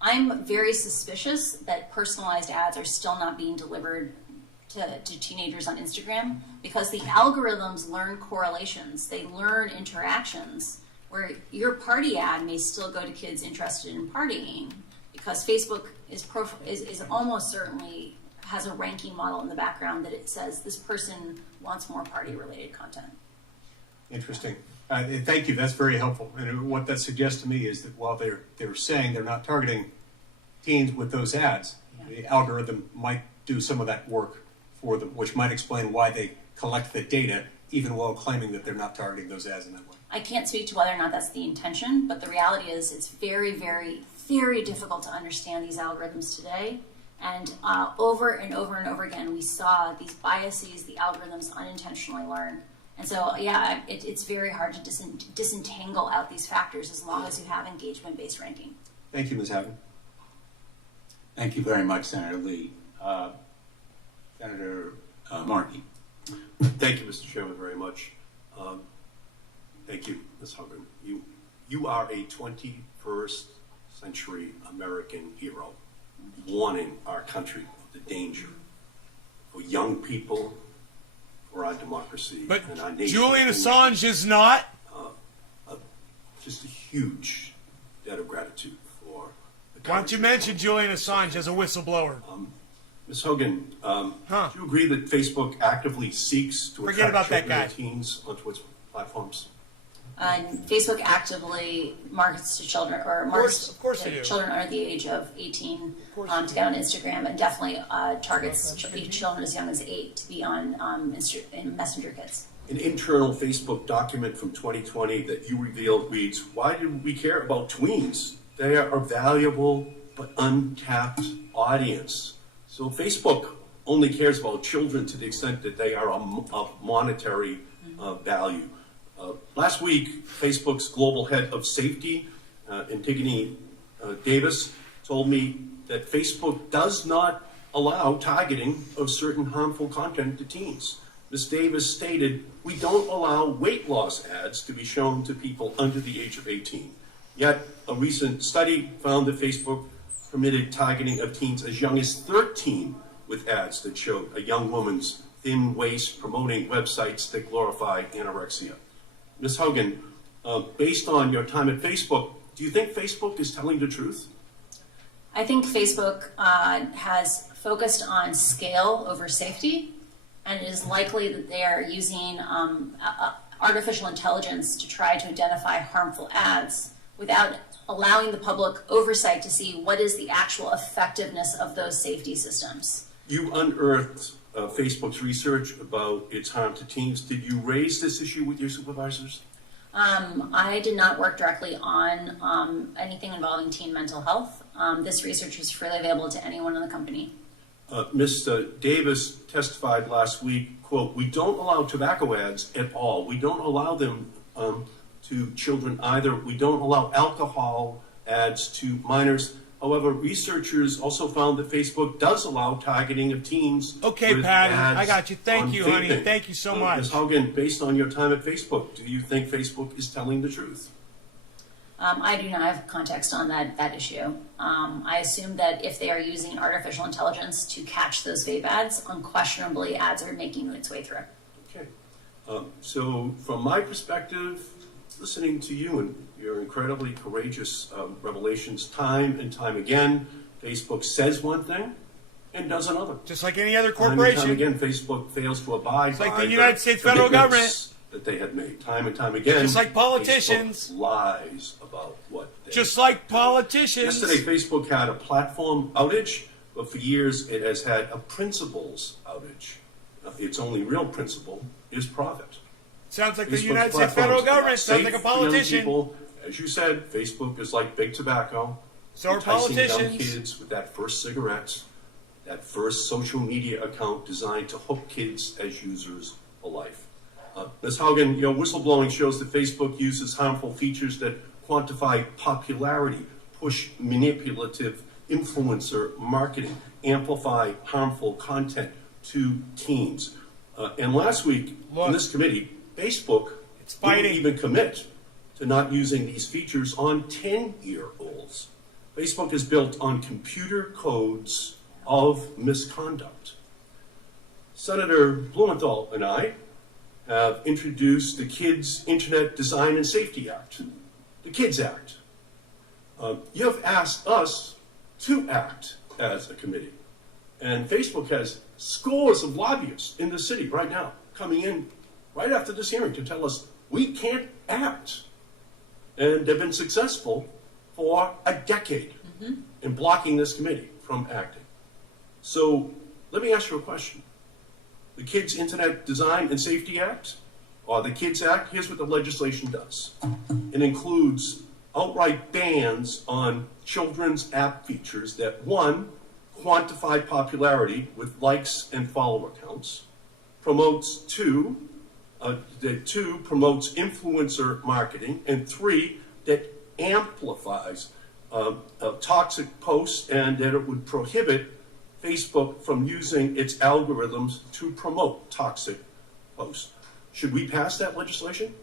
I'm very suspicious that personalized ads are still not being delivered to teenagers on Instagram because the algorithms learn correlations, they learn interactions, where your party ad may still go to kids interested in partying because Facebook is almost certainly has a ranking model in the background that it says this person wants more party related content. Interesting. Thank you. That's very helpful. And what that suggests to me is that while they're saying they're not targeting teens with those ads, the algorithm might do some of that work for them, which might explain why they collect the data, even while claiming that they're not targeting those ads in that way. I can't speak to whether or not that's the intention, but the reality is it's very, very, very difficult to understand these algorithms today. And over and over and over again, we saw these biases the algorithms unintentionally learn. And so, yeah, it's very hard to disentangle out these factors as long as you have engagement-based ranking. Thank you, Ms. Haven. Thank you very much, Senator Lee. Senator Markey. Thank you, Mr. Chairman, very much. Thank you, Ms. Hogan. You are a 21st century American hero, warning our country of the danger for young people, for our democracy, But and our nation. Julian Assange is not. Just a huge debt of gratitude for the Why don't you mention Julian Assange as a whistleblower? Ms. Hogan, do you agree that Facebook actively seeks to Forget about attract that children guy. and teens onto its platforms? Facebook actively markets to children, or markets of course to they do. children under the age of 18 to get on Instagram, and definitely targets children as young as 8 to be on in Messenger Kids. An internal Facebook document from 2020 that you revealed reads, "Why do we care about tweens? They are a valuable but untapped audience." So Facebook only cares about children to the extent that they are of monetary value. Last week, Facebook's global head of safety, Antigone Davis, told me that Facebook does not allow targeting of certain harmful content to teens. Ms. Davis stated, "We don't allow weight loss ads to be shown to people under the age of 18. Yet, a recent study found that Facebook permitted targeting of teens as young as 13 with ads that showed a young woman's thin waist promoting websites that glorify anorexia." Ms. Hogan, based on your time at Facebook, do you think Facebook is telling the truth? I think Facebook has focused on scale over safety, and it is likely that they are using artificial intelligence to try to identify harmful ads without allowing the public oversight to see what is the actual effectiveness of those safety systems. You unearthed Facebook's research about its harm to teens. Did you raise this issue with your supervisors? I did not work directly on anything involving teen mental health. This research was freely available to anyone in the company. Ms. Davis testified last week, quote, "We don't allow tobacco ads at all. We don't allow them to children either. We don't allow alcohol ads to minors. However, researchers also found that Facebook does allow targeting of teens. Okay, with Patty, ads I got you. Thank on you, honey. vaping. Thank you so much. Ms. Hogan, based on your time at Facebook, do you think Facebook is telling the truth? I do not have context on that issue. I assume that if they are using artificial intelligence to catch those vape ads, unquestionably ads are making its way through. Okay. So from my perspective, listening to you and your incredibly courageous revelations time and time again, Facebook says one thing and does another. Just like any other Time and corporation. time again, Facebook fails to abide It's like by the United States federal commitments government. that they had made. Time and time again, Just like politicians. Facebook lies about what they Just like politicians. Yesterday, Facebook had a platform outage, but for years it has had a principles outage. Its only real principle is profit. Sounds like the Facebook's United States platforms federal are government. Sounds safe like a for young politician. people. As you said, Facebook is like big tobacco. So are enticing young politicians. kids with that first cigarette, that first social media account designed to hook kids as users for life. Ms. Haugen, whistleblowing shows that Facebook uses harmful features that quantify popularity, push manipulative influencer marketing, amplify harmful content to teens. And last week, in this committee, Facebook didn't even commit to not using these features on 10-year-olds. Facebook is built on computer codes of misconduct. Senator Blumenthal and I have introduced the Kids Internet Design and Safety Act, the KIDS Act. You have asked us to act as a committee. And Facebook has scores of lobbyists in the city right now coming in right after this hearing to tell us we can't act. And they've been successful for a decade in blocking this committee from acting. So let me ask you a question. The Kids Internet Design and Safety Act, or the KIDS Act, here's what the legislation does. It includes outright bans on children's app features that, one, quantify popularity with likes and follower counts, promotes promotes influencer marketing, and three, that amplifies toxic posts, and that it would prohibit Facebook from using its algorithms to promote toxic posts. Should we pass that legislation?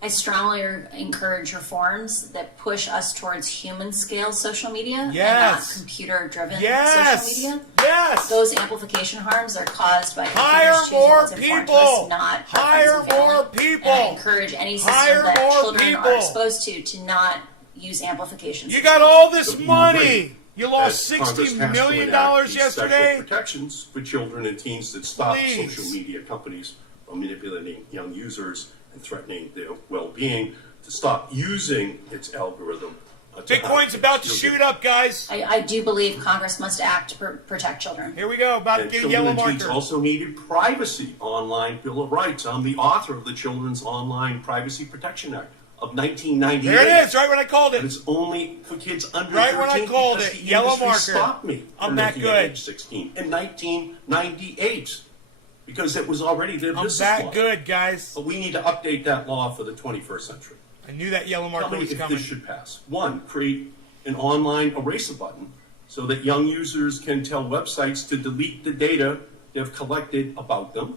I strongly encourage reforms that push us towards human-scale social media and not computer-driven social media. Yes. Those amplification harms are caused by Hire computers choosing more what's important to us, people. not Hire more people. And I encourage any system Hire that more children people. are exposed to not use amplification. You got all this money. You lost That Congress $60 has to million enact these yesterday. Special protections for children and teens that stop Please. social media companies from manipulating young users and threatening their well-being, to stop using its algorithm. Bitcoin's about to shoot up, guys. I do believe Congress must act to protect children. Here we go, about to And get a children yellow and teens marker. also needed privacy online Bill of Rights. I'm the author of the Children's Online Privacy Protection Act of 1998. There it is, right when I called it. But it's only for kids under Right 13 when I called because it, the yellow industry marker. stopped me I'm from that making it good. age 16 in 1998 because it was already their I'm business that law. good, guys. But we need to update that law for the 21st century. I knew that yellow marker Tell me was if coming. this should pass. One, create an online eraser button so that young users can tell websites to delete the data they've collected about them.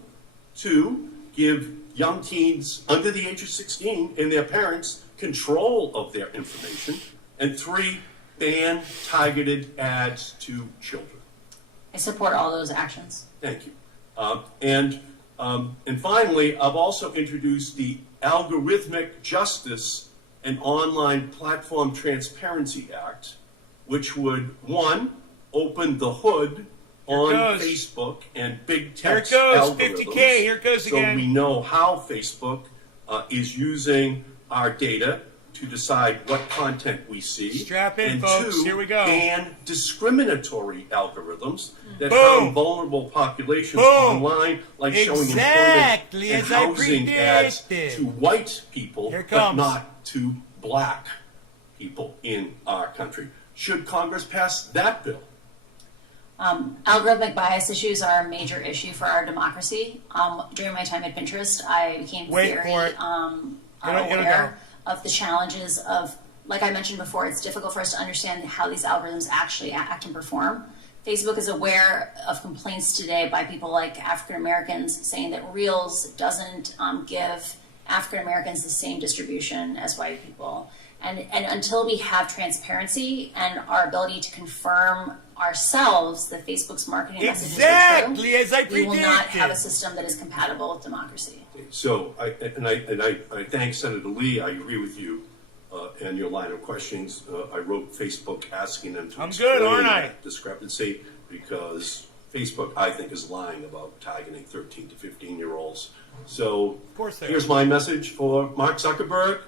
Two, give young teens under the age of 16 and their parents control of their information. And three, ban targeted ads to children. I support all those actions. Thank you. And finally, I've also introduced the Algorithmic Justice and Online Platform Transparency Act, which would, one, open the hood on Facebook and big text Here it goes, algorithms. 50K, here it goes so again. we know how Facebook is using our data to decide what content we see. Strap in, and folks. two, Here we go. ban discriminatory algorithms that Boom. harm vulnerable populations Boom. online, like Exactly showing employment and as I housing ads predicted. to white people, Here it but comes. not to black people in our country. Should Congress pass that bill? Algorithmic bias issues are a major issue for our democracy. During my time at Pinterest, I became Wait very for it. aware of the challenges of, like I mentioned before, it's difficult for us to understand how these algorithms actually act and perform. Facebook is aware of complaints today by people like African Americans saying that Reels doesn't give African Americans the same distribution as white people. And until we have transparency and our ability to confirm ourselves that Facebook's marketing messages are true, as I we will not predicted. have a system that is compatible with democracy. So, I thank Senator Lee. I agree with you and your line of questions. I wrote Facebook asking them to I'm explain good, aren't I? that discrepancy because Facebook, I think, is lying about targeting 13 to 15-year-olds. So, Of course they here's are. my message for Mark Zuckerberg.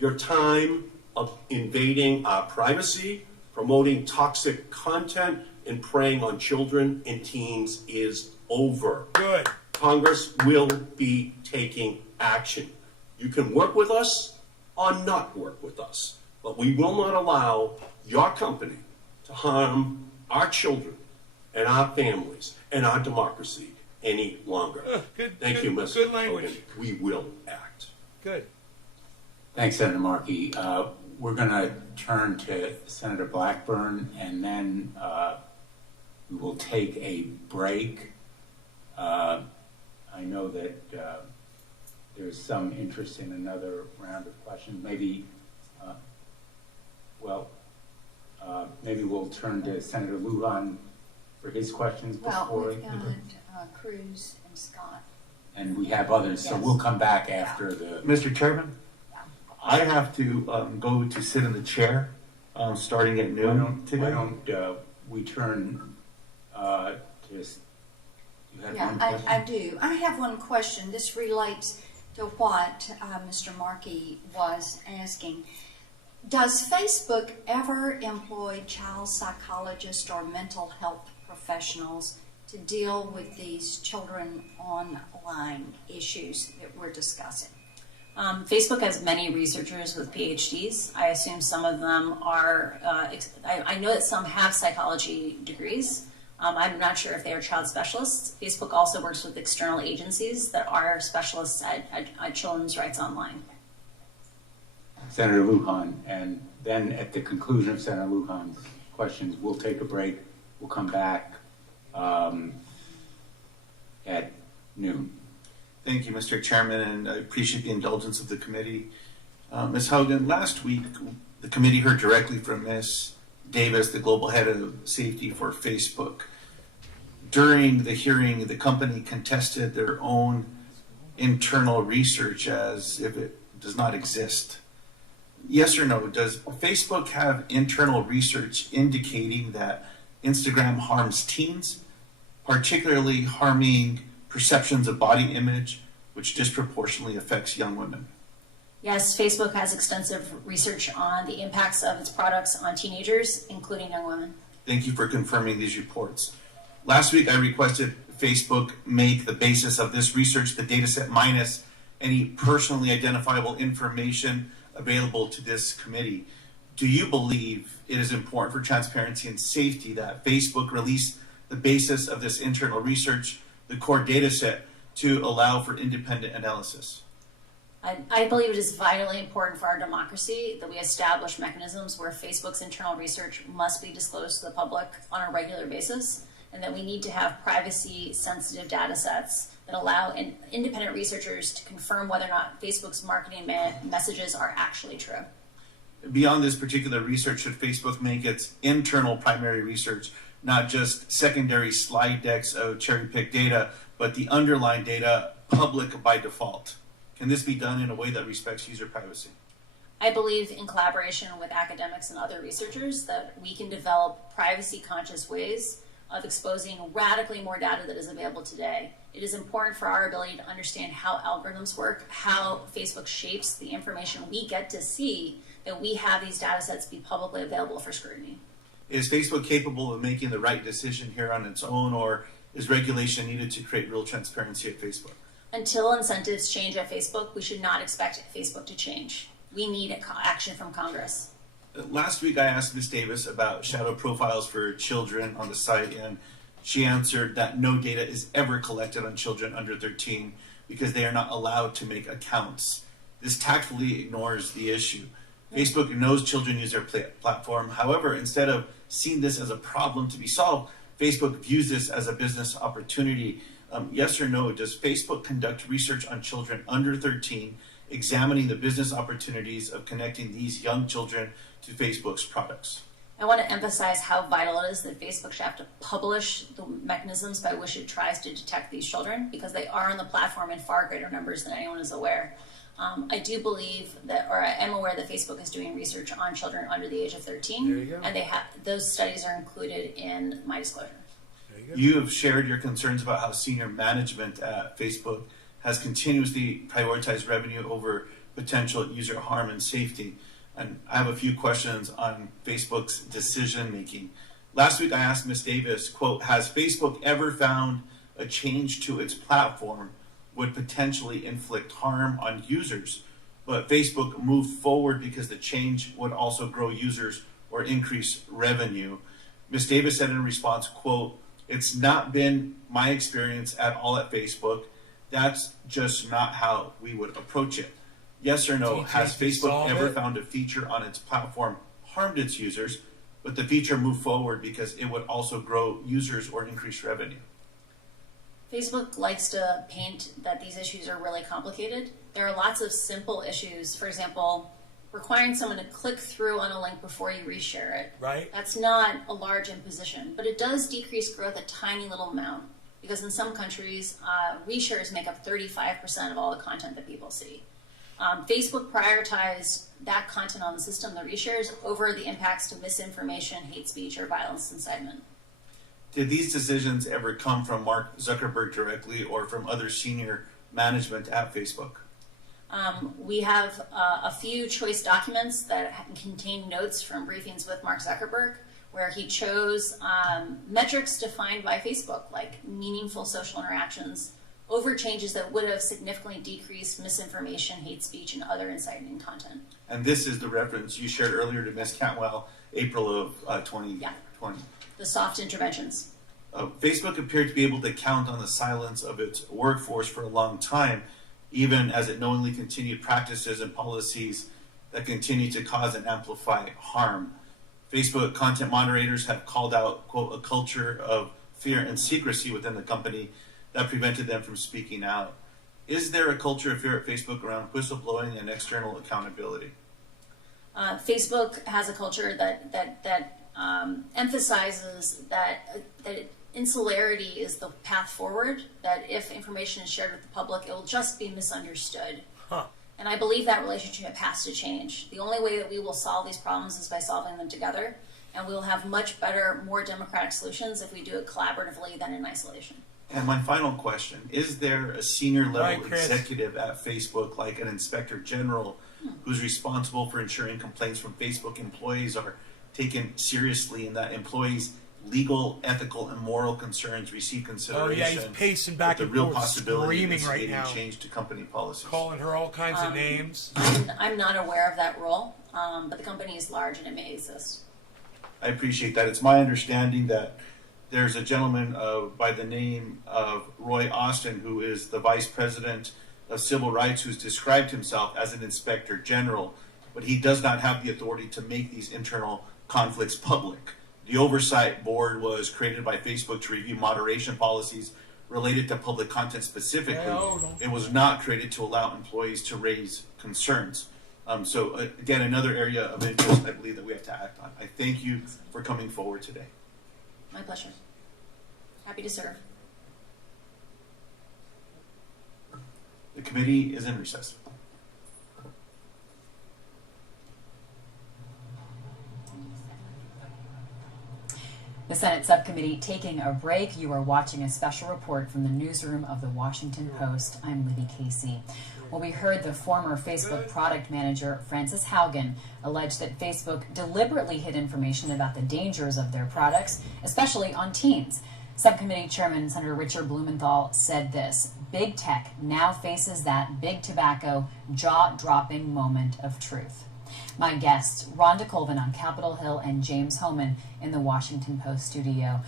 Your time of invading our privacy, promoting toxic content, and preying on children and teens is over. Good. Congress will be taking action. You can work with us or not work with us, but we will not allow your company to harm our children and our families and our democracy any longer. Good. Thank good, you, Ms. Good language. Hogan. We will act. Good. Thanks, Senator Markey. We're going to turn to Senator Blackburn, and then we will take a break. I know that there's some interest in another round of questions. Maybe, maybe we'll turn to Senator Lujan for his questions Well, before. we've got Cruz and Scott. And we have others, so Yes. we'll come back after the. Mr. Chairman, I have to go to sit in the chair starting at noon today. Why don't we turn to. You had one question? I do. I have one question. This relates to what Mr. Markey was asking. Does Facebook ever employ child psychologists or mental health professionals to deal with these children online issues that we're discussing? Facebook has many researchers with PhDs. I assume some of them are, I know that some have psychology degrees. I'm not sure if they are child specialists. Facebook also works with external agencies that are specialists at children's rights online. Senator Lujan, and then at the conclusion of Senator Lujan's questions, we'll take a break. We'll come back at noon. Thank you, Mr. Chairman, and I appreciate the indulgence of the committee. Ms. Hogan, last week the committee heard directly from Ms. Davis, the global head of safety for Facebook. During the hearing, the company contested their own internal research as if it does not exist. Yes or no, does Facebook have internal research indicating that Instagram harms teens, particularly harming perceptions of body image, which disproportionately affects young women? Yes, Facebook has extensive research on the impacts of its products on teenagers, including young women. Thank you for confirming these reports. Last week, I requested Facebook make the basis of this research the data set minus any personally identifiable information available to this committee. Do you believe it is important for transparency and safety that Facebook release the basis of this internal research, the core data set, to allow for independent analysis? I believe it is vitally important for our democracy that we establish mechanisms where Facebook's internal research must be disclosed to the public on a regular basis, and that we need to have privacy-sensitive data sets that allow independent researchers to confirm whether or not Facebook's marketing messages are actually true. Beyond this particular research, should Facebook make its internal primary research, not just secondary slide decks of cherry-picked data, but the underlying data public by default? Can this be done in a way that respects user privacy? I believe in collaboration with academics and other researchers that we can develop privacy-conscious ways of exposing radically more data that is available today. It is important for our ability to understand how algorithms work, how Facebook shapes the information we get to see, that we have these data sets be publicly available for scrutiny. Is Facebook capable of making the right decision here on its own, or is regulation needed to create real transparency at Facebook? Until incentives change at Facebook, we should not expect Facebook to change. We need action from Congress. Last week, I asked Ms. Davis about shadow profiles for children on the site, and she answered that no data is ever collected on children under 13 because they are not allowed to make accounts. This tactfully ignores the issue. Facebook knows children use their platform. However, instead of seeing this as a problem to be solved, Facebook views this as a business opportunity. Yes or no, does Facebook conduct research on children under 13, examining the business opportunities of connecting these young children to Facebook's products? I want to emphasize how vital it is that Facebook should have to publish the mechanisms by which it tries to detect these children, because they are on the platform in far greater numbers than anyone is aware. I do believe that, or I am aware that Facebook is doing research on children under the age of 13. There you go. And those studies are included in my disclosure. You have shared your concerns about how senior management at Facebook has continuously prioritized revenue over potential user harm and safety. And I have a few questions on Facebook's decision making. Last week I asked Ms. Davis, quote, has Facebook ever found a change to its platform would potentially inflict harm on users, but Facebook moved forward because the change would also grow users or increase revenue? Ms. Davis said in response, quote, It's not been my experience at all at Facebook. That's just not how we would approach it. Yes or no, TJ, has you Facebook solve ever it? found a feature on its platform harmed its users, but the feature moved forward because it would also grow users or increase revenue? Facebook likes to paint that these issues are really complicated. There are lots of simple issues. For example, requiring someone to click through on a link before you reshare it. Right. That's not a large imposition, but it does decrease growth a tiny little amount, because in some countries, reshares make up 35% of all the content that people see. Facebook prioritized that content on the system, the reshares, over the impacts to misinformation, hate speech, or violence incitement. Did these decisions ever come from Mark Zuckerberg directly or from other senior management at Facebook? We have a few choice documents that contain notes from briefings with Mark Zuckerberg, where he chose metrics defined by Facebook, like meaningful social interactions, over changes that would have significantly decreased misinformation, hate speech, and other inciting content. And this is the reference you shared earlier to Ms. Cantwell, April of 2020. Yeah. The soft interventions. Facebook appeared to be able to count on the silence of its workforce for a long time, even as it knowingly continued practices and policies that continue to cause and amplify harm. Facebook content moderators have called out, quote, a culture of fear and secrecy within the company that prevented them from speaking out. Is there a culture of fear at Facebook around whistleblowing and external accountability? Facebook has a culture that emphasizes that insularity is the path forward, that if information is shared with the public, it will just be misunderstood. Huh. And I believe that relationship has to change. The only way that we will solve these problems is by solving them together, and we will have much better, more democratic solutions if we do it collaboratively than in isolation. And my final question, is there a senior level Right, Chris. executive at Facebook, like an inspector general, who's responsible for ensuring complaints from Facebook employees are taken seriously and that employees' legal, ethical, and moral concerns receive Oh consideration? yeah, he's pacing back with and the real forth, possibility of screaming right instigating now, change to company policies. calling her all kinds of names. I'm not aware of that role, but the company is large and it may exist. I appreciate that. It's my understanding that there's a gentleman by the name of Roy Austin, who is the vice president of civil rights, who's described himself as an inspector general, but he does not have the authority to make these internal conflicts public. The oversight board was created by Facebook to review moderation policies related to public content specifically. It was not created to allow employees to raise concerns. So again, another area of interest I believe that we have to act on. I thank you for coming forward today. My pleasure. Happy to serve. The committee is in recess. The Senate subcommittee taking a break. You are watching a special report from the newsroom of the Washington Post. I'm Libby Casey. Well, we heard the former Facebook product manager, Frances Haugen, allege that Facebook deliberately hid information about the dangers of their products, especially on teens. Subcommittee Chairman Senator Richard Blumenthal said this: big tech now faces that big tobacco jaw-dropping moment of truth. My guests, Rhonda Colvin on Capitol Hill and James Hohman in the Washington Post studio.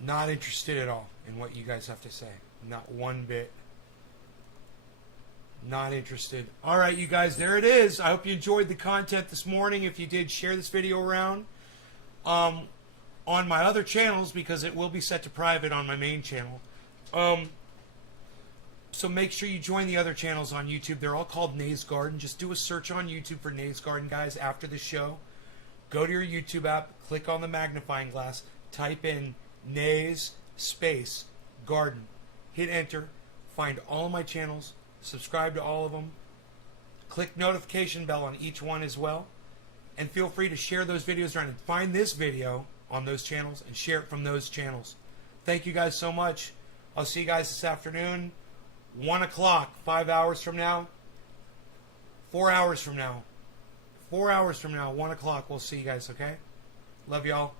Not interested at all in what you guys have to say. Not one bit. Not interested. All right, you guys, there it is. I hope you enjoyed the content this morning. If you did, share this video around on my other channels, because it will be set to private on my main channel. So make sure you join the other channels on YouTube. They're all called Nays Garden. Just do a search on YouTube for Nays Garden, guys, after the show. Go to your YouTube app, click on the magnifying glass, type in Nays space Garden. Hit enter, find all of my channels, subscribe to all of them, click notification bell on each one as well, and feel free to share those videos around and find this video on those channels and share it from those channels. Thank you guys so much. I'll see you guys this afternoon, 1 o'clock, 5 hours from now, 4 hours from now, 4 hours from now, 1 o'clock. We'll see you guys, okay? Love y'all.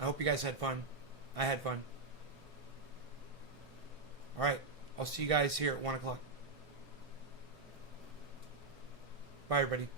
I hope you guys had fun. I had fun. All right. I'll see you guys here at 1 o'clock. Bye, everybody.